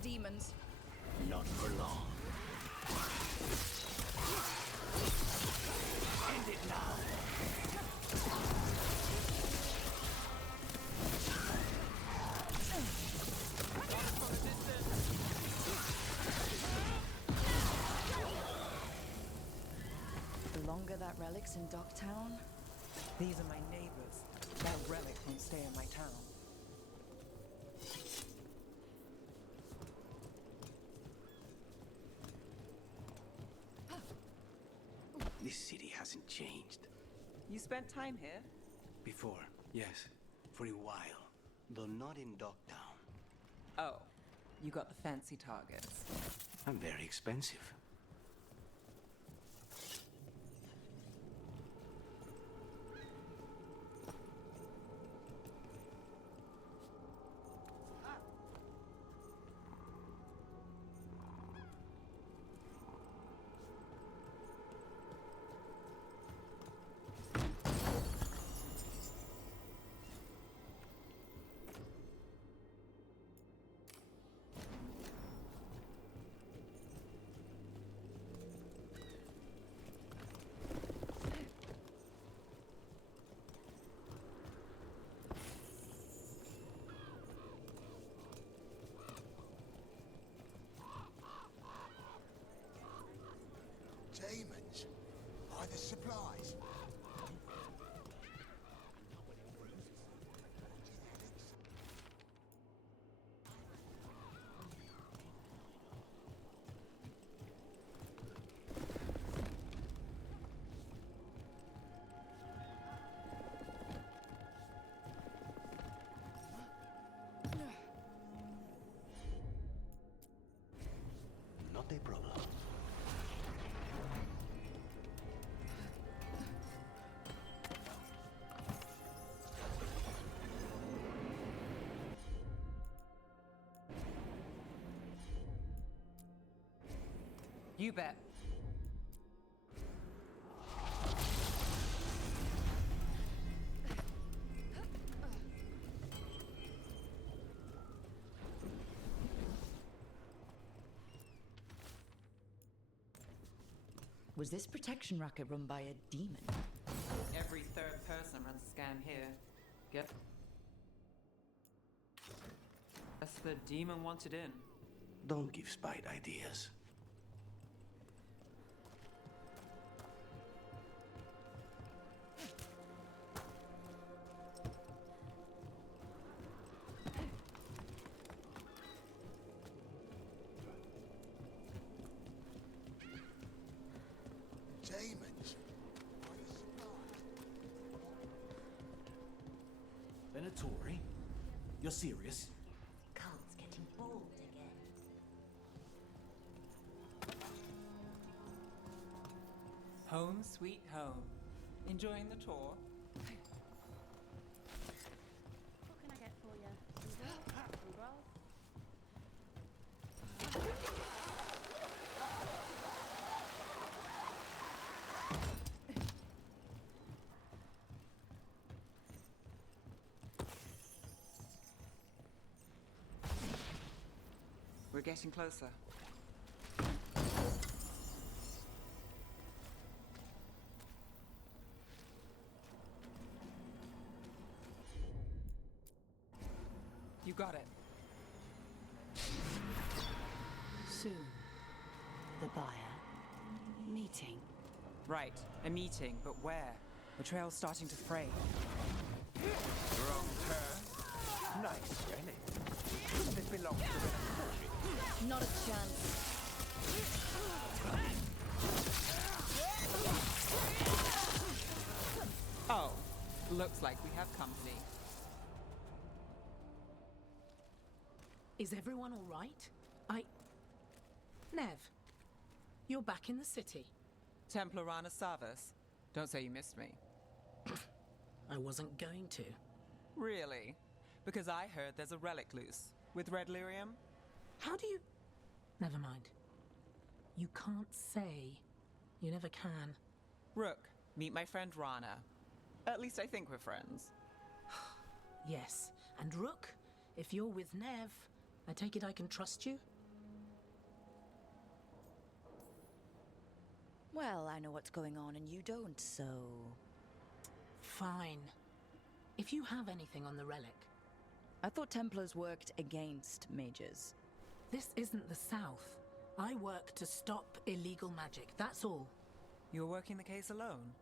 Demons. Not for long. End it now. The longer that relic's in Docktown... These are my neighbors. That relic won't stay in my town. This city hasn't changed. You spent time here? Before, yes. For a while. Though not in Docktown. Oh, you got the fancy targets. I'm very expensive. Demons? Are the supplies? Not a problem. You bet. Was this protection racket run by a demon? Every third person runs a scam here. Guess the demon wanted in. Don't give Spite ideas. Demons? Venatori? You're serious? Cult's getting bold again. Home sweet home. Enjoying the tour? What can I get for you? Fruit rolls? We're getting closer. You got it. Soon. The buyer. Meeting. Right, a meeting, but where? The trail's starting to fray. Wrong turn. Nice relic. Couldn't this belong to the Not a chance. Looks like we have company. Is everyone all right? Nev, you're back in the city. Templar Rana Savas. Don't say you missed me. I wasn't going to. Really? Because I heard there's a relic loose. With red lyrium? How do you... Never mind. You can't say. You never can. Rook, meet my friend Rana. At least I think we're friends. Yes. And Rook, if you're with Nev, I take it I can trust you? Well, I know what's going on and you don't, so... Fine. If you have anything on the relic... I thought Templars worked against mages. This isn't the South. I work to stop illegal magic, that's all. You're working the case alone?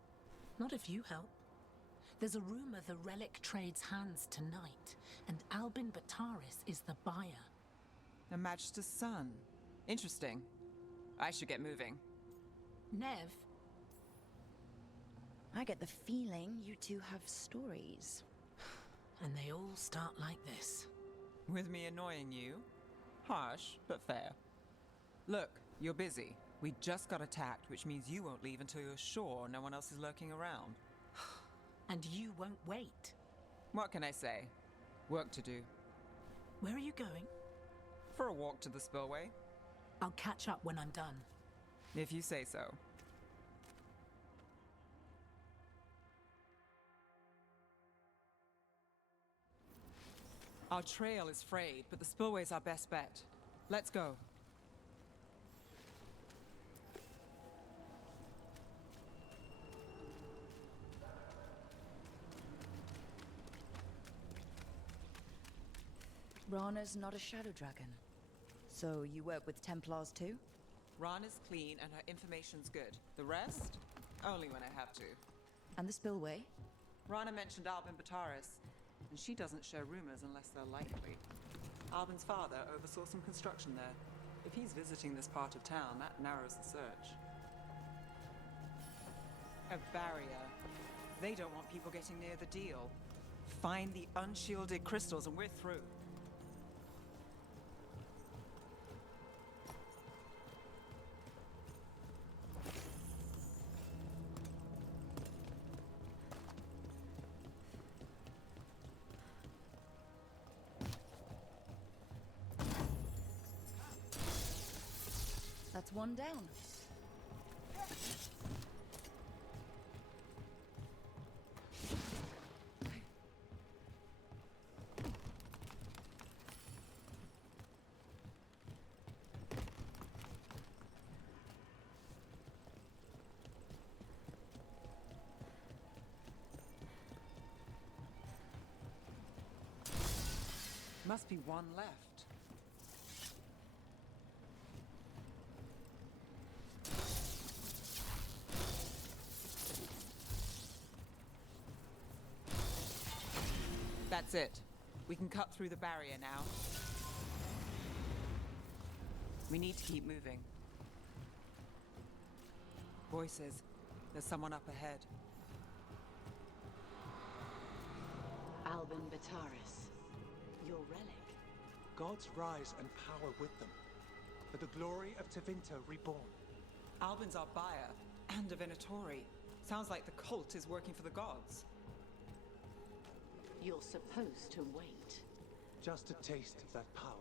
Not if you help. There's a rumor the relic trades hands tonight, and Albin Bataris is the buyer. A Magister's son. Interesting. I should get moving. Nev? I get the feeling you two have stories. And they all start like this. With me annoying you? Harsh, but fair. Look, you're busy. We just got attacked, which means you won't leave until you're sure no one else is lurking around. And you won't wait. What can I say? Work to do. Where are you going? For a walk to the spillway. I'll catch up when I'm done. If you say so. Our trail is frayed, but the spillway's our best bet. Let's go. Rana's not a shadow dragon. So you work with Templars too? Rana's clean and her information's good. The rest? Only when I have to. And the spillway? Rana mentioned Albin Bataris, and she doesn't share rumors unless they're likely. Albin's father oversaw some construction there. If he's visiting this part of town, that narrows the search. A barrier. They don't want people getting near the deal. Find the unshielded crystals and we're through. That's one down. Must be one left. That's it. We can cut through the barrier now. We need to keep moving. Voices. There's someone up ahead. Albin Bataris. Your relic. Gods rise and power with them. For the glory of Tevinter reborn. Albin's our buyer, and a Venatori. Sounds like the cult is working for the gods. You're supposed to wait. Just a taste of that power.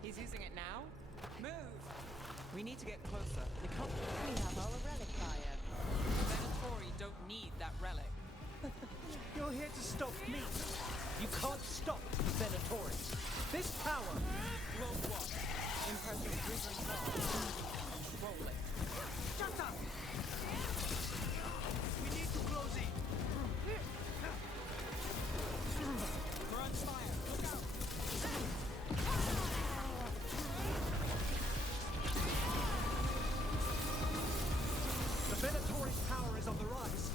He's using it now? Move! We need to get closer. We have our relic buyer. The Venatori don't need that relic. You're here to stop me. You can't stop the Venatoris. This power will what? Impressive driven control it. Shut up! We need to close in. We're on fire. Look out! The Venatori's power is on the rise.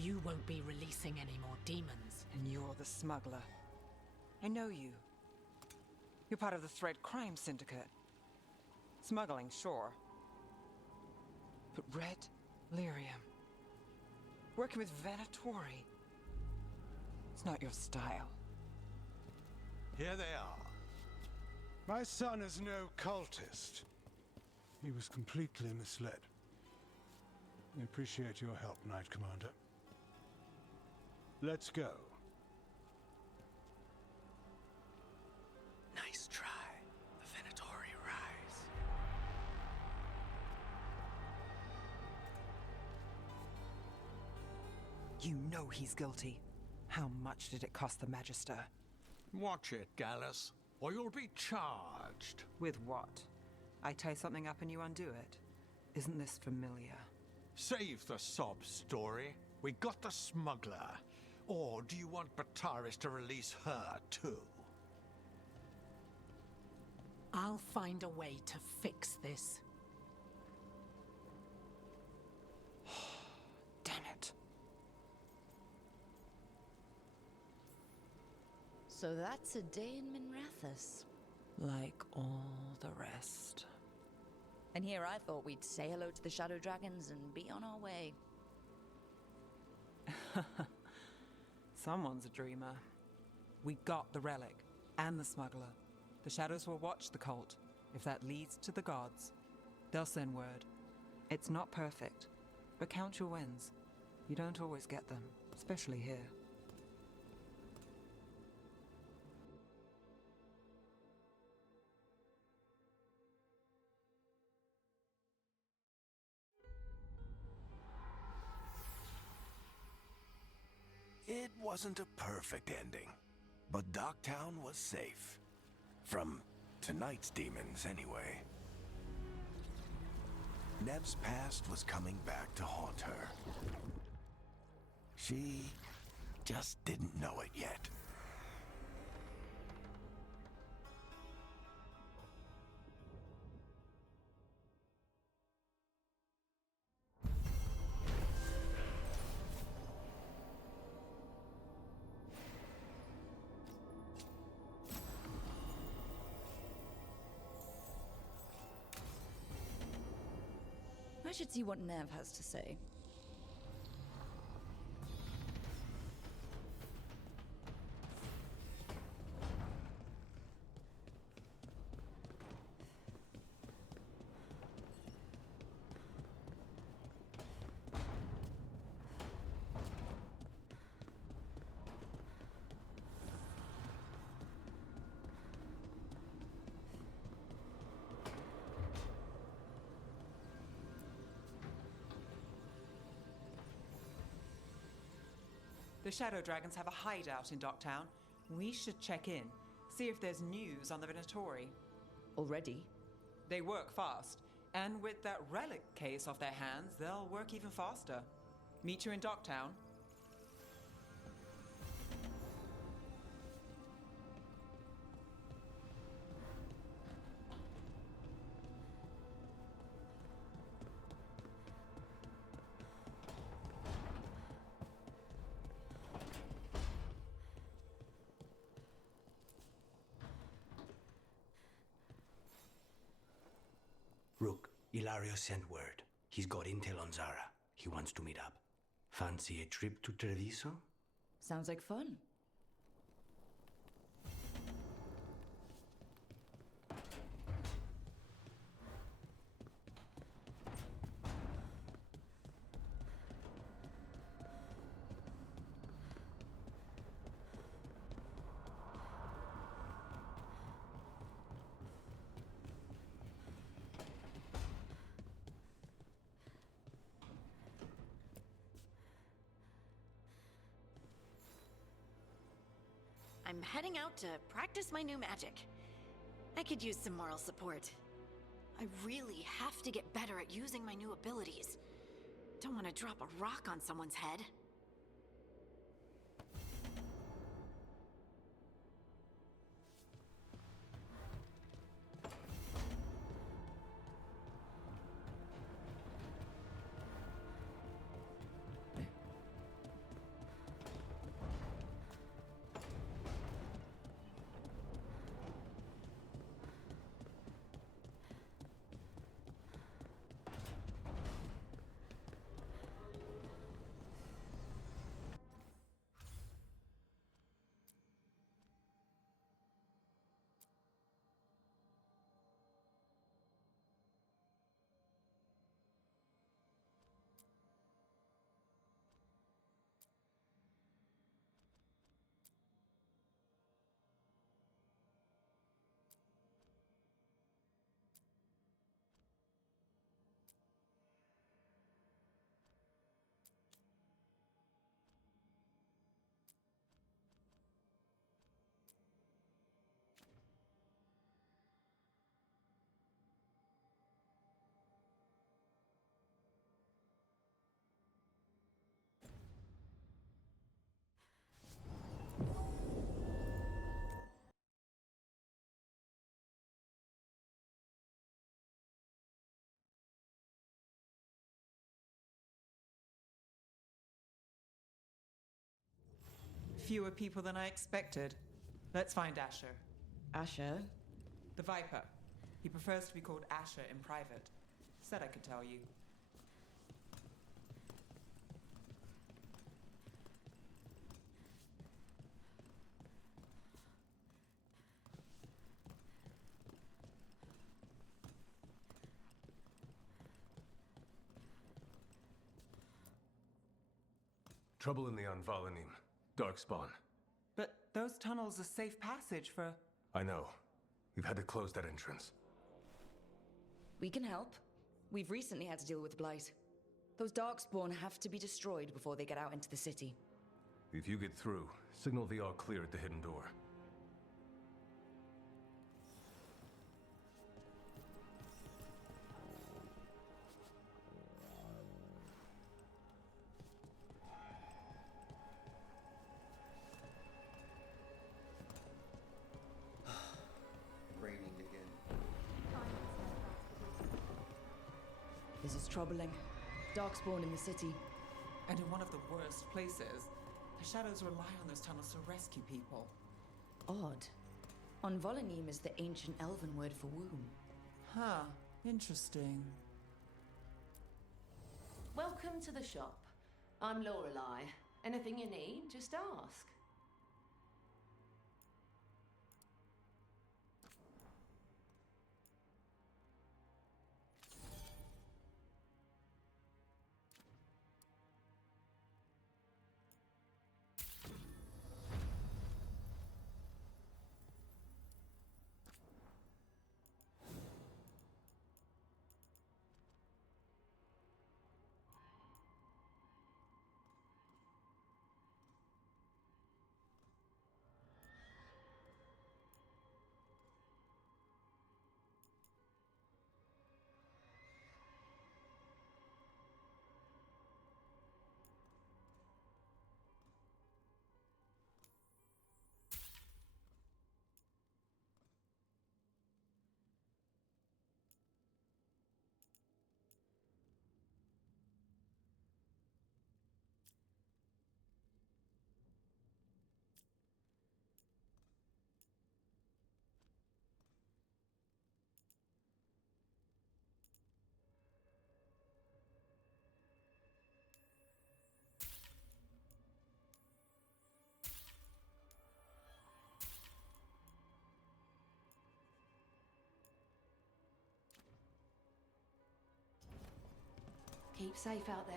You won't be releasing any more demons. And you're the smuggler. I know you. You're part of the Thread Crime Syndicate. Smuggling, sure. But red lyrium. Working with Venatori. It's not your style. Here they are. My son is no cultist. He was completely misled. I appreciate your help, Knight Commander. Let's go. Nice try. The Venatori rise. You know he's guilty. How much did it cost the Magister? Watch it, Gallus, or you'll be charged. With what? I tie something up and you undo it. Isn't this familiar? Save the sob story. We got the smuggler. Or do you want Bataris to release her, too? I'll find a way to fix this. Damn it. So that's a day in Minrathous. Like all the rest. And here I thought we'd say hello to the Shadow Dragons and be on our way. Someone's a dreamer. We got the relic and the smuggler. The Shadows will watch the cult. If that leads to the gods, they'll send word. It's not perfect, but count your wins. You don't always get them, especially here. It wasn't a perfect ending, but Docktown was safe. From tonight's demons, anyway. Nev's past was coming back to haunt her. She just didn't know it yet. I should see what Nev has to say. The Shadow Dragons have a hideout in Docktown. We should check in, see if there's news on the Venatori. Already? They work fast, and with that relic case off their hands, they'll work even faster. Meet you in Docktown. Rook, Ilario sent word. He's got intel on Zara. He wants to meet up. Fancy a trip to Treviso? Sounds like fun. I'm heading out to practice my new magic. I could use some moral support. I really have to get better at using my new abilities. Don't want to drop a rock on someone's head. fewer people than I expected. Let's find Asher. Asher? The Viper. He prefers to be called Asher in private. Said I could tell you. Trouble in the Anvalanim. Darkspawn. But those tunnels are safe passage for... I know. We've had to close that entrance. We can help. We've recently had to deal with Blight. Those Darkspawn have to be destroyed before they get out into the city. If you get through, signal the all clear at the hidden door. Raining again. This is troubling. Darkspawn in the city. And in one of the worst places. The shadows rely on those tunnels to rescue people. Odd. Anvalanim is the ancient elven word for womb. Huh. Interesting. Welcome to the shop. I'm Lorelei. Anything you need, just ask. Keep safe out there.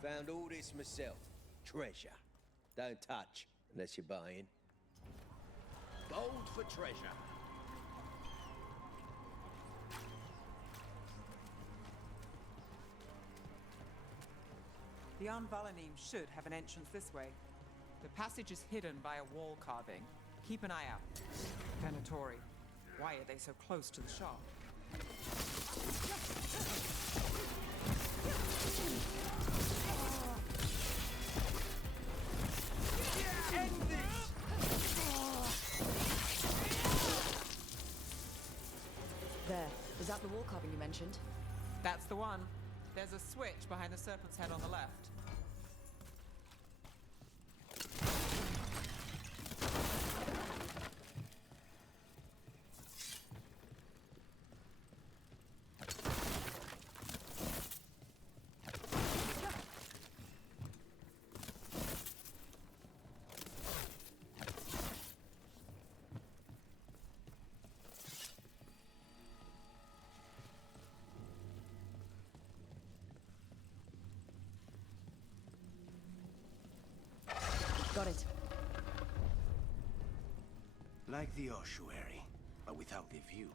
Found all this myself. Treasure. Don't touch unless you're buying. Gold for treasure. The Anvalanim should have an entrance this way. The passage is hidden by a wall carving. Keep an eye out. Venatori, why are they so close to the shop? End this! There. Is that the wall carving you mentioned? That's the one. There's a switch behind the serpent's head on the left. Got it. Like the ossuary, but without the view.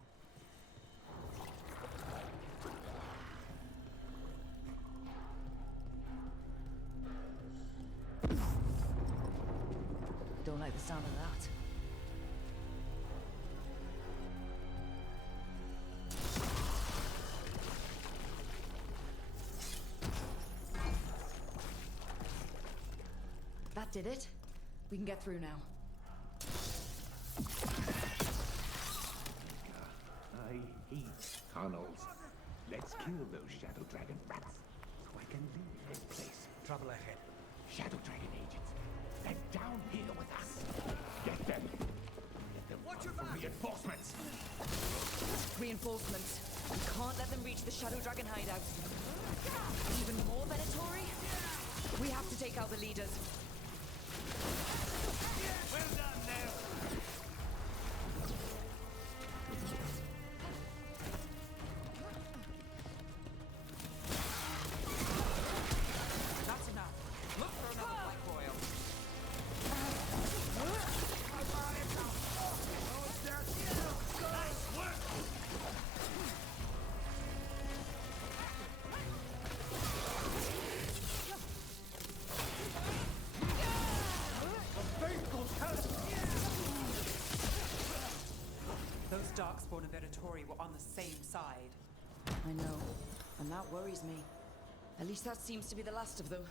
Don't like the sound of that. That did it. We can get through now. I hate tunnels. Let's kill those Shadow Dragon rats so I can leave this place. Trouble ahead. Shadow Dragon agents, they're down here with us. Get them. Get them for reinforcements. Reinforcements. We can't let them reach the Shadow Dragon hideout. Even more Venatori? We have to take out the leaders. Well done, now. That's enough. Look for another black royal. Nice work. Those Darkspawn and Venatori were on the same side. I know, and that worries me. At least that seems to be the last of them.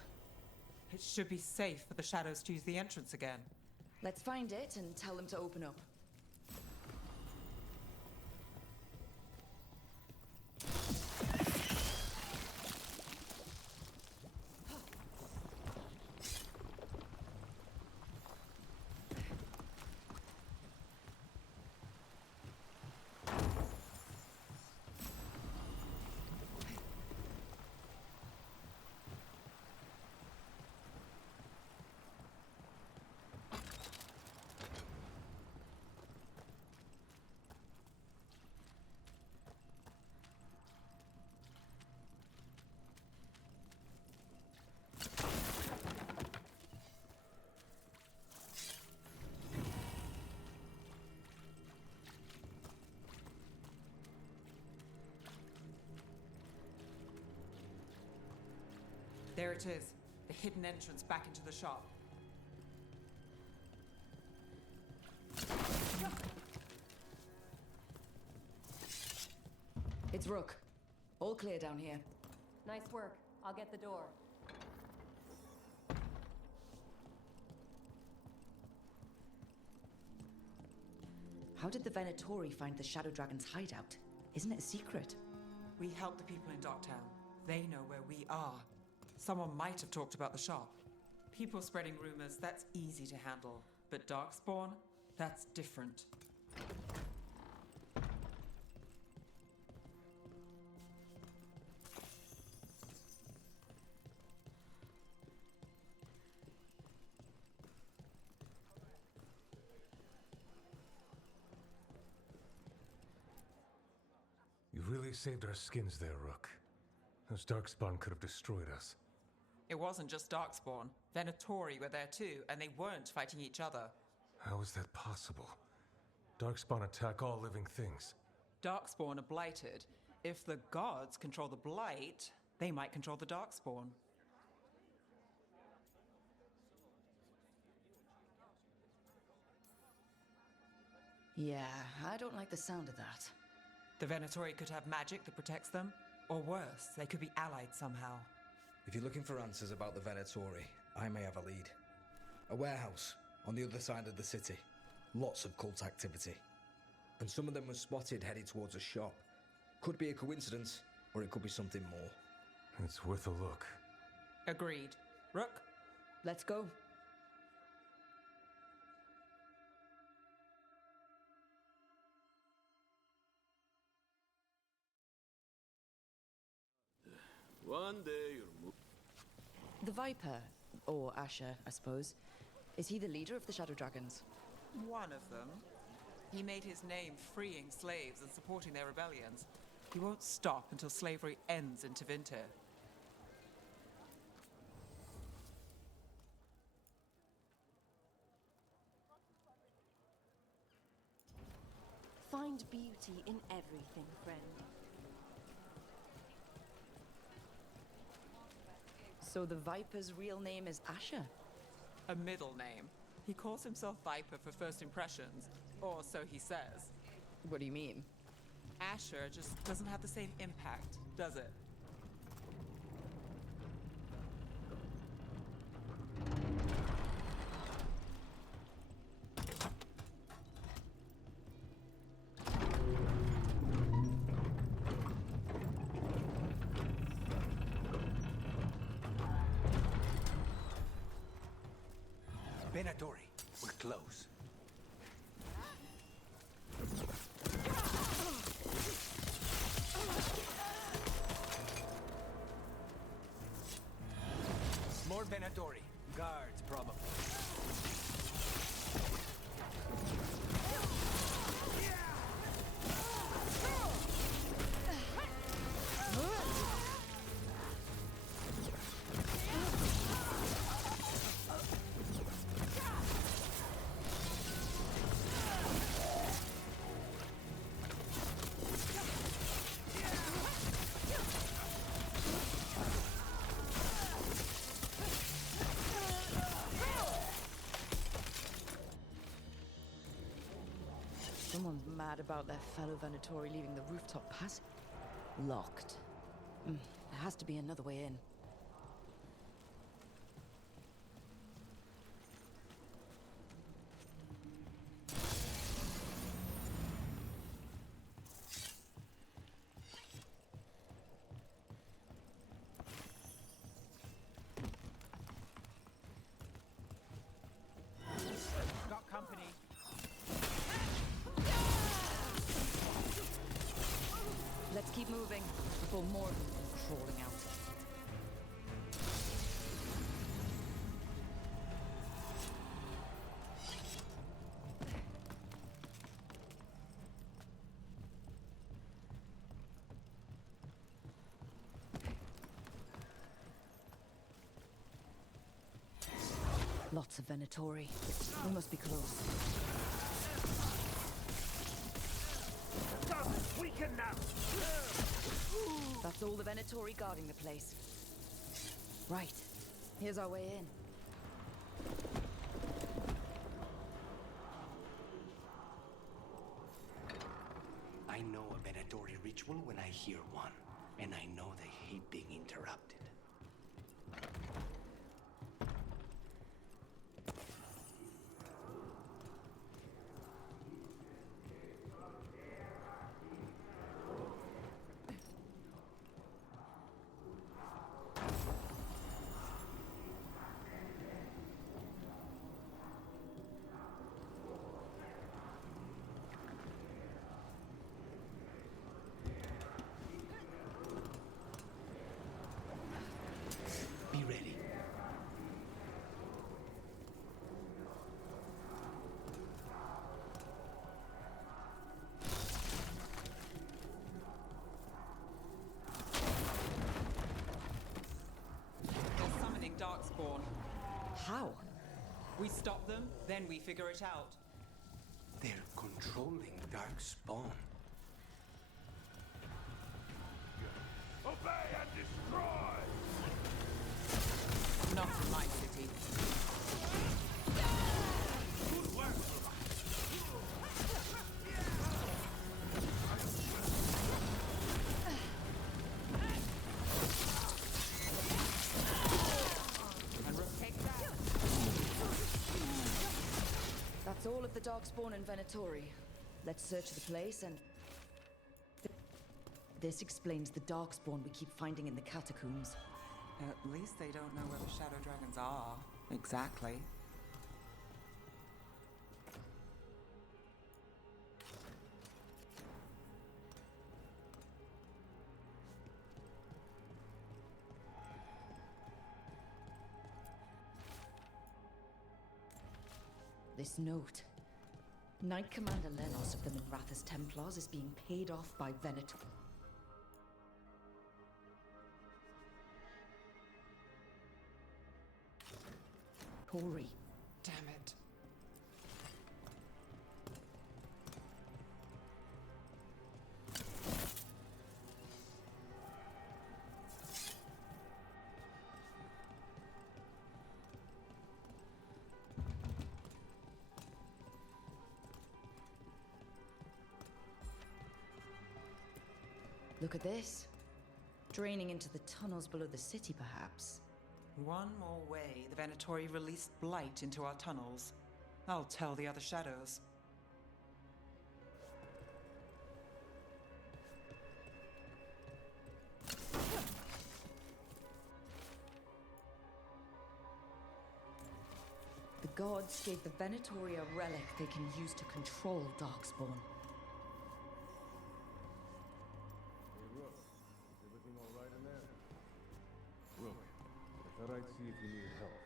It should be safe for the shadows to use the entrance again. Let's find it and tell them to open up. There it is, the hidden entrance back into the shop. It's Rook. All clear down here. Nice work. I'll get the door. How did the Venatori find the Shadow Dragon's hideout? Isn't it a secret? We help the people in Docktown. They know where we are. Someone might have talked about the shop. People spreading rumors, that's easy to handle. But Darkspawn, that's different. You really saved our skins there, Rook. Those Darkspawn could have destroyed us. It wasn't just Darkspawn. Venatori were there too, and they weren't fighting each other. How is that possible? Darkspawn attack all living things. Darkspawn are blighted. If the gods control the blight, they might control the Darkspawn. Yeah, I don't like the sound of that. The Venatori could have magic that protects them, or worse, they could be allied somehow. If you're looking for answers about the Venatori, I may have a lead. A warehouse on the other side of the city. Lots of cult activity. And some of them were spotted headed towards a shop. Could be a coincidence, or it could be something more. It's worth a look. Agreed. Rook? Let's go. One day you'll... The Viper, or Asher, I suppose. Is he the leader of the Shadow Dragons? One of them. He made his name freeing slaves and supporting their rebellions. He won't stop until slavery ends in Tevinter. Find beauty in everything, friend. So the Viper's real name is Asher? A middle name. He calls himself Viper for first impressions, or so he says. What do you mean? Asher just doesn't have the same impact, does it? Venatori, we're close. More Venatori. Guards, probably. Someone's mad about their fellow Venatori leaving the rooftop pass. Locked. There has to be another way in. Got company. Let's keep moving before more of them come crawling out. Lots of Venatori. We must be close. Weaken now! That's all the Venatori guarding the place. Right. Here's our way in. I know a Venatori ritual when I hear one, and I know they hate being interrupted. Be ready. They're summoning Darkspawn. How? We stop them, then we figure it out. They're controlling Darkspawn. Obey and destroy! Not in my city. Good work, That's all of the Darkspawn and Venatori. Let's search the place and... This explains the Darkspawn we keep finding in the catacombs. At least they don't know where the Shadow Dragons are. Exactly. This note. Knight Commander Lenos of the Minrathous Templars is being paid off by Venator. Tori. Damn it. Look at this. Draining into the tunnels below the city, perhaps. One more way, the Venatori released blight into our tunnels. I'll tell the other shadows. The gods gave the Venatori a relic they can use to control Darkspawn. Everything all right in there? Rook, I thought I'd see if you need help.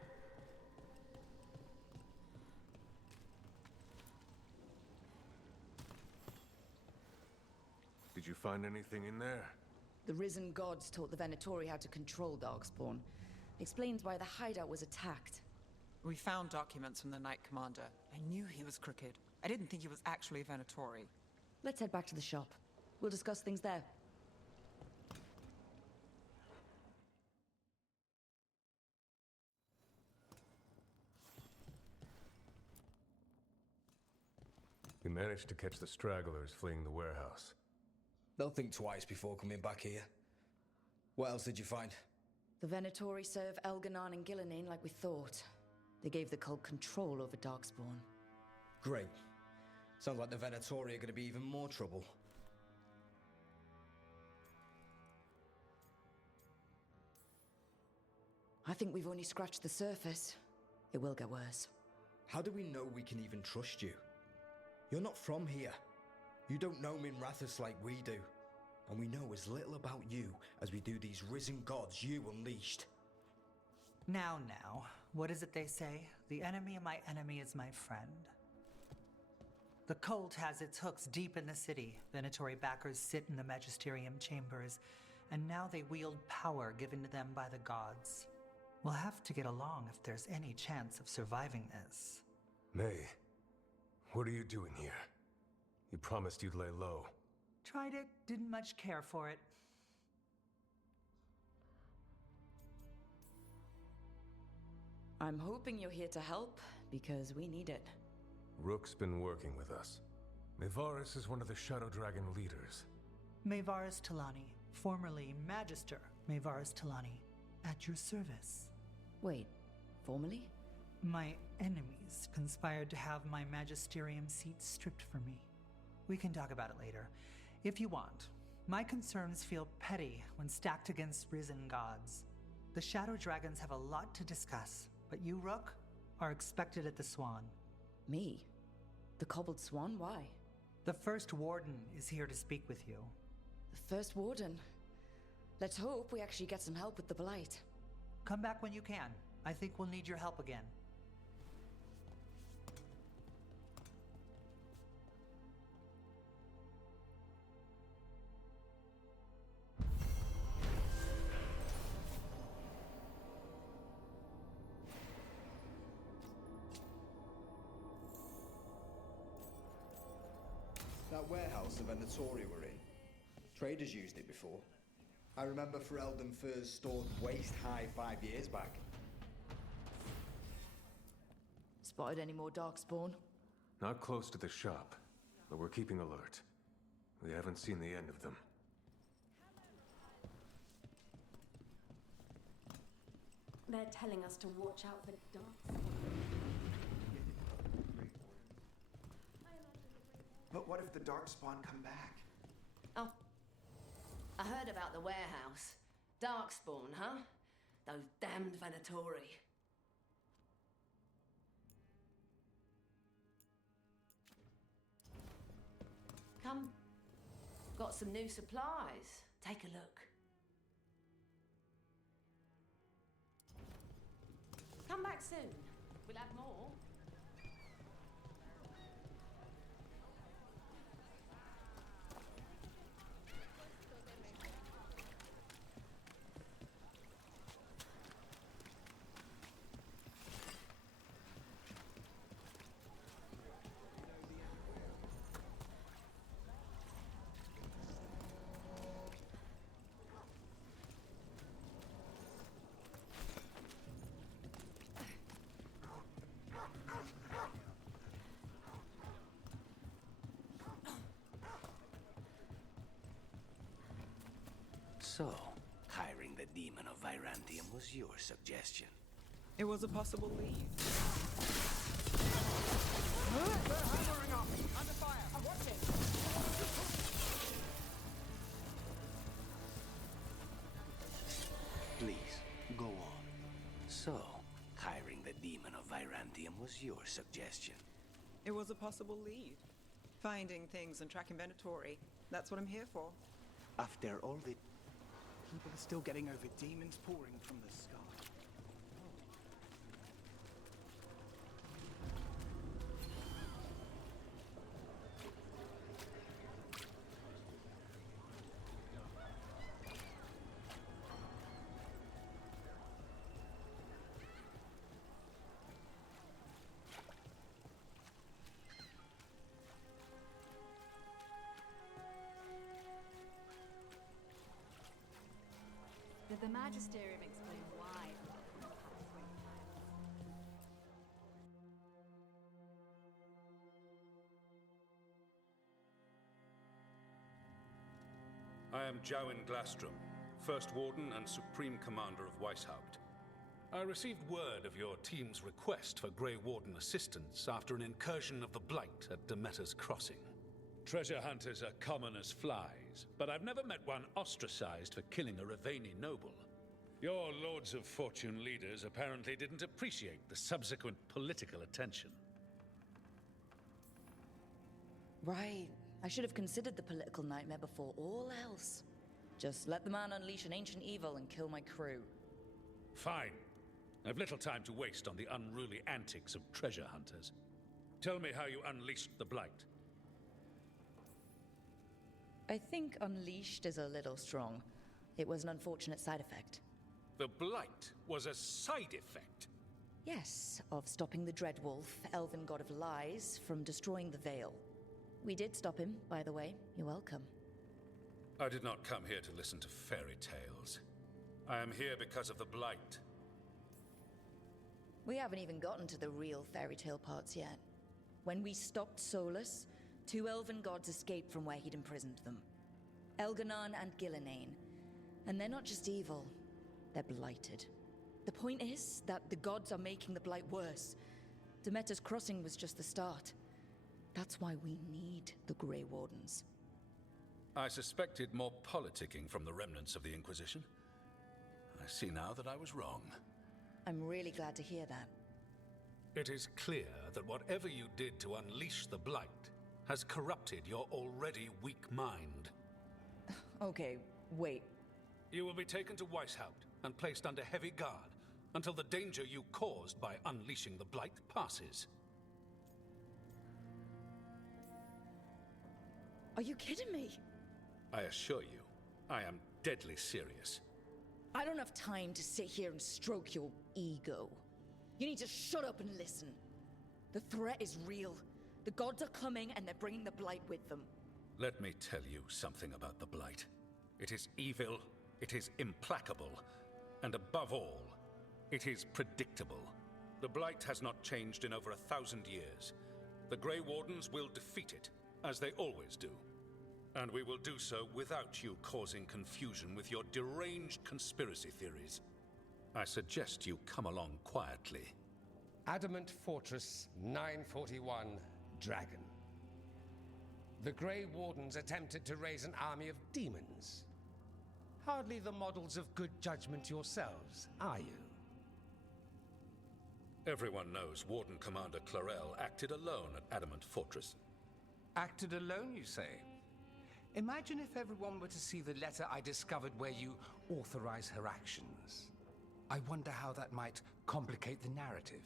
Did you find anything in there? The risen gods taught the Venatori how to control Darkspawn. Explains why the hideout was attacked. We found documents from the Knight Commander. I knew he was crooked. I didn't think he was actually a Venatori. Let's head back to the shop. We'll discuss things there. We managed to catch the stragglers fleeing the warehouse. They'll think twice before coming back here. What else did you find? The Venatori serve Elganon and Gillinane like we thought. They gave the cult control over Darkspawn. Great. Sounds like the Venatori are going to be even more trouble. I think we've only scratched the surface. It will get worse. How do we know we can even trust you? You're not from here. You don't know Minrathous like we do. And we know as little about you as we do these risen gods you unleashed. Now, what is it they say? The enemy of my enemy is my friend. The cult has its hooks deep in the city. Venatori backers sit in the magisterium chambers, and now they wield power given to them by the gods. We'll have to get along if there's any chance of surviving this. May, what are you doing here? You promised you'd lay low. Tried it, didn't much care for it. I'm hoping you're here to help, because we need it. Rook's been working with us. Mevaris is one of the Shadow Dragon leaders. Mevaris Talani, formerly Magister Mevaris Talani, at your service. Wait, formally? My enemies conspired to have my magisterium seat stripped from me. We can talk about it later, if you want. My concerns feel petty when stacked against risen gods. The Shadow Dragons have a lot to discuss, but you, Rook, are expected at the Swan. Me? The Cobbled Swan? Why? The First Warden is here to speak with you. The First Warden? Let's hope we actually get some help with the Blight. Come back when you can. I think we'll need your help again. That warehouse the Venatori were in. Traders used it before. I remember Ferelden furs stored waist-high 5 years back. Spotted any more darkspawn? Not close to the shop, but we're keeping alert. We haven't seen the end of them. They're telling us to watch out for dark. But what if the Darkspawn come back? Oh, I heard about the warehouse. Darkspawn, huh? Those damned Venatori. Come. Got some new supplies. Take a look. Come back soon. We'll have more. So, hiring the demon of Virantium was your suggestion. It was a possible lead. They're hammering up! Under fire! I'm watching! Please, go on. So, hiring the demon of Virantium was your suggestion. It was a possible lead. Finding things and tracking Venatori. That's what I'm here for. After all the... People are still getting over demons pouring from the sky. Did the Magisterium explain why? I am Jowen Glastrom, First Warden and Supreme Commander of Weishaupt. I received word of your team's request for Grey Warden assistance after an incursion of the Blight at Demeter's Crossing. Treasure hunters are common as flies, but I've never met one ostracized for killing a Ravani noble. Your Lords of Fortune leaders apparently didn't appreciate the subsequent political attention. Right. I should have considered the political nightmare before all else. Just let the man unleash an ancient evil and kill my crew. Fine. I've little time to waste on the unruly antics of treasure hunters. Tell me how you unleashed the Blight. I think unleashed is a little strong. It was an unfortunate side effect. The Blight was a side effect? Yes, of stopping the Dreadwolf, elven god of lies, from destroying the Veil. We did stop him, by the way. You're welcome. I did not come here to listen to fairy tales. I am here because of the Blight. We haven't even gotten to the real fairy tale parts yet. When we stopped Solus, 2 elven gods escaped from where he'd imprisoned them. Elganon and Gillenane. And they're not just evil, they're blighted. The point is that the gods are making the Blight worse. Demeter's Crossing was just the start. That's why we need the Grey Wardens. I suspected more politicking from the remnants of the Inquisition. I see now that I was wrong. I'm really glad to hear that. It is clear that whatever you did to unleash the Blight has corrupted your already weak mind. Okay, wait. You will be taken to Weishaupt and placed under heavy guard until the danger you caused by unleashing the Blight passes. Are you kidding me? I assure you, I am deadly serious. I don't have time to sit here and stroke your ego. You need to shut up and listen. The threat is real. The gods are coming and they're bringing the Blight with them. Let me tell you something about the Blight. It is evil, it is implacable, and above all, it is predictable. The Blight has not changed in over 1,000 years. The Grey Wardens will defeat it, as they always do. And we will do so without you causing confusion with your deranged conspiracy theories. I suggest you come along quietly. Adamant Fortress 941 Dragon. The Grey Wardens attempted to raise an army of demons. Hardly the models of good judgment yourselves, are you? Everyone knows Warden Commander Clarel acted alone at Adamant Fortress. Acted alone, you say? Imagine if everyone were to see the letter I discovered where you authorize her actions. I wonder how that might complicate the narrative.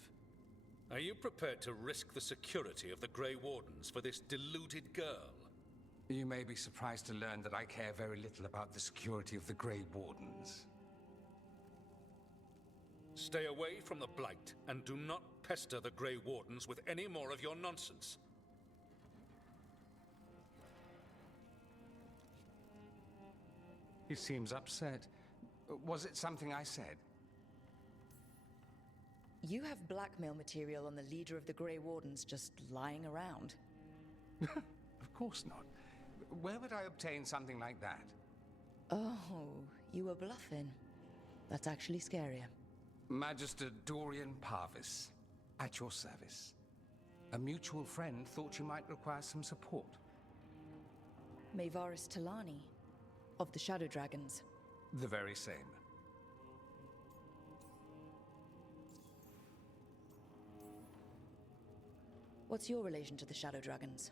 Are you prepared to risk the security of the Grey Wardens for this deluded girl? You may be surprised to learn that I care very little about the security of the Grey Wardens. Stay away from the Blight, and do not pester the Grey Wardens with any more of your nonsense. He seems upset. Was it something I said? You have blackmail material on the leader of the Grey Wardens just lying around. Of course not. Where would I obtain something like that? Oh, you were bluffing. That's actually scarier. Magister Dorian Parvis, at your service. A mutual friend thought you might require some support. Maevaris Talani, of the Shadow Dragons. The very same. What's your relation to the Shadow Dragons?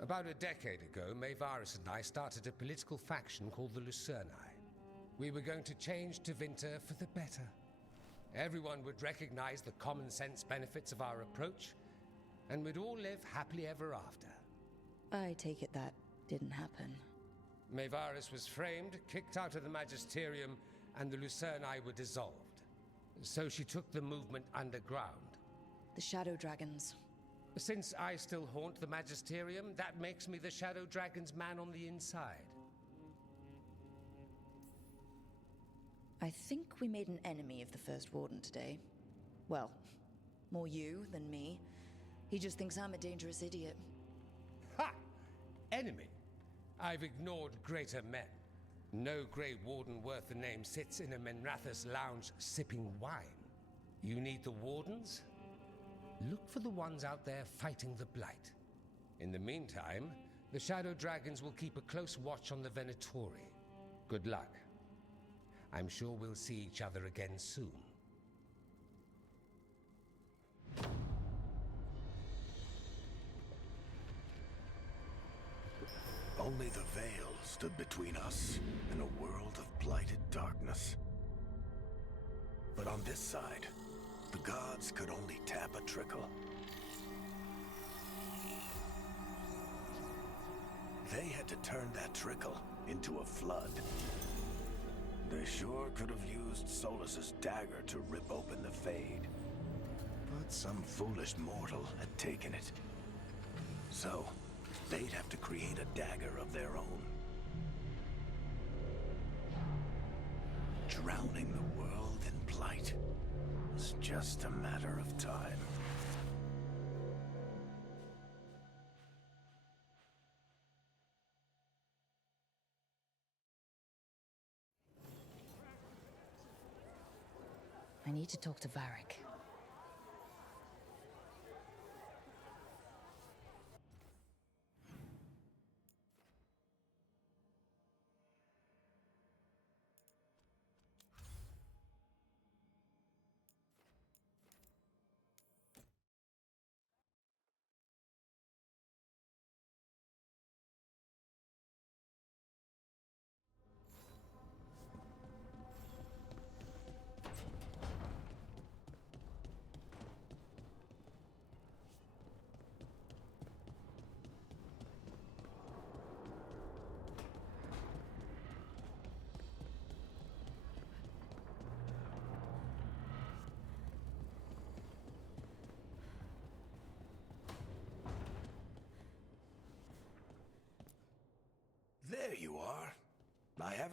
About a decade ago, Maevaris and I started a political faction called the Lucerni. We were going to change Tevinter for the better. Everyone would recognize the common sense benefits of our approach, and we'd all live happily ever after. I take it that didn't happen. Maevaris was framed, kicked out of the Magisterium, and the Lucerni were dissolved. So she took the movement underground. The Shadow Dragons. Since I still haunt the Magisterium, that makes me the Shadow Dragon's man on the inside. I think we made an enemy of the First Warden today. Well, more you than me. He just thinks I'm a dangerous idiot. Ha! Enemy? I've ignored greater men. No Grey Warden worth the name sits in a Menrathus lounge sipping wine. You need the Wardens? Look for the ones out there fighting the Blight. In the meantime, the Shadow Dragons will keep a close watch on the Venatori. Good luck. I'm sure we'll see each other again soon. Only the veil stood between us and a world of blighted darkness. But on this side, the gods could only tap a trickle. They had to turn that trickle into a flood. They sure could have used Solus's dagger to rip open the Fade. But some foolish mortal had taken it. So, they'd have to create a dagger of their own. Drowning the world in blight was just a matter of time. I need to talk to Varric.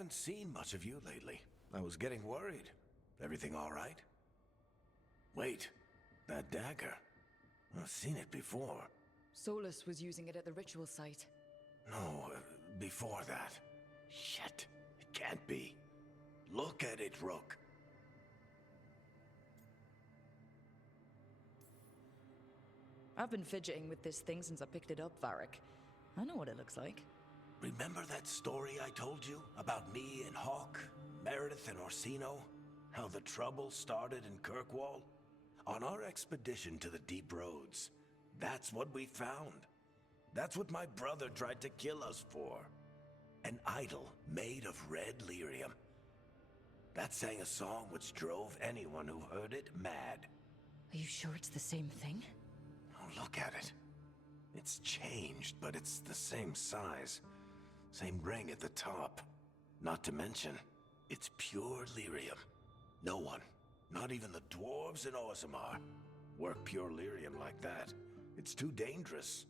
haven't seen much of you lately. I was getting worried. Everything all right? Wait, that dagger. I've seen it before. Solus was using it at the ritual site. No, before that. Shit, it can't be. Look at it, Rook. I've been fidgeting with this thing since I picked it up, Varric. I know what it looks like. Remember that story I told you about me and Hawk, Meredith and Orsino? How the trouble started in Kirkwall? On our expedition to the Deep Roads, that's what we found. That's what my brother tried to kill us for. An idol made of red lyrium. That sang a song which drove anyone who heard it mad. Are you sure it's the same thing? Oh, look at it. It's changed, but it's the same size. Same ring at the top. Not to mention, it's pure lyrium. No one, not even the dwarves in Orzammar, work pure lyrium like that. It's too dangerous.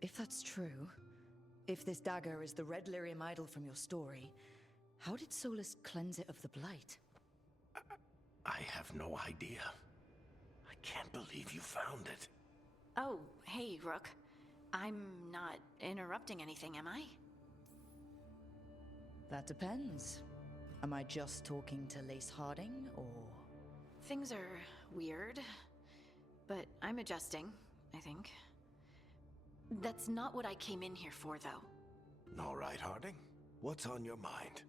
If that's true, if this dagger is the red lyrium idol from your story, how did Solus cleanse it of the blight? I have no idea. I can't believe you found it. Oh, hey, Rook. I'm not interrupting anything, am I? That depends. Am I just talking to Lace Harding, or...? Things are weird, but I'm adjusting, I think. That's not what I came in here for, though. All right, Harding. What's on your mind?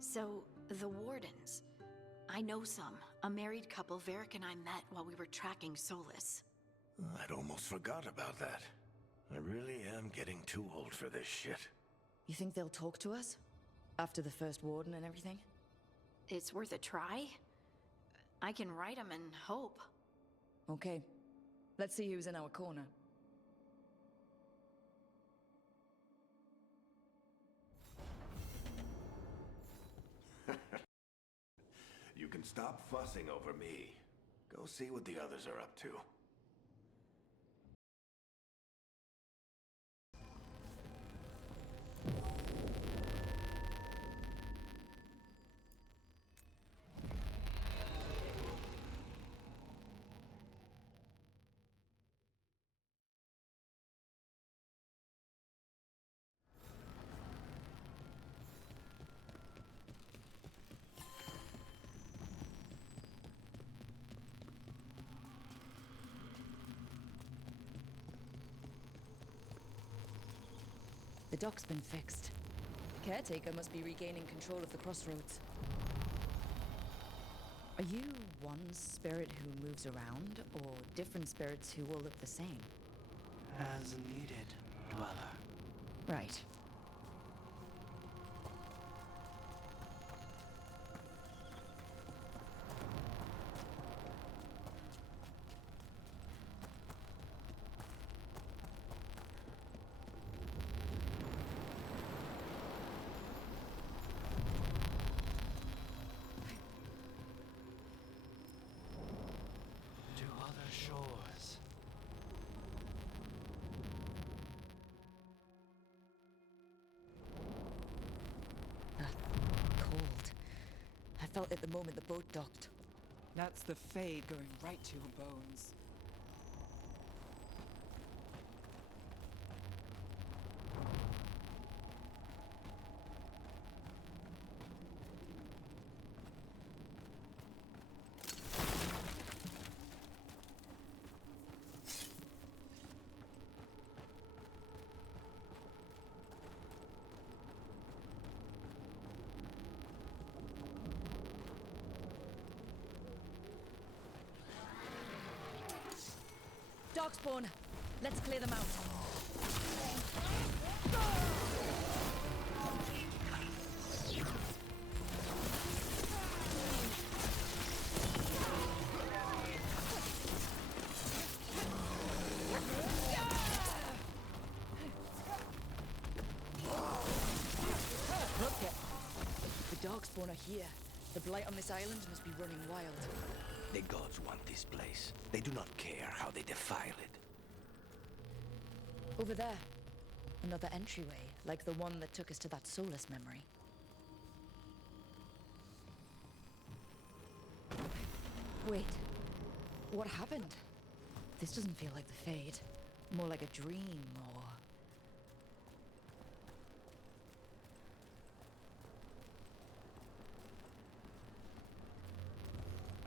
So, the Wardens. I know some. A married couple Varric and I met while we were tracking Solus. I'd almost forgot about that. I really am getting too old for this shit. You think they'll talk to us? After the first warden and everything? It's worth a try. I can write them and hope. Okay. Let's see who's in our corner. You can stop fussing over me. Go see what the others are up to. The dock's been fixed. Caretaker must be regaining control of the crossroads. Are you one spirit who moves around, or different spirits who all look the same? As needed, Dweller. Right. To other shores. Cold. I felt it the moment the boat docked. That's the Fade going right to your bones. Darkspawn! Let's clear them out. Look it. The Darkspawn are here. The blight on this island must be running wild. The gods want this place. They do not care how they defile it. Over there. Another entryway, like the one that took us to that Solus memory. Wait. What happened? This doesn't feel like the Fade. More like a dream, or...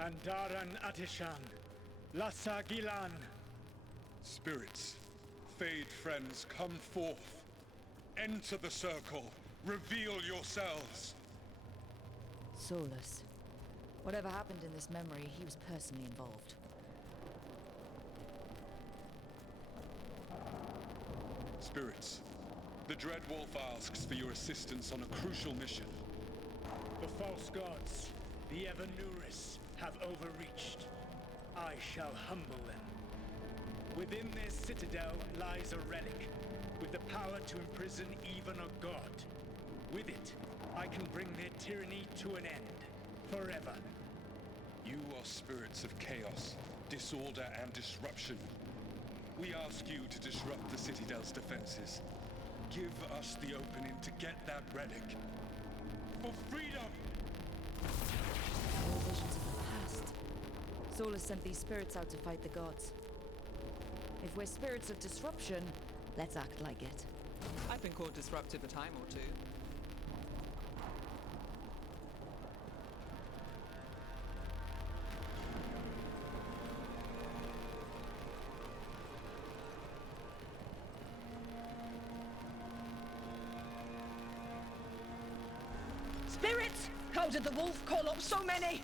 Andaran Atishan, Lassa Gilan. Spirits, Fade friends, come forth. Enter the circle. Reveal yourselves. Solus. Whatever happened in this memory, he was personally involved. Spirits, the Dread Wolf asks for your assistance on a crucial mission. The false gods, the Evanuris, have overreached. I shall humble them. Within their citadel lies a relic, with the power to imprison even a god. With it, I can bring their tyranny to an end, forever. You are spirits of chaos, disorder, and disruption. We ask you to disrupt the Citadel's defenses. Give us the opening to get that relic. For freedom! All visions of the past. Solus sent these spirits out to fight the gods. If we're spirits of disruption, let's act like it. I've been called disruptive a time or two. Spirits! How did the wolf call up so many?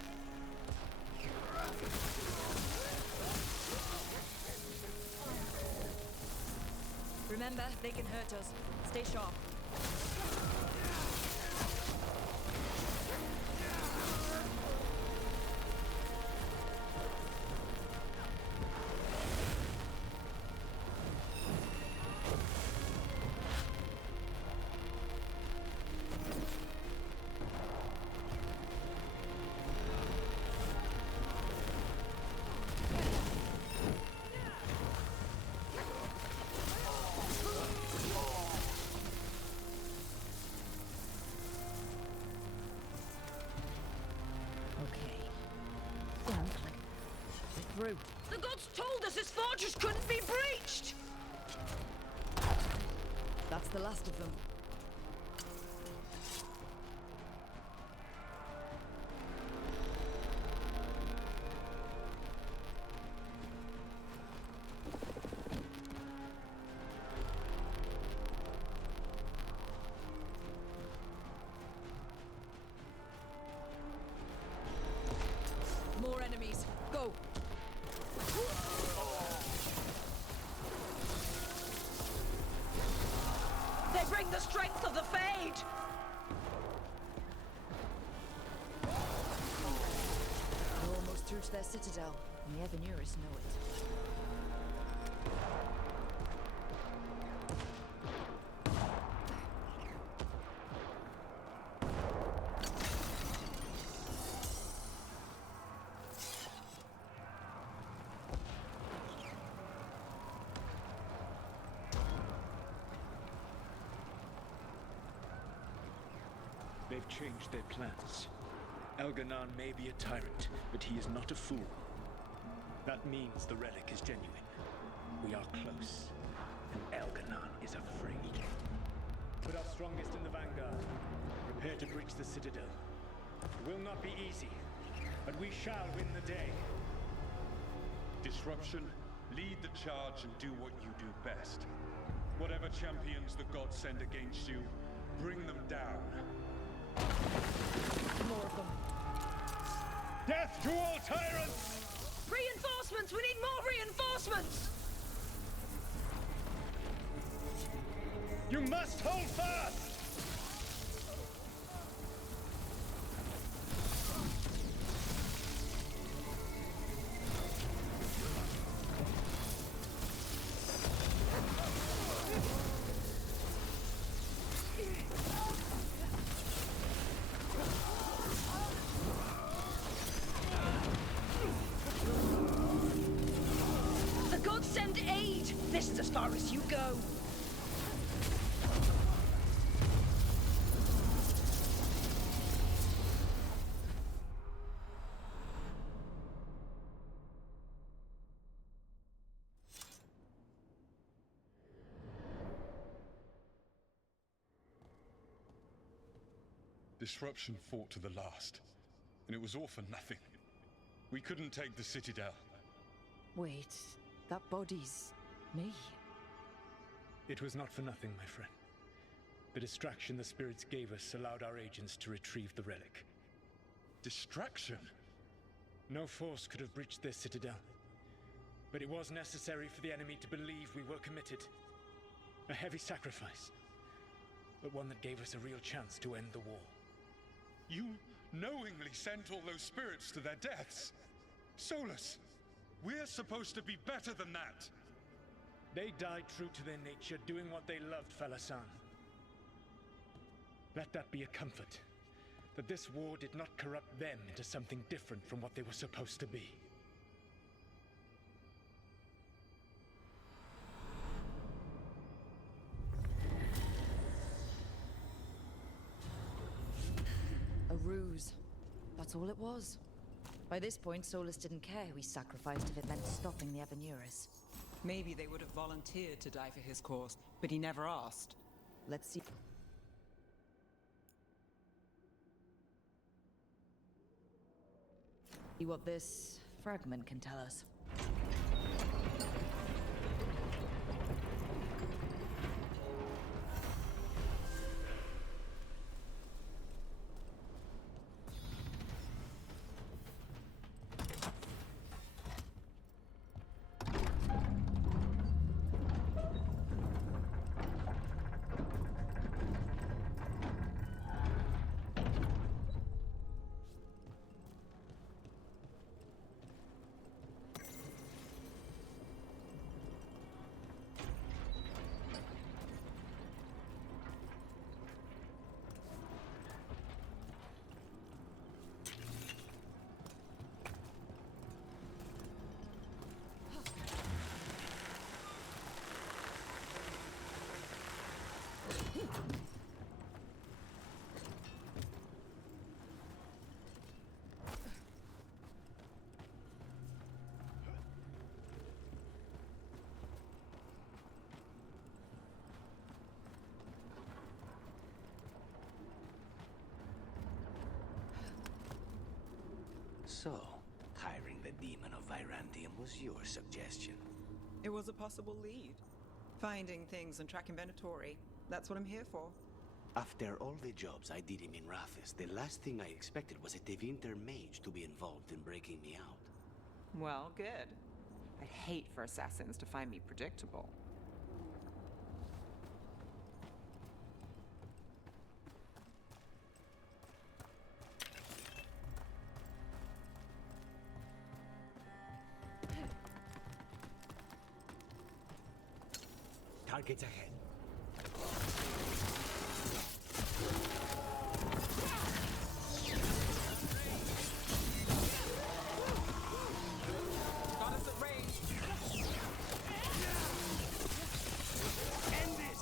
Remember, they can hurt us. Stay sharp. Through. The gods told us his fortress couldn't be breached! That's the last of them. More enemies. Go! They bring the strength of the Fade! We're almost through to their citadel, and the Evanuris know it. They've changed their plans. Elganon may be a tyrant, but he is not a fool. That means the relic is genuine. We are close, and Elganon is afraid. Put our strongest in the vanguard. Prepare to breach the citadel. It will not be easy, but we shall win the day. Disruption, lead the charge and do what you do best. Whatever champions the gods send against you, bring them down. More of them. Death to all tyrants! Reinforcements! We need more reinforcements! You must hold fast! Send aid! This is as far as you go! Disruption fought to the last, and it was all for nothing. We couldn't take the Citadel. Wait, that body's me. It was not for nothing, my friend. The distraction the spirits gave us allowed our agents to retrieve the relic. Distraction? No force could have breached their Citadel. But it was necessary for the enemy to believe we were committed. A heavy sacrifice, but one that gave us a real chance to end the war. You knowingly sent all those spirits to their deaths. Solus, we're supposed to be better than that. They died true to their nature, doing what they loved, Falasan. Let that be a comfort, that this war did not corrupt them into something different from what they were supposed to be. A ruse. That's all it was. By this point, Solus didn't care who he sacrificed if it meant stopping the Evanuris. Maybe they would have volunteered to die for his cause, but he never asked. Let's see. See what this fragment can tell us. So, hiring the demon of Virandium was your suggestion. It was a possible lead. Finding things and tracking Venatori. That's what I'm here for. After all the jobs I did in Minrathis, the last thing I expected was a Tevinter mage to be involved in breaking me out. Well, good. I'd hate for assassins to find me predictable. Targets ahead. Got us at range. End this!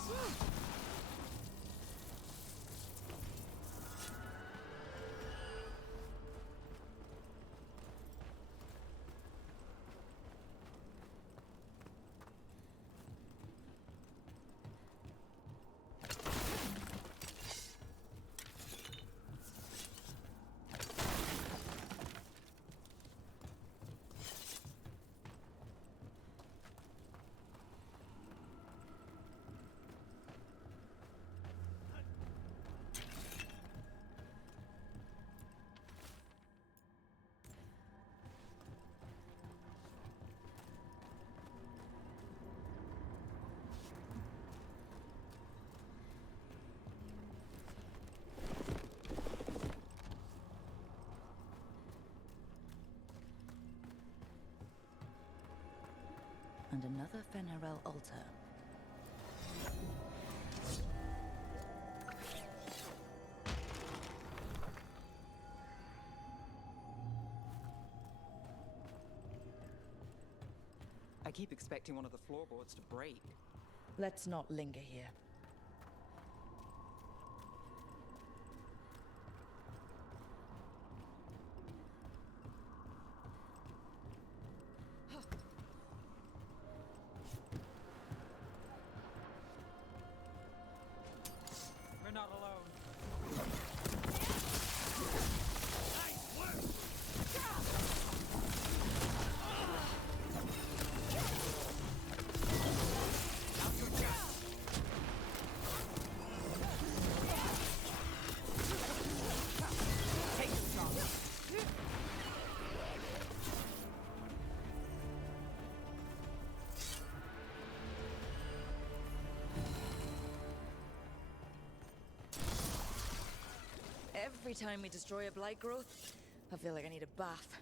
And another Fenarel altar. I keep expecting one of the floorboards to break. Let's not linger here. We're not alone. Every time we destroy a blight growth, I feel like I need a bath.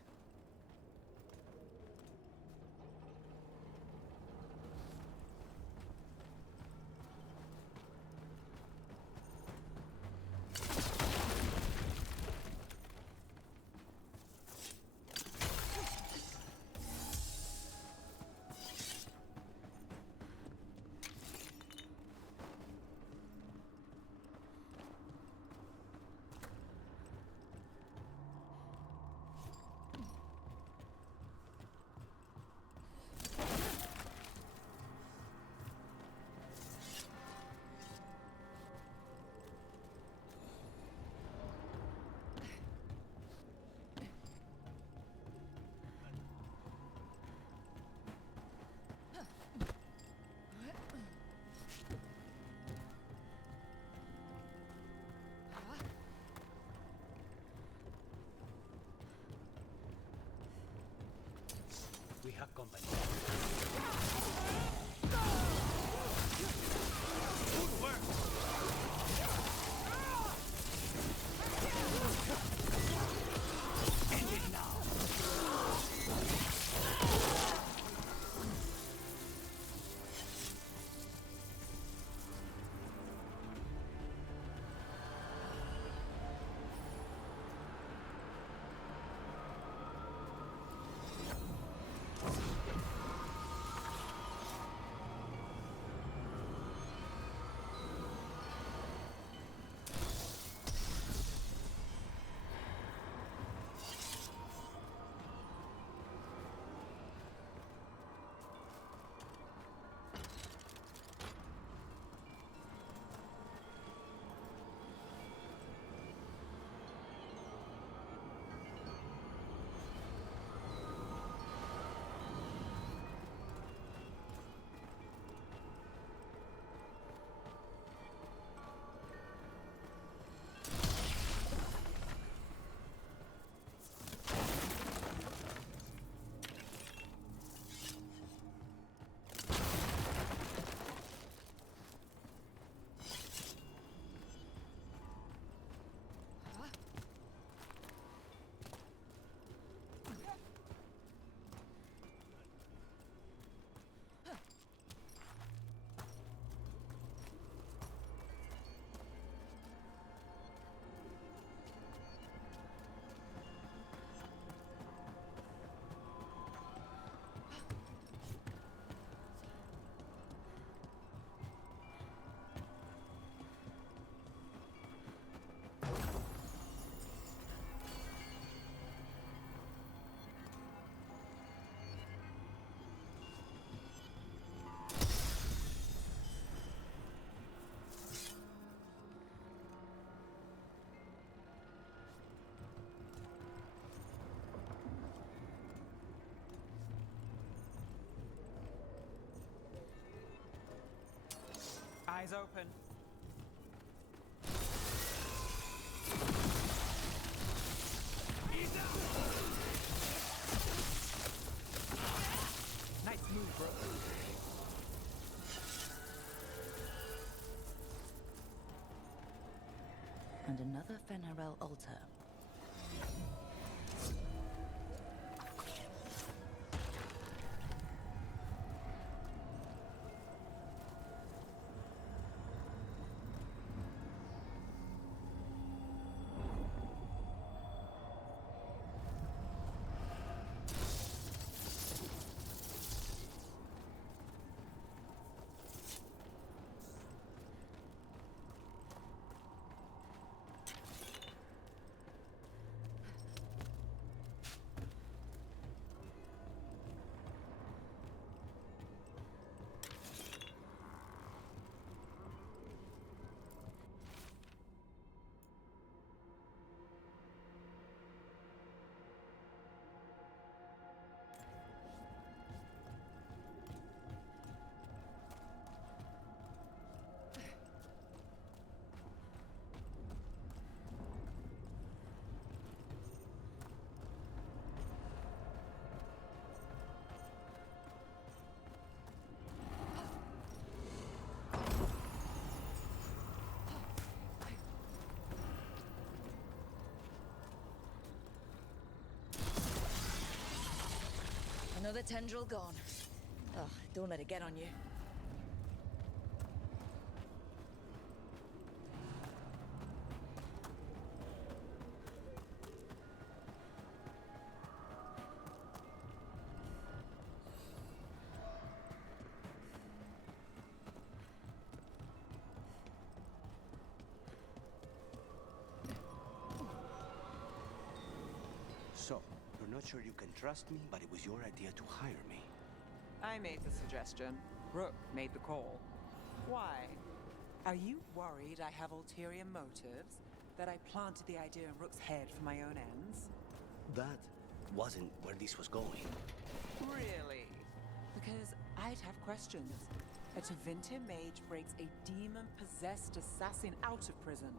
We have company. Good work! End it now! Eyes open. Nice move, bro. And another Fenarel altar. Another tendril gone. Oh, don't let it get on you. So, you're not sure you can trust me, but it was your idea to hire me. I made the suggestion. Rook made the call. Why? Are you worried I have ulterior motives? That I planted the idea in Rook's head for my own ends? That wasn't where this was going. Really? Because I'd have questions. A Tevinter mage breaks a demon-possessed assassin out of prison.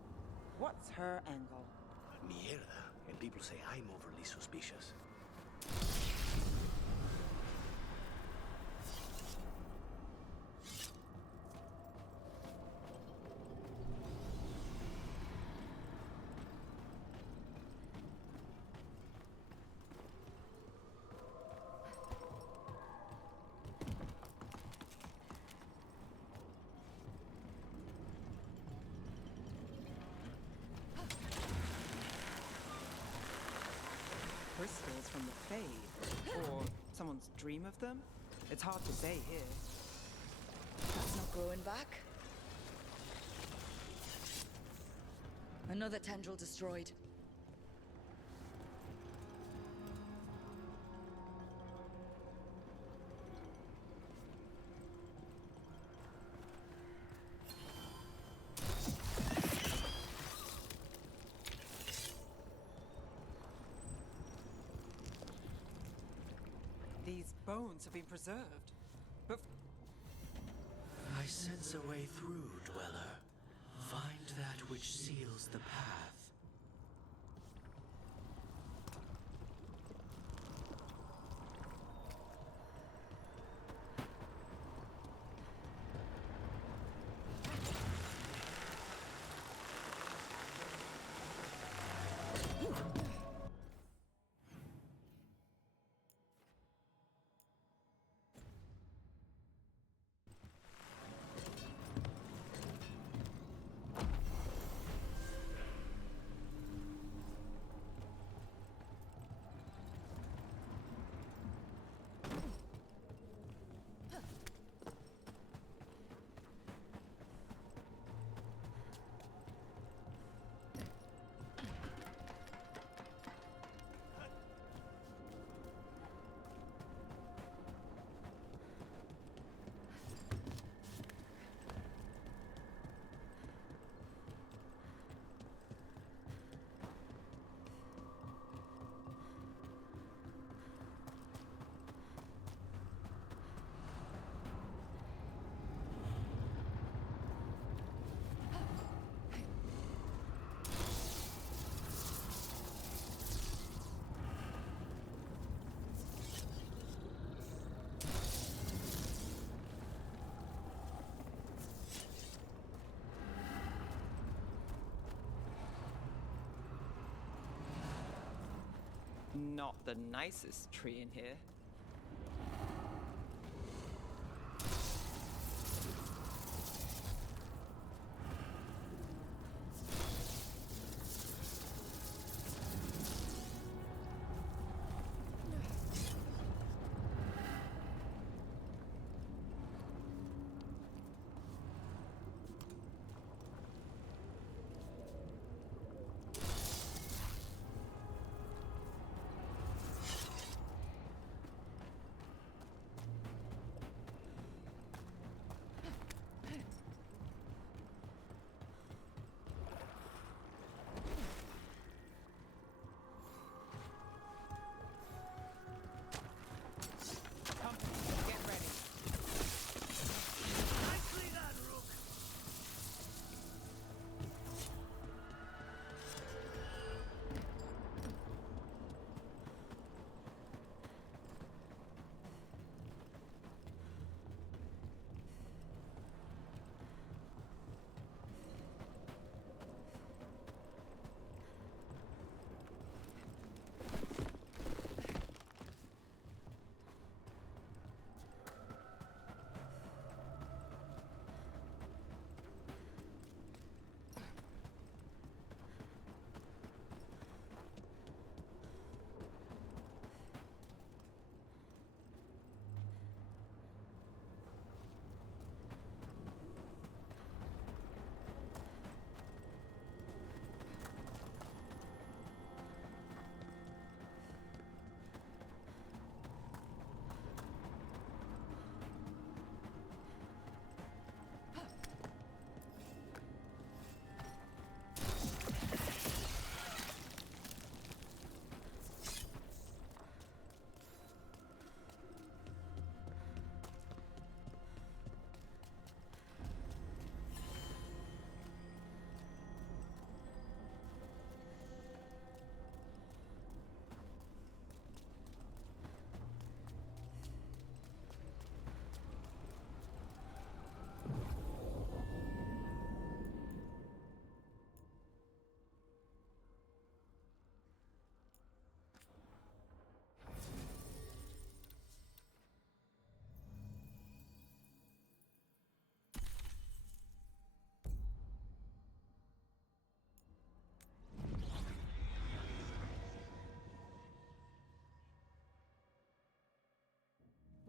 What's her angle? Mierda. And people say I'm overly suspicious. Crystals from the Fade? Or someone's dream of them? It's hard to say here. That's not growing back. Another tendril destroyed. These bones have been preserved. But I sense a way through, Dweller. Find that which seals the path. not the nicest tree in here.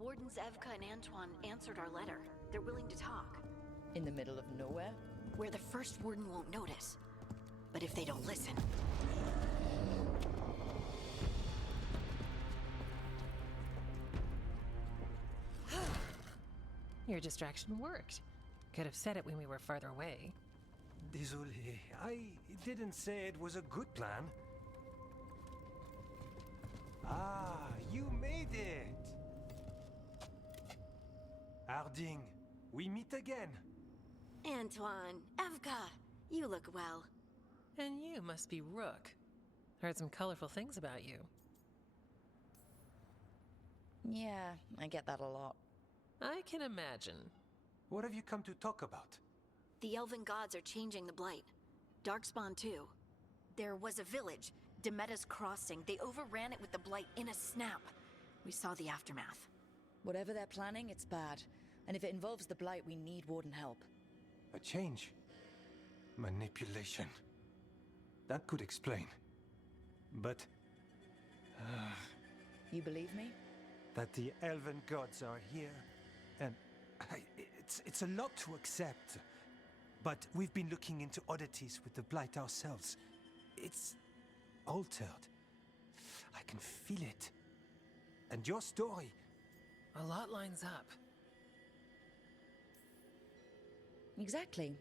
Wardens Evka and Antoine answered our letter. They're willing to talk. In the middle of nowhere? Where the first warden won't notice. But if they don't listen... Your distraction worked. Could have said it when we were farther away. Désolé, I didn't say it was a good plan. Ah, you made it! Harding, we meet again. Antoine, Evka, you look well. And you must be Rook. Heard some colorful things about you. Yeah, I get that a lot. I can imagine. What have you come to talk about? The Elven gods are changing the Blight. Darkspawn too. There was a village, Demeta's Crossing. They overran it with the Blight in a snap. We saw the aftermath. Whatever they're planning, it's bad. And if it involves the Blight, we need Warden help. A change. Manipulation. That could explain. But... You believe me? that the Elven gods are here, and it's a lot to accept. But we've been looking into oddities with the Blight ourselves. It's altered. I can feel it. And your story... A lot lines up. Exactly.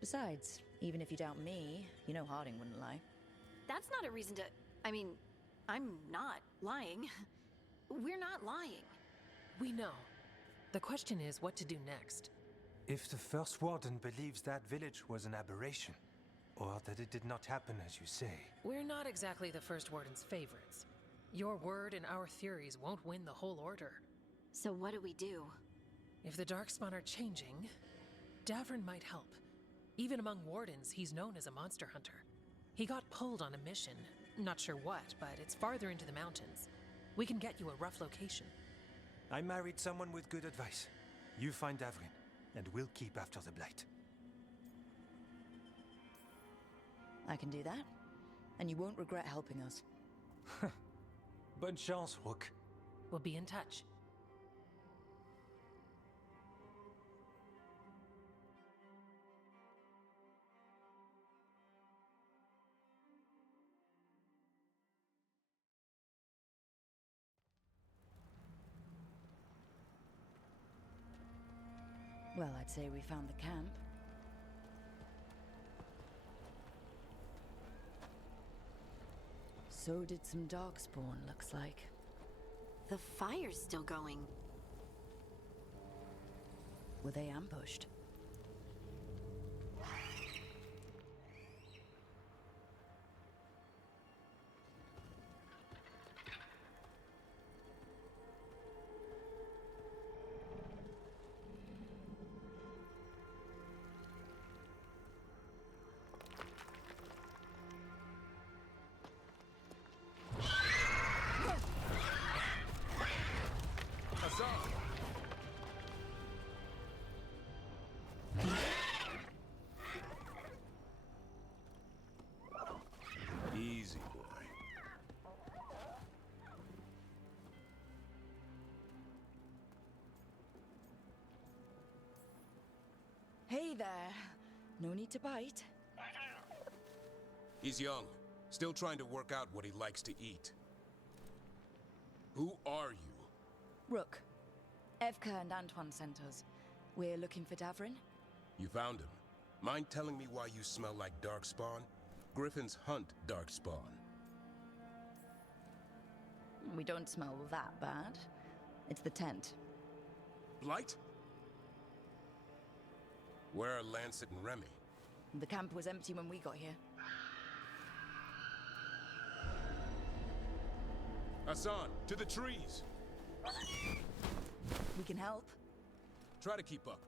Besides, even if you doubt me, you know Harding wouldn't lie. That's not a reason to... I mean, I'm not lying. We're not lying. We know. The question is what to do next. If the First Warden believes that village was an aberration, or that it did not happen as you say... We're not exactly the First Warden's favorites. Your word and our theories won't win the whole order. So what do we do? If the Darkspawn are changing, Davrin might help. Even among Wardens, he's known as a monster hunter. He got pulled on a mission. Not sure what, but it's farther into the mountains. We can get you a rough location. I married someone with good advice. You find Davrin, and we'll keep after the Blight. I can do that, and you won't regret helping us. Bonne chance, Rook. We'll be in touch. Well, I'd say we found the camp. So did some Darkspawn, looks like. The fire's still going. Were they ambushed? Easy, boy. Hey there. No need to bite. He's young, still trying to work out what he likes to eat. Who are you? Rook. Evka and Antoine sent us. We're looking for Davrin. You found him. Mind telling me why you smell like Darkspawn? Griffins hunt Darkspawn. We don't smell that bad. It's the tent. Blight? Where are Lancet and Remy? The camp was empty when we got here. Hassan, to the trees! We can help. Try to keep up.